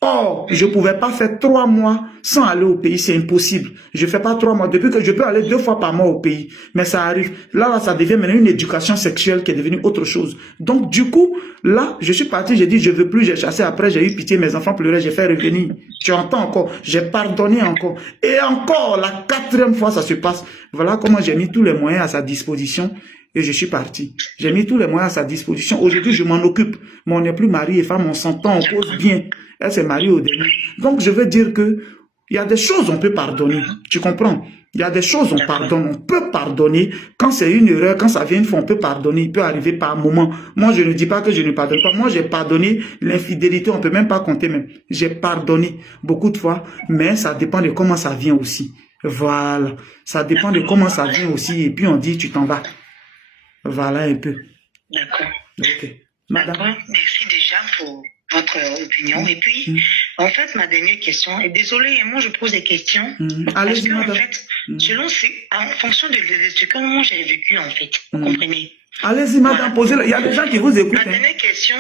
Or, je pouvais pas faire 3 mois sans aller au pays, c'est impossible. Je fais pas 3 mois, depuis que je peux aller 2 fois par mois au pays. Mais ça arrive. Là, ça devient maintenant une éducation sexuelle qui est devenue autre chose. Donc, du coup, là, je suis parti, j'ai dit, je veux plus, j'ai chassé. Après, j'ai eu pitié, mes enfants pleuraient, j'ai fait revenir. Tu entends encore, j'ai pardonné encore. Et encore, la 4e fois, ça se passe. Voilà comment j'ai mis tous les moyens à sa disposition. Et je suis parti. J'ai mis tous les moyens à sa disposition. Aujourd'hui, je m'en occupe. Mais on n'est plus mari et femme, on s'entend, on cause bien. Elle s'est mariée au début. Donc, je veux dire que il y a des choses on peut pardonner. Tu comprends? Il y a des choses on pardonne. On peut pardonner. Quand c'est une erreur, quand ça vient une fois, on peut pardonner. Il peut arriver par moment. Moi, je ne dis pas que je ne pardonne pas. Moi, j'ai pardonné l'infidélité. On peut même pas compter même. J'ai pardonné beaucoup de fois. Mais ça dépend de comment ça vient aussi. Voilà. Ça dépend de comment ça vient aussi. Et puis, on dit, tu t'en vas. Voilà un peu. D'accord. Ok. Madame. D'accord. Merci déjà pour votre opinion. Et puis, en fait, ma dernière question, et désolé, moi je pose des questions, parce que, en fait, selon en fonction de ce que moi j'ai vécu, en fait, vous comprenez? Allez-y, madame, posez-le. Il y a des gens qui vous écoutent. La dernière question,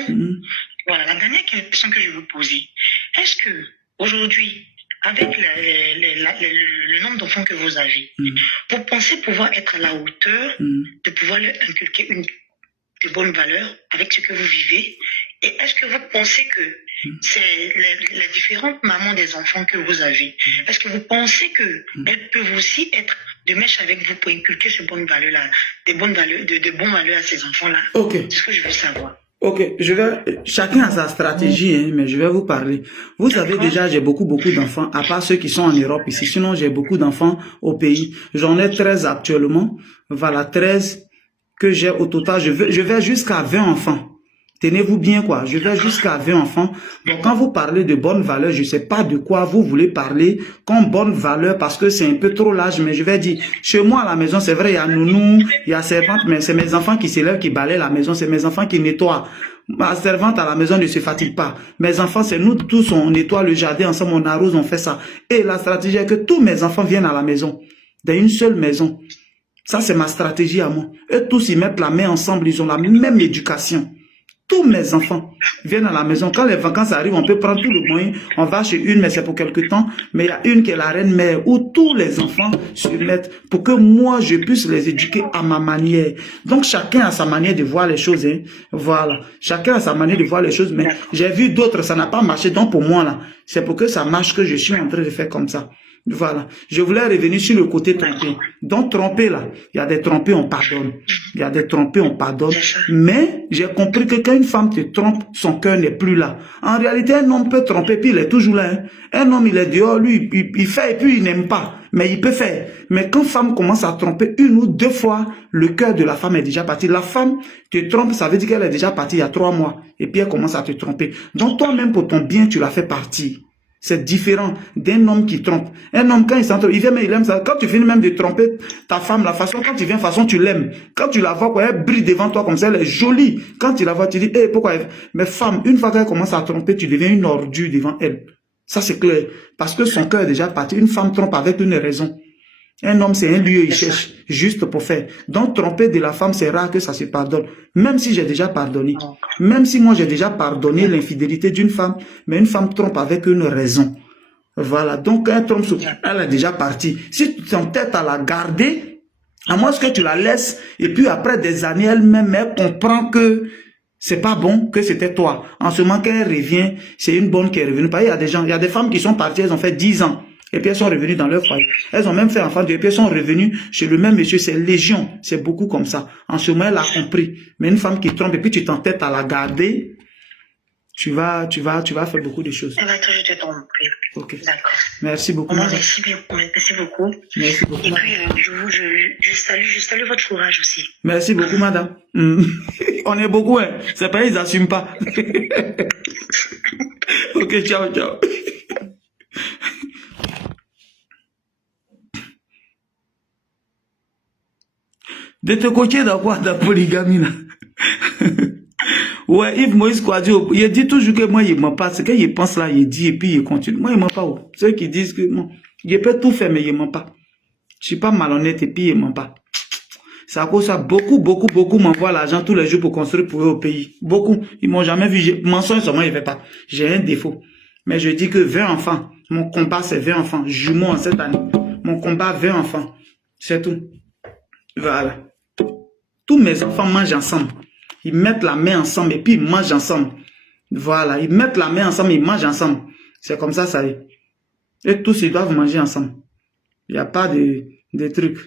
voilà, la dernière question que je veux poser, est-ce que, aujourd'hui, avec le nombre d'enfants que vous avez, vous pensez pouvoir être à la hauteur de pouvoir leur inculquer de bonnes valeurs avec ce que vous vivez? Et est-ce que vous pensez que c'est les différentes mamans des enfants que vous avez, est-ce que vous pensez qu'elles peuvent aussi être de mèche avec vous pour inculquer ces bonnes valeurs-là, de bons valeurs à ces enfants-là? Ok. C'est ce que je veux savoir. Ok, chacun a sa stratégie, hein, mais je vais vous parler. Vous savez déjà, j'ai beaucoup d'enfants, à part ceux qui sont en Europe ici. Sinon, j'ai beaucoup d'enfants au pays. J'en ai 13 actuellement. Voilà, 13 que j'ai au total. Je vais jusqu'à 20 enfants. Tenez-vous bien, quoi. Je vais jusqu'à 20 enfants. Donc, quand vous parlez de bonnes valeurs, je sais pas de quoi vous voulez parler comme bonne valeur parce que c'est un peu trop large, mais je vais dire, chez moi à la maison, c'est vrai, il y a nounou, il y a servante, mais c'est mes enfants qui s'élèvent, qui balayent la maison, c'est mes enfants qui nettoient. Ma servante à la maison ne se fatigue pas. Mes enfants, c'est nous tous, on nettoie le jardin ensemble, on arrose, on fait ça. Et la stratégie est que tous mes enfants viennent à la maison, dans une seule maison. Ça, c'est ma stratégie à moi. Eux tous, ils mettent la main ensemble, ils ont la même éducation. Tous mes enfants viennent à la maison. Quand les vacances arrivent, on peut prendre tout le moyen. On va chez une, mais c'est pour quelque temps. Mais il y a une qui est la reine mère, où tous les enfants se mettent pour que moi, je puisse les éduquer à ma manière. Donc, chacun a sa manière de voir les choses. Hein. Voilà. Chacun a sa manière de voir les choses. Mais j'ai vu d'autres, ça n'a pas marché. Donc, pour moi, là, c'est pour que ça marche que je suis en train de faire comme ça. Voilà. Je voulais revenir sur le côté trompé. Donc, trompé, là, il y a des trompés, on pardonne. Il y a des trompés, on pardonne. Mais, j'ai compris que quand une femme te trompe, son cœur n'est plus là. En réalité, un homme peut tromper, puis il est toujours là. Hein. Un homme, il est dehors, lui, il fait, et puis il n'aime pas. Mais il peut faire. Mais quand femme commence à tromper 1 ou 2 fois, le cœur de la femme est déjà parti. La femme te trompe, ça veut dire qu'elle est déjà partie il y a 3 mois. Et puis, elle commence à te tromper. Donc, toi-même, pour ton bien, tu la fais partir. C'est différent d'un homme qui trompe. Un homme, quand il s'entre, il vient, mais il aime ça. Quand tu finis même de tromper ta femme, la façon, quand tu viens, façon, tu l'aimes. Quand tu la vois, quoi, elle brille devant toi comme ça, elle est jolie. Quand tu la vois, tu dis, hey, pourquoi elle... Mais femme, une fois qu'elle commence à tromper, tu deviens une ordure devant elle. Ça, c'est clair. Parce que son cœur est déjà parti. Une femme trompe avec une raison. Un homme, c'est un lieu, il cherche juste pour faire. Donc, tromper de la femme, c'est rare que ça se pardonne. Même si j'ai déjà pardonné. Même si moi, j'ai déjà pardonné l'infidélité d'une femme, mais une femme trompe avec une raison. Voilà. Donc, un trompe, elle est déjà partie. Si tu t'entêtes à la garder, à moins que tu la laisses, et puis après des années, elle-même, elle comprend que c'est pas bon, que c'était toi. En ce moment qu'elle revient, c'est une bonne qui est revenue. Il y a des gens, il y a des femmes qui sont parties, elles ont fait 10 ans. Et puis elles sont revenues dans leur foyer. Elles ont même fait enfant, et puis elles sont revenues chez le même monsieur. C'est légion. C'est beaucoup comme ça. En ce moment, elle a compris. Mais une femme qui trompe, et puis tu t'entêtes à la garder, tu vas faire beaucoup de choses. Elle va toujours te tromper. Ok. D'accord. Merci beaucoup. Merci beaucoup. Merci beaucoup. Et puis, je salue votre courage aussi. Merci beaucoup, madame. On est beaucoup, hein. C'est pas, ils n'assument pas. Ok, ciao. De te coacher dans quoi? Dans polygamie, là. Ouais, Yves Moïse Kouadio, il dit toujours que moi, il ne ment pas. C'est qu'il pense là, il dit et puis il continue. Moi, il ne ment pas. Ceux qui disent que moi, il peut tout faire, mais il ne ment pas. Je suis pas malhonnête et puis il ne ment pas. C'est à cause de ça, beaucoup m'envoient l'argent tous les jours pour construire pour eux au pays. Beaucoup. Ils m'ont jamais vu. Mensonge seulement, il ne fait pas. J'ai un défaut. Mais je dis que 20 enfants. Mon combat, c'est 20 enfants. Jumeaux en cette année. Mon combat, 20 enfants. C'est tout. Voilà. Tous mes enfants mangent ensemble. Ils mettent la main ensemble et puis ils mangent ensemble. Voilà. Ils mettent la main ensemble et ils mangent ensemble. C'est comme ça, ça y est. Et tous, ils doivent manger ensemble. Il n'y a pas de trucs.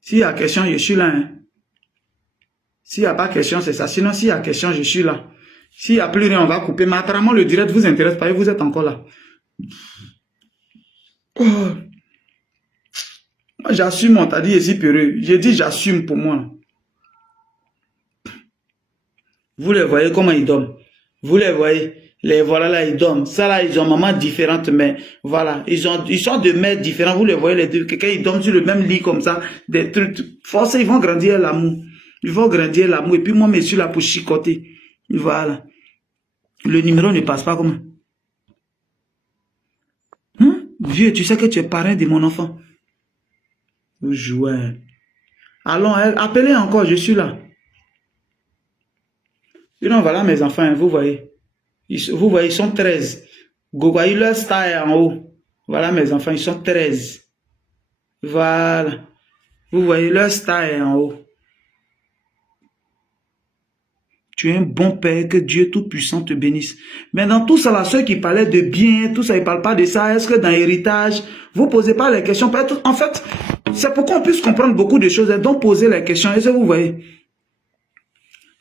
S'il y a question, je suis là. Hein. S'il n'y a pas question, c'est ça. Sinon, s'il y a question, je suis là. S'il n'y a plus rien, on va couper. Mais apparemment, le direct vous intéresse pas et vous êtes encore là. Oh. Moi, j'assume, on t'a dit ici, peureux. J'ai dit, j'assume pour moi. Vous les voyez comment ils dorment. Vous les voyez. Les voilà là, ils dorment. Ça là, ils ont maman différente, mais voilà. Ils sont de mères différents. Vous les voyez, les deux. Quelqu'un, ils dorment sur le même lit comme ça. Des trucs. Forcés, ils vont grandir l'amour. Ils vont grandir l'amour. Et puis moi, je suis là pour chicoter. Voilà. Le numéro ne passe pas comment? Hein? Vieux, tu sais que tu es parrain de mon enfant. Vous jouez. Allons, appelez encore, je suis là. Et non, voilà mes enfants, vous voyez. Vous voyez, ils sont 13. Gogoy, leur star est en haut. Voilà mes enfants, ils sont 13. Voilà. Vous voyez, leur star est en haut. Tu es un bon père, que Dieu Tout-Puissant te bénisse. Mais dans tout ça, là, ceux qui parlaient de bien, tout ça, ils ne parlent pas de ça. Est-ce que dans l'héritage, vous ne posez pas les questions? En fait, c'est pour qu'on puisse comprendre beaucoup de choses. Donc, posez les questions. Est-ce que vous voyez?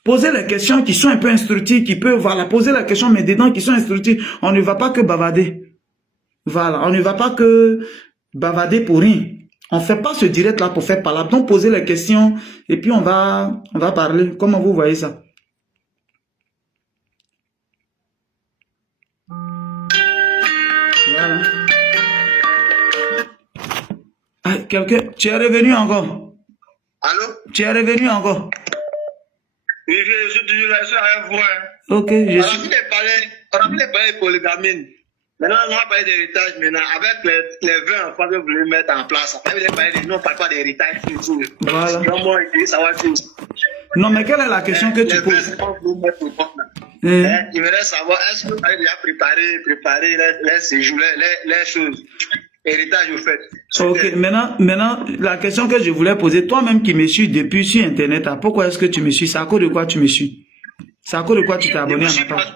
Posez les questions qui sont un peu instructives, qui peuvent, voilà, poser la question, mais dedans, qui sont instructives. On ne va pas que bavarder. Voilà, on ne va pas que bavarder pour rien. On ne fait pas ce direct-là pour faire parler. Donc, posez les questions, et puis on va parler. Comment vous voyez ça? Voilà. Ah, quelqu'un, tu es revenu encore? Allô? Tu es revenu encore? Oui, je suis toujours là, je suis avec vous. Hein. Ok, je suis... On a parlé de polygamie. Maintenant, on va parler d'héritage maintenant. Avec les 20 enfants que vous voulez mettre en place, on ne parle pas d'héritage. Voilà. Non, mais quelle est la question que tu poses? Il me reste savoir, est-ce que vous avez déjà préparé les séjours, les choses? Héritage, au fait. Ok, maintenant, la question que je voulais poser, toi-même qui me suis depuis sur Internet, pourquoi est-ce que tu me suis? C'est à cause de quoi tu me suis? C'est à cause de quoi tu t'es abonné à ma page? Parce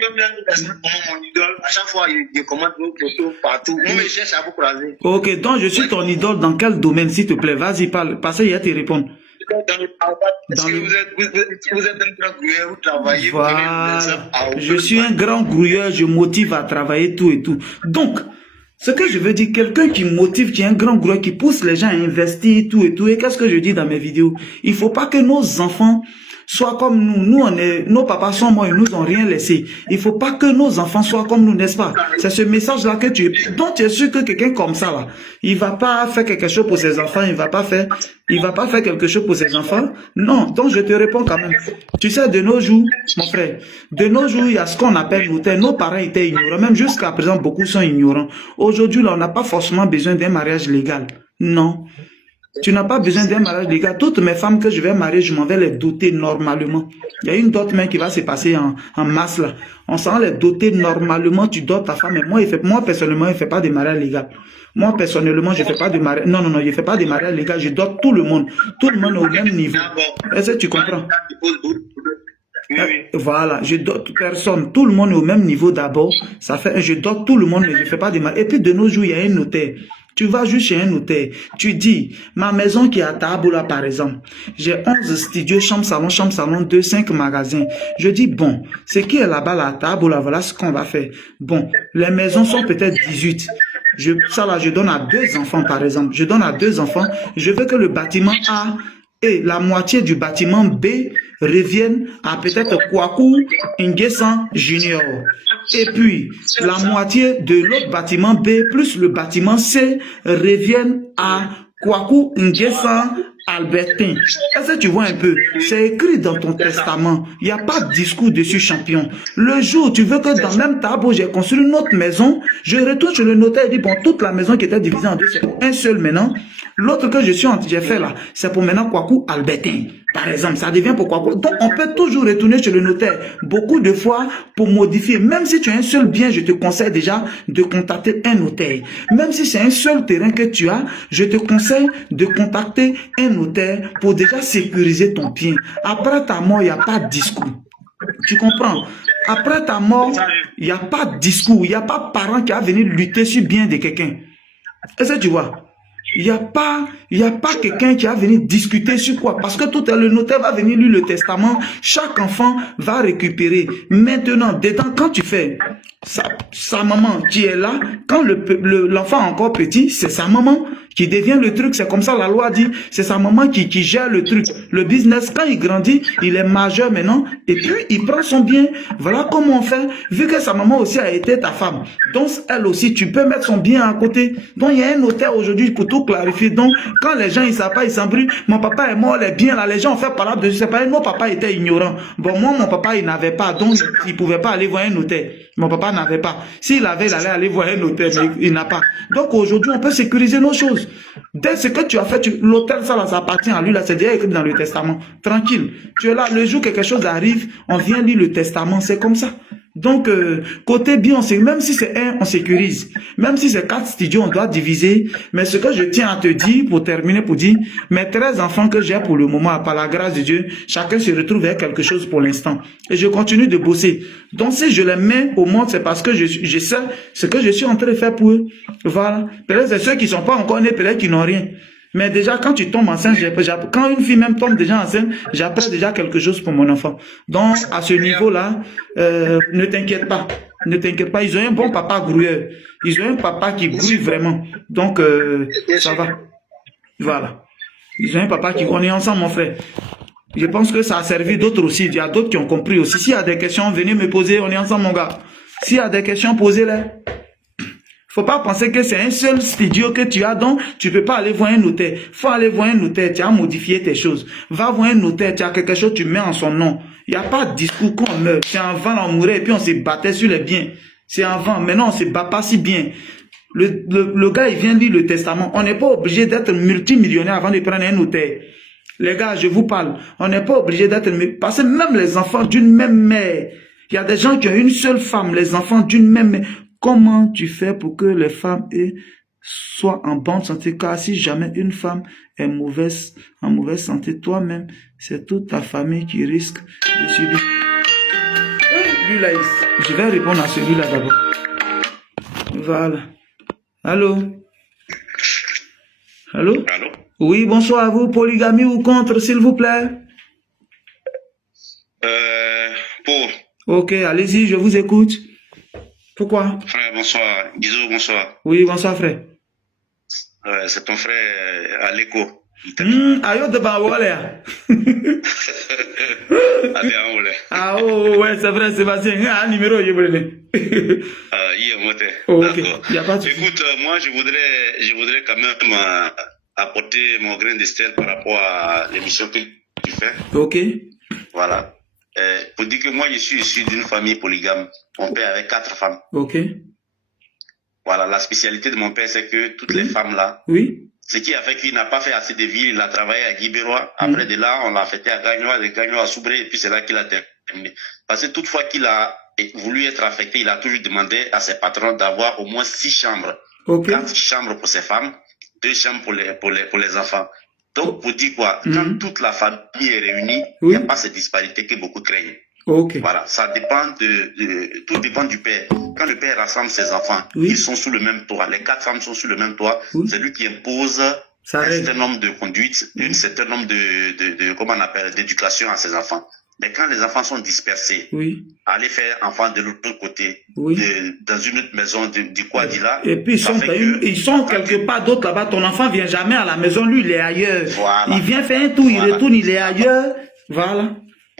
que mon idole, à chaque fois, il commande vos photos partout. Moi, je cherche à vous croiser. Ok, donc je suis ton idole dans quel domaine, s'il te plaît? Vas-y, parle, parce qu'il y a te répondre. Vous êtes un grand grouilleur, vous travaillez. Voilà. Je suis un grand grouilleur, je motive à travailler tout et tout. Donc, ce que je veux dire, quelqu'un qui motive, qui est un grand grouilleur, qui pousse les gens à investir tout et tout. Et qu'est-ce que je dis dans mes vidéos? Il ne faut pas que nos enfants soient comme nous. Nos papas sont morts, ils nous ont rien laissé. Il faut pas que nos enfants soient comme nous, n'est-ce pas? C'est ce message-là que donc tu es sûr que quelqu'un comme ça, là, il va pas faire quelque chose pour ses enfants, il va pas faire quelque chose pour ses enfants. Non, donc je te réponds quand même. Tu sais, de nos jours, mon frère, de nos jours, il y a ce qu'on appelle nos parents étaient ignorants, même jusqu'à présent, beaucoup sont ignorants. Aujourd'hui, là, on n'a pas forcément besoin d'un mariage légal. Non. Tu n'as pas besoin d'un mariage légal. Toutes mes femmes que je vais marier, je m'en vais les doter normalement. Il y a une dot même qui va se passer en masse là. On s'en les doter normalement. Tu dotes ta femme. Mais moi personnellement, je ne fais pas de mariage légal. Moi personnellement, je ne fais pas de mariage. Non, je ne fais pas de mariage légal. Je dote tout le monde. Tout le monde est au même niveau. Est-ce que tu comprends? Voilà, je dote personne. Tout le monde est au même niveau d'abord. Ça fait, je dote tout le monde, mais je ne fais pas de mariage. Et puis de nos jours, il y a un notaire. Tu vas juste chez un notaire, tu dis, ma maison qui est à Taboula par exemple, j'ai 11 studios, chambre, salon, 2, 5 magasins. Je dis, bon, ce qui est là-bas, là, à Taboula, voilà ce qu'on va faire. Bon, les maisons sont peut-être 18. Je donne à 2 enfants par exemple. Je donne à 2 enfants. Je veux que le bâtiment A et la moitié du bâtiment B reviennent à peut-être Kwaku Nguessan Junior. Et puis, la moitié de l'autre bâtiment B plus le bâtiment C reviennent à Kwaku Nguessan Albertin. Est-ce que tu vois un peu? C'est écrit dans ton testament. Il n'y a pas de discours dessus, champion. Le jour où tu veux que dans le même tableau, j'ai construit une autre maison, je retourne chez le notaire et dis, bon, toute la maison qui était divisée en 2, c'est pour un seul maintenant. L'autre que j'ai fait là, c'est pour maintenant Kwaku Albertin. Par exemple, ça devient pour Kwaku. Donc, on peut toujours retourner chez le notaire beaucoup de fois pour modifier. Même si tu as un seul bien, je te conseille déjà de contacter un notaire. Même si c'est un seul terrain que tu as, je te conseille de contacter un notaire pour déjà sécuriser ton bien. Après ta mort, il n'y a pas de discours. Tu comprends? Après ta mort, il n'y a pas de discours. Il n'y a pas de parent qui a venu lutter sur le bien de quelqu'un. Est-ce que tu vois? Il n'y a pas quelqu'un qui va venir discuter sur quoi. Parce que tout à l'heure, le notaire va venir lire le testament. Chaque enfant va récupérer. Maintenant, dedans, quand tu fais sa maman qui est là, quand l'enfant est encore petit, c'est sa maman qui devient le truc. C'est comme ça, la loi dit, c'est sa maman qui gère le truc. Le business, quand il grandit, il est majeur maintenant, et puis il prend son bien. Voilà comment on fait, vu que sa maman aussi a été ta femme. Donc, elle aussi, tu peux mettre son bien à côté. Donc, il y a un notaire aujourd'hui pour tout clarifier. Donc, quand les gens, ils savent pas, ils s'embrouillent. Mon papa est mort, les biens, là, les gens ont fait parler dessus. C'est pas, nos papas étaient ignorants. Bon, moi, mon papa, il n'avait pas, donc, il pouvait pas aller voir un notaire. Mon papa n'avait pas. S'il avait, il allait aller voir un notaire, mais il n'a pas. Donc, aujourd'hui, on peut sécuriser nos choses. Dès ce que tu as fait, l'hôtel, ça appartient à lui, là, c'est déjà écrit dans le testament. Tranquille. Tu es là, le jour quelque chose arrive, on vient lire le testament, c'est comme ça. Donc, côté bien, même si c'est 1, on sécurise. Même si c'est 4 studios, on doit diviser. Mais ce que je tiens à te dire, pour terminer, pour dire, mes 13 enfants que j'ai pour le moment, par la grâce de Dieu, chacun se retrouve avec quelque chose pour l'instant. Et je continue de bosser. Donc, si je les mets au monde, c'est parce que je sais ce que je suis en train de faire pour eux. Voilà. Peut-être c'est ceux qui ne sont pas encore nés, peut-être qui n'ont rien. Mais déjà, quand tu tombes enceinte, quand une fille même tombe déjà enceinte, j'apprends déjà quelque chose pour mon enfant. Donc, à ce niveau-là, ne t'inquiète pas. Ne t'inquiète pas. Ils ont un bon papa grouilleur. Ils ont un papa qui grouille vraiment. Donc, ça va. Voilà. Ils ont un papa qui... On est ensemble, mon frère. Je pense que ça a servi d'autres aussi. Il y a d'autres qui ont compris aussi. S'il y a des questions, venez me poser. On est ensemble, mon gars. S'il y a des questions, posez-les. Faut pas penser que c'est un seul studio que tu as, donc tu peux pas aller voir un notaire. Faut aller voir un notaire, tu as modifié tes choses. Va voir un notaire, tu as quelque chose, tu mets en son nom. Il n'y a pas de discours qu'on meurt. C'est avant, on mourait et puis on se battait sur les biens. C'est avant. Maintenant, on se bat pas si bien. Le gars, il vient lire le testament. On n'est pas obligé d'être multimillionnaire avant de prendre un notaire. Les gars, je vous parle. On n'est pas obligé d'être... Parce que même les enfants d'une même mère, il y a des gens qui ont une seule femme, les enfants d'une même mère. Comment tu fais pour que les femmes soient en bonne santé? Car si jamais une femme est en mauvaise santé, toi-même, c'est toute ta famille qui risque de subir. Lui là, je vais répondre à celui-là d'abord. Voilà. Allô? Allô? Allô? Oui, bonsoir à vous. Polygamie ou contre, s'il vous plaît? Pour. Ok, allez-y, je vous écoute. Pourquoi? Frère, bonsoir. Guizou, bonsoir. Oui, bonsoir, frère. C'est ton frère Aleko. Ayo de Banwalea. Ah, oh, ouais, c'est vrai, Sébastien. Un numéro, il est D'accord. Écoute, moi, je voudrais quand même apporter mon grain de sel par rapport à l'émission que tu fais. Ok. Voilà. Pour dire que moi, je suis issu d'une famille polygame. Mon père avait 4 femmes. Ok. Voilà, la spécialité de mon père, c'est que toutes les femmes là, ce qui a fait qu'il n'a pas fait assez de villes, il a travaillé à Guibérois. Après de là, on l'a affecté à Gagnois, de Gagnois à Soubré, et puis c'est là qu'il a terminé. Parce que toutefois qu'il a voulu être affecté, il a toujours demandé à ses patrons d'avoir au moins 6 chambres. 4 chambres pour ses femmes, 2 chambres pour les enfants. Donc, pour dire quoi, quand toute la famille est réunie, il n'y a pas cette disparité que beaucoup craignent. Voilà, ça dépend tout dépend du père. Quand le père rassemble ses enfants, ils sont sous le même toit. Les 4 femmes sont sous le même toit. C'est lui qui impose un certain nombre de conduites, un certain nombre comment on appelle, d'éducation à ses enfants. Mais quand les enfants sont dispersés, aller faire enfant de l'autre côté, dans une autre maison, du quoi, dit là. Et puis ils sont quelque part d'autre là-bas. Ton enfant vient jamais à la maison, lui il est ailleurs. Voilà. Il vient faire un tour, il retourne, il est ailleurs. Voilà.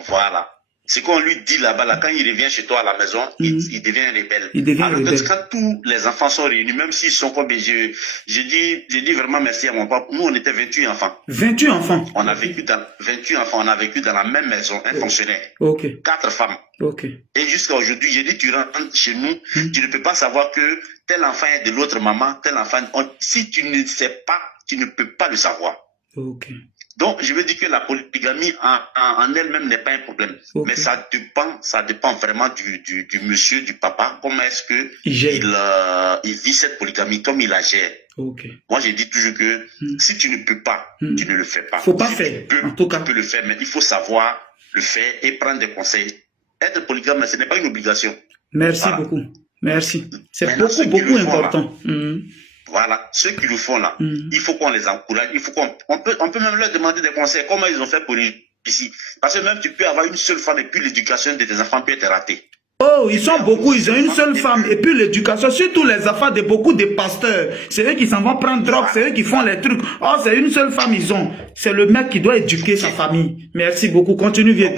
Voilà. Ce qu'on lui dit là-bas, là, quand il revient chez toi à la maison, il devient rebelle. Alors que quand tous les enfants sont réunis, même s'ils sont comme j'ai dit vraiment merci à mon papa. Nous, on était 28 enfants. 28 enfants. On a vécu dans 28 enfants, on a vécu dans la même maison, un fonctionnaire. 4 femmes. Et jusqu'à aujourd'hui, j'ai dit, tu rentres chez nous, tu ne peux pas savoir que tel enfant est de l'autre maman, tel enfant, si tu ne sais pas, tu ne peux pas le savoir. Donc, je veux dire que la polygamie en elle-même n'est pas un problème. Mais ça dépend vraiment du monsieur, du papa. Comment est-ce que il vit cette polygamie, comme il la gère. Moi, j'ai dit toujours que si tu ne peux pas, tu ne le fais pas. Faut pas faire. En tout cas. Tu peux le faire, mais il faut savoir le faire et prendre des conseils. Être polygame, ce n'est pas une obligation. Merci beaucoup. Merci. C'est beaucoup important. Voilà, ceux qui le font là, il faut qu'on les encourage, on peut même leur demander des conseils, comment ils ont fait pour ici. Parce que même tu peux avoir une seule femme et puis l'éducation de tes enfants peut être ratée. Oh, ils sont beaucoup, ils ont une seule femme et puis l'éducation, surtout les enfants de beaucoup de pasteurs. C'est eux qui s'en vont prendre drogue, c'est eux qui font les trucs. Oh, c'est une seule femme, ils ont. C'est le mec qui doit éduquer sa famille. Merci beaucoup, continue, viens.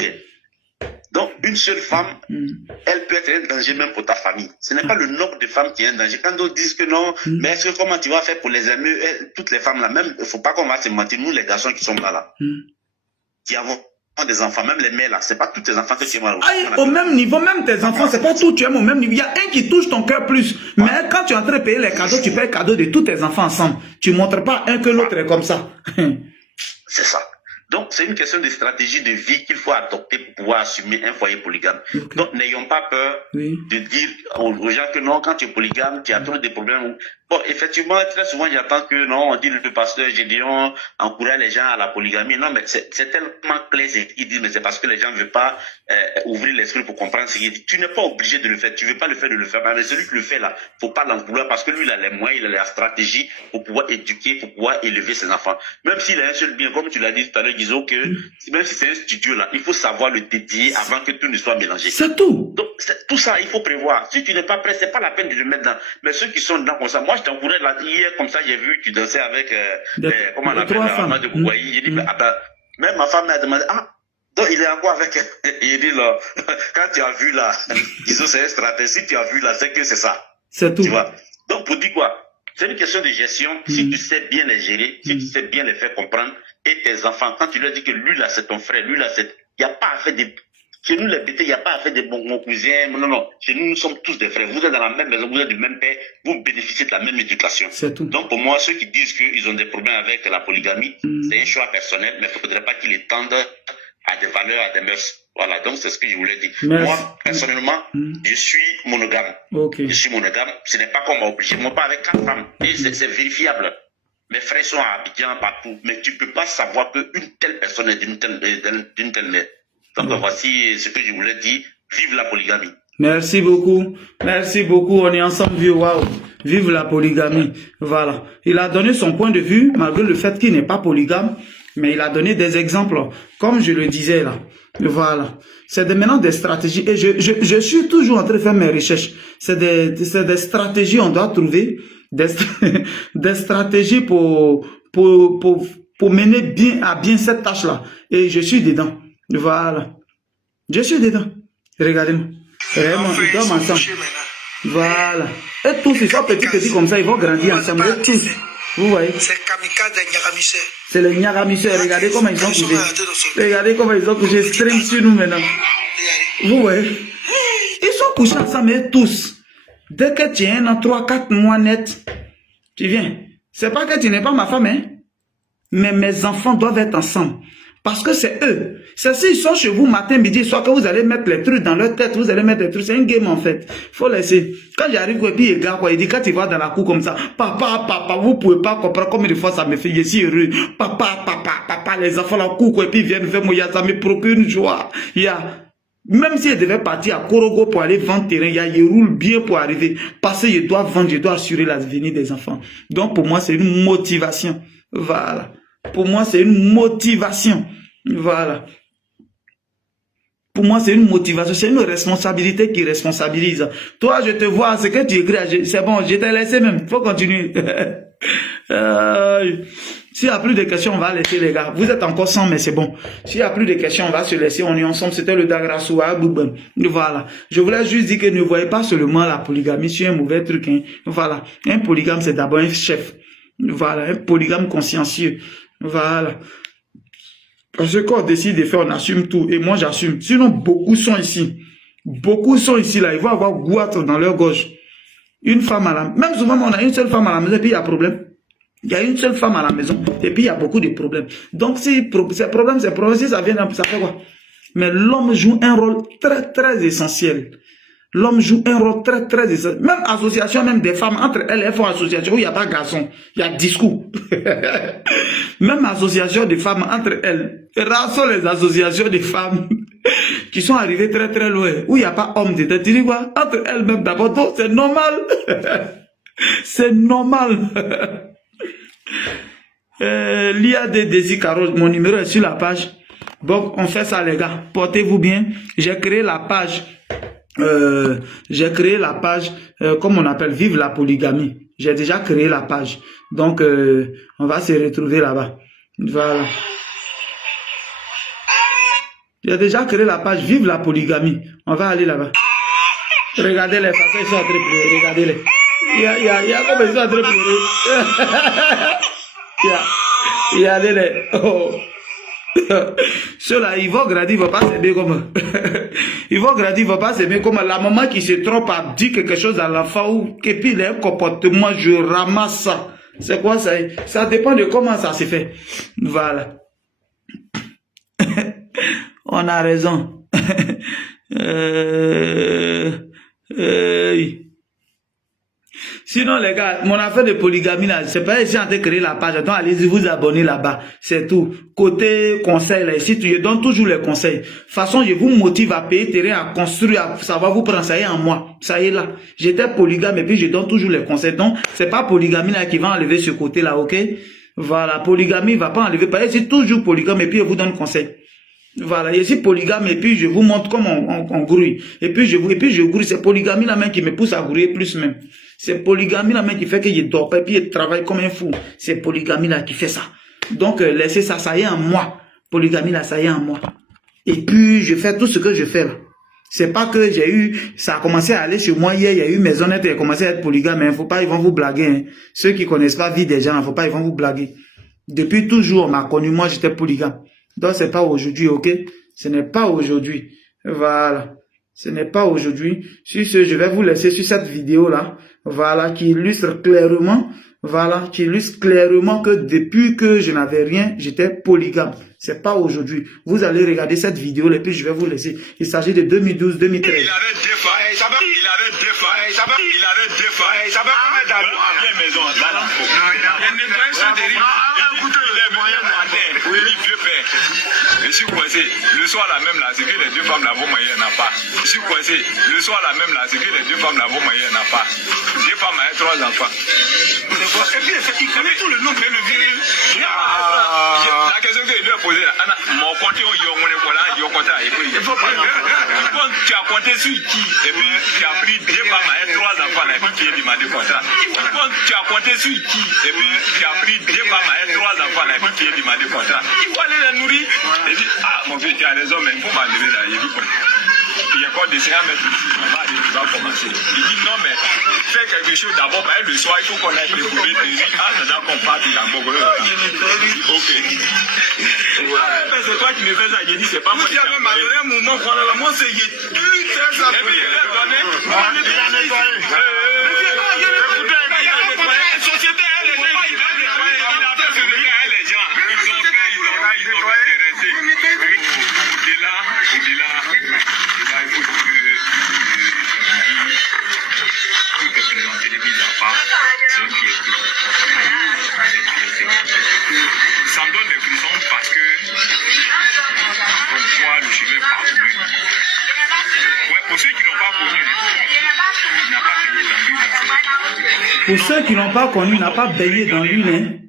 Donc, une seule femme, elle peut être un danger même pour ta famille. Ce n'est pas le nombre de femmes qui est un danger. Quand d'autres disent que non, mais est-ce que comment tu vas faire pour les aimer, toutes les femmes là, même, il ne faut pas qu'on va se mentir, nous les garçons qui sommes là, qui avons des enfants, même les mères là, c'est pas tous tes enfants que tu aimes. Au même niveau, même tes enfants, c'est pas tout tu aimes au même niveau. Il y a un qui touche ton cœur plus. Mais quand tu es en train de payer les cadeaux, tu payes le cadeau de tous tes enfants ensemble. Tu ne montres pas un que l'autre est comme ça. C'est ça. Donc, c'est une question de stratégie de vie qu'il faut adopter pour pouvoir assumer un foyer polygame. Donc, n'ayons pas peur de dire aux gens que non, quand tu es polygame, tu as trop de problèmes. Bon, effectivement, très souvent, j'attends que non, on dit le pasteur Gédéon encourage les gens à la polygamie. Non, mais c'est tellement clair ce qu'il dit, mais c'est parce que les gens ne veulent pas ouvrir l'esprit pour comprendre ce qu'il dit. Tu n'es pas obligé de le faire, tu ne veux pas le faire de le faire. Mais celui qui le fait là, il ne faut pas l'encourager parce que lui, il a les moyens, il a la stratégie pour pouvoir éduquer, pour pouvoir élever ses enfants. Même s'il a un seul bien, comme tu l'as dit tout à l'heure, disons que même si c'est un studio là, il faut savoir le dédier avant que tout ne soit mélangé. C'est tout. Donc, tout ça, il faut prévoir. Si tu n'es pas prêt, c'est pas la peine de le mettre dedans. Mais ceux qui sont dedans comme ça, moi, je t'encourage là, hier, comme ça, j'ai vu, tu dansais avec, comment on appelle, la maman de Kouaï. J'ai dit, mais attends, même ma femme m'a demandé, donc il est encore avec, il dit là, quand tu as vu là, disons, c'est une stratégie, si tu as vu là, c'est que c'est ça. C'est tout. Tu vois. Donc, pour dire quoi? C'est une question de gestion. Si tu sais bien les gérer, si tu sais bien les faire comprendre, et tes enfants, quand tu leur dis que lui là, c'est ton frère, lui là, il n'y a pas à faire des, chez nous les bêtés, il n'y a pas à faire des mon cousin, non. Chez nous, nous sommes tous des frères. Vous êtes dans la même maison, vous êtes du même père, vous bénéficiez de la même éducation. C'est tout. Donc, pour moi, ceux qui disent qu'ils ont des problèmes avec la polygamie, c'est un choix personnel, mais il ne faudrait pas qu'ils étendent à des valeurs, à des mœurs. Voilà, donc c'est ce que je voulais dire. Merci. Moi, personnellement, je suis monogame. Je suis monogame. Ce n'est pas qu'on m'a obligé. Moi, pas avec 4 femmes. Et c'est vérifiable. Mes frères sont à Abidjan, partout. Mais tu ne peux pas savoir qu'une telle personne est d'une telle mère. Donc, voici ce que je voulais dire. Vive la polygamie. Merci beaucoup. Merci beaucoup. On est ensemble, vieux. Waouh. Vive la polygamie. Voilà. Il a donné son point de vue, malgré le fait qu'il n'est pas polygame. Mais il a donné des exemples, comme je le disais là. Voilà. C'est maintenant des stratégies. Et je suis toujours en train de faire mes recherches. C'est des stratégies, on doit trouver des stratégies pour mener à bien cette tâche-là. Et je suis dedans. Voilà. Je suis dedans. Regardez-moi. Vraiment, ils dorment ensemble. Voilà. Et tous, ils sont petits comme ça, ils vont grandir ensemble. Et tous. Vous voyez? C'est Kamikaze et Nyagamisé. C'est les Nyagamisé. Regardez comment ils sont couchés. Regardez comment ils sont couchés. Stream sur nous maintenant. Vous voyez? Ils sont couchés ensemble, et tous. Dès que tu es dans 3-4 mois net, tu viens. C'est pas que tu n'es pas ma femme, hein? Mais mes enfants doivent être ensemble. Parce que c'est eux. C'est s'ils sont chez vous matin, midi, soir, que vous allez mettre les trucs dans leur tête, vous allez mettre les trucs. C'est un game en fait. Faut laisser. Quand j'arrive, et puis il gars, quoi, il dit, quand tu vas dans la cour comme ça, papa, vous pouvez pas comprendre combien de fois ça me fait, je suis heureux. Papa, les enfants la cour, quoi, et puis ils viennent faire moi, ça me procure une joie. Même si je devais partir à Korogo pour aller vendre terrain, il roule bien pour arriver. Parce que je dois vendre, je dois assurer l'avenir des enfants. Donc pour moi, c'est une motivation. Voilà. Pour moi, c'est une motivation. Voilà. Pour moi, c'est une motivation. C'est une responsabilité qui responsabilise. Toi, je te vois, ce que tu écris, c'est bon, je t'ai laissé même. Faut continuer. S'il n'y a plus de questions, on va laisser les gars. Vous êtes encore 100, mais c'est bon. S'il n'y a plus de questions, on va se laisser. On est ensemble. C'était le Dagrasoua. Voilà. Je voulais juste dire que ne voyez pas seulement la polygamie sur un mauvais truc. Hein. Voilà. Un polygame, c'est d'abord un chef. Voilà. Un polygame consciencieux. Voilà. Parce que quand on décide de faire, on assume tout. Et moi, j'assume. Sinon, beaucoup sont ici. Beaucoup sont ici, là. Ils vont avoir goitre dans leur gorge. Une femme à la... Même souvent, on a une seule femme à la maison, et puis il y a problème. Il y a une seule femme à la maison, et puis il y a beaucoup de problèmes. Donc, si c'est problème, si ça vient, ça fait quoi? Mais l'homme joue un rôle très, très essentiel. L'homme joue un rôle très, très essentiel. Même association, même des femmes, entre elles, elles font association où il n'y a pas de garçon. Il y a discours. Même association de femmes, entre elles. Rares sont les associations de femmes qui sont arrivées très, très loin. Où il n'y a pas homme dedans. Tu dis quoi? Entre elles-mêmes, d'abord, c'est normal. C'est normal. L'IA des Désir, mon numéro est sur la page. Bon, on fait ça les gars. Portez-vous bien. J'ai créé la page. Comme on appelle, Vive la polygamie. J'ai déjà créé la page. Donc, on va se retrouver là-bas. Voilà. J'ai déjà créé la page Vive la polygamie. On va aller là-bas. Regardez les façons, ils sont en train de pleurer. Regardez-les. Il y a comme ils sont en train de pleurer. Il y a les... Oh. Ceux-là, ils vont grandir, ils ne vont pas s'aimer comme... Ils vont grandir, ils ne vont pas s'aimer comme la maman qui se trompe à dire quelque chose à l'enfant ou et puis il a un comportement, je ramasse ça. C'est quoi ça? Ça dépend de comment ça se fait. Voilà. On a raison. Sinon, les gars, mon affaire de polygamie, là, c'est pas ici en train de créer la page. Donc, allez-y vous abonner là-bas. C'est tout. Côté conseil, là, ici, je donne toujours les conseils. De toute façon, je vous motive à payer terrain, à construire, ça va vous prendre, ça y est, en moi. Ça y est, là. J'étais polygame et puis je donne toujours les conseils. Donc, c'est pas polygamie, là, qui va enlever ce côté-là, ok? Voilà. Polygamie, va pas enlever. Parce que c'est toujours polygame et puis je vous donne conseil. Voilà, je suis polygame et puis je vous montre comment on grouille. Et puis je grouille. C'est polygamie la main qui me pousse à grouiller plus même. C'est polygamie la main qui fait que je dors pas et puis je travaille comme un fou. C'est polygamie là qui fait ça. Donc laissez ça, ça y est en moi. Polygamie là, ça y est en moi. Et puis je fais tout ce que je fais là. C'est pas que j'ai eu, ça a commencé à aller chez moi hier, il y a eu maisonnette et a commencé à être polygame. Hein. Faut pas, ils vont vous blaguer. Hein. Ceux qui connaissent pas vie des gens, faut pas, ils vont vous blaguer. Depuis toujours, on m'a connu, moi j'étais polygame. Donc, c'est pas aujourd'hui, ok? Ce n'est pas aujourd'hui. Voilà. Ce n'est pas aujourd'hui. Sur ce, je vais vous laisser sur cette vidéo-là. Voilà, qui illustre clairement, voilà, qui illustre clairement que depuis que je n'avais rien, j'étais polygame. C'est pas aujourd'hui. Vous allez regarder cette vidéo et puis je vais vous laisser. Il s'agit de 2012-2013. Il avait défaillé, ça va, ça va combien d'années à bien maison, là, là. Il nettoie ça des rives. Oui, vieux père. Je suis coincé. Le soir là même là, c'est que les deux femmes là vont mailler, n'a pas. Je suis coincé. Le soir là même là, c'est que les deux femmes là vont mailler, n'a pas. Deux femmes avec 3 enfants. Et puis il connaît tout le nom de le viril. La question que je lui ai posée là, mon compte au Yongone, voilà, Yokonta. Il faut pas. Tu as compté sur qui? Et puis tu as pris 2 femmes avec 3 enfants. et puis qui est demandé contrat. Quand tu as compté sur qui, et puis tu as pris 2 femmes et 3 enfants, et puis qui est demandé contrat, il faut aller les nourrir. Il dit, ah mon vieux, tu as raison, mais il faut m'enlever là. Il dit, bon, il y a encore des séances, mais tu vas commencer. Il dit, non, mais fais quelque chose d'abord, parce que le soir, il faut qu'on aille préparer des riz. Ah, c'est dans qu'on part, il a beaucoup. Ok. C'est toi qui me fais ça, j'ai dit, c'est pas moi. Il y avait malgré un moment, moi, c'est plus très ça. Et puis, il a donné. Il a nettoyé. La société, elle est là, il a nettoyé. Il a fait ce regard, les gens. Ils ont intéressé. Au-delà, il faut que tout est présenté de mise à part. C'est une fierté. Ça me donne des frissons parce que on voit le chemin parcouru. Ouais, pour ceux qui n'ont pas connu, il n'a pas baigné dans l'huile. Pour ceux qui n'ont pas connu, il n'a pas baigné dans l'huile.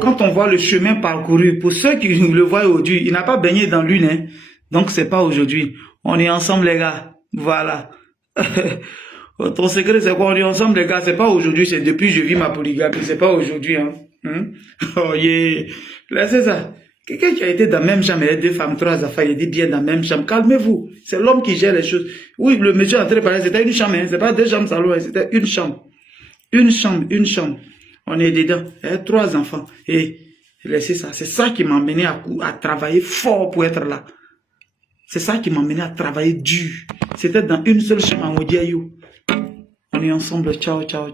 Quand on voit le chemin parcouru, pour ceux qui le voient aujourd'hui, il n'a pas baigné dans l'huile. Donc, c'est pas aujourd'hui. On est ensemble, les gars. Voilà. Ton secret, c'est quoi? On est ensemble, les gars. C'est pas aujourd'hui, c'est depuis que je vis ma polygamie. C'est pas aujourd'hui, hein. Oh, yeah. Laissez ça. Quelqu'un qui a été dans la même chambre, il y a 2 femmes, 3 affaires, il dit bien dans la même chambre. Calmez-vous. C'est l'homme qui gère les choses. Oui, le monsieur est en train de parler, c'était une chambre, hein. C'est pas 2 chambres salon, c'était une chambre. Une chambre. On est dedans. Il y a 3 enfants. Et laissez ça. C'est ça qui m'a amené à travailler fort pour être là. C'est ça qui m'a amené à travailler dur. C'était dans une seule chambre à Modiayo. On est ensemble. Ciao, ciao.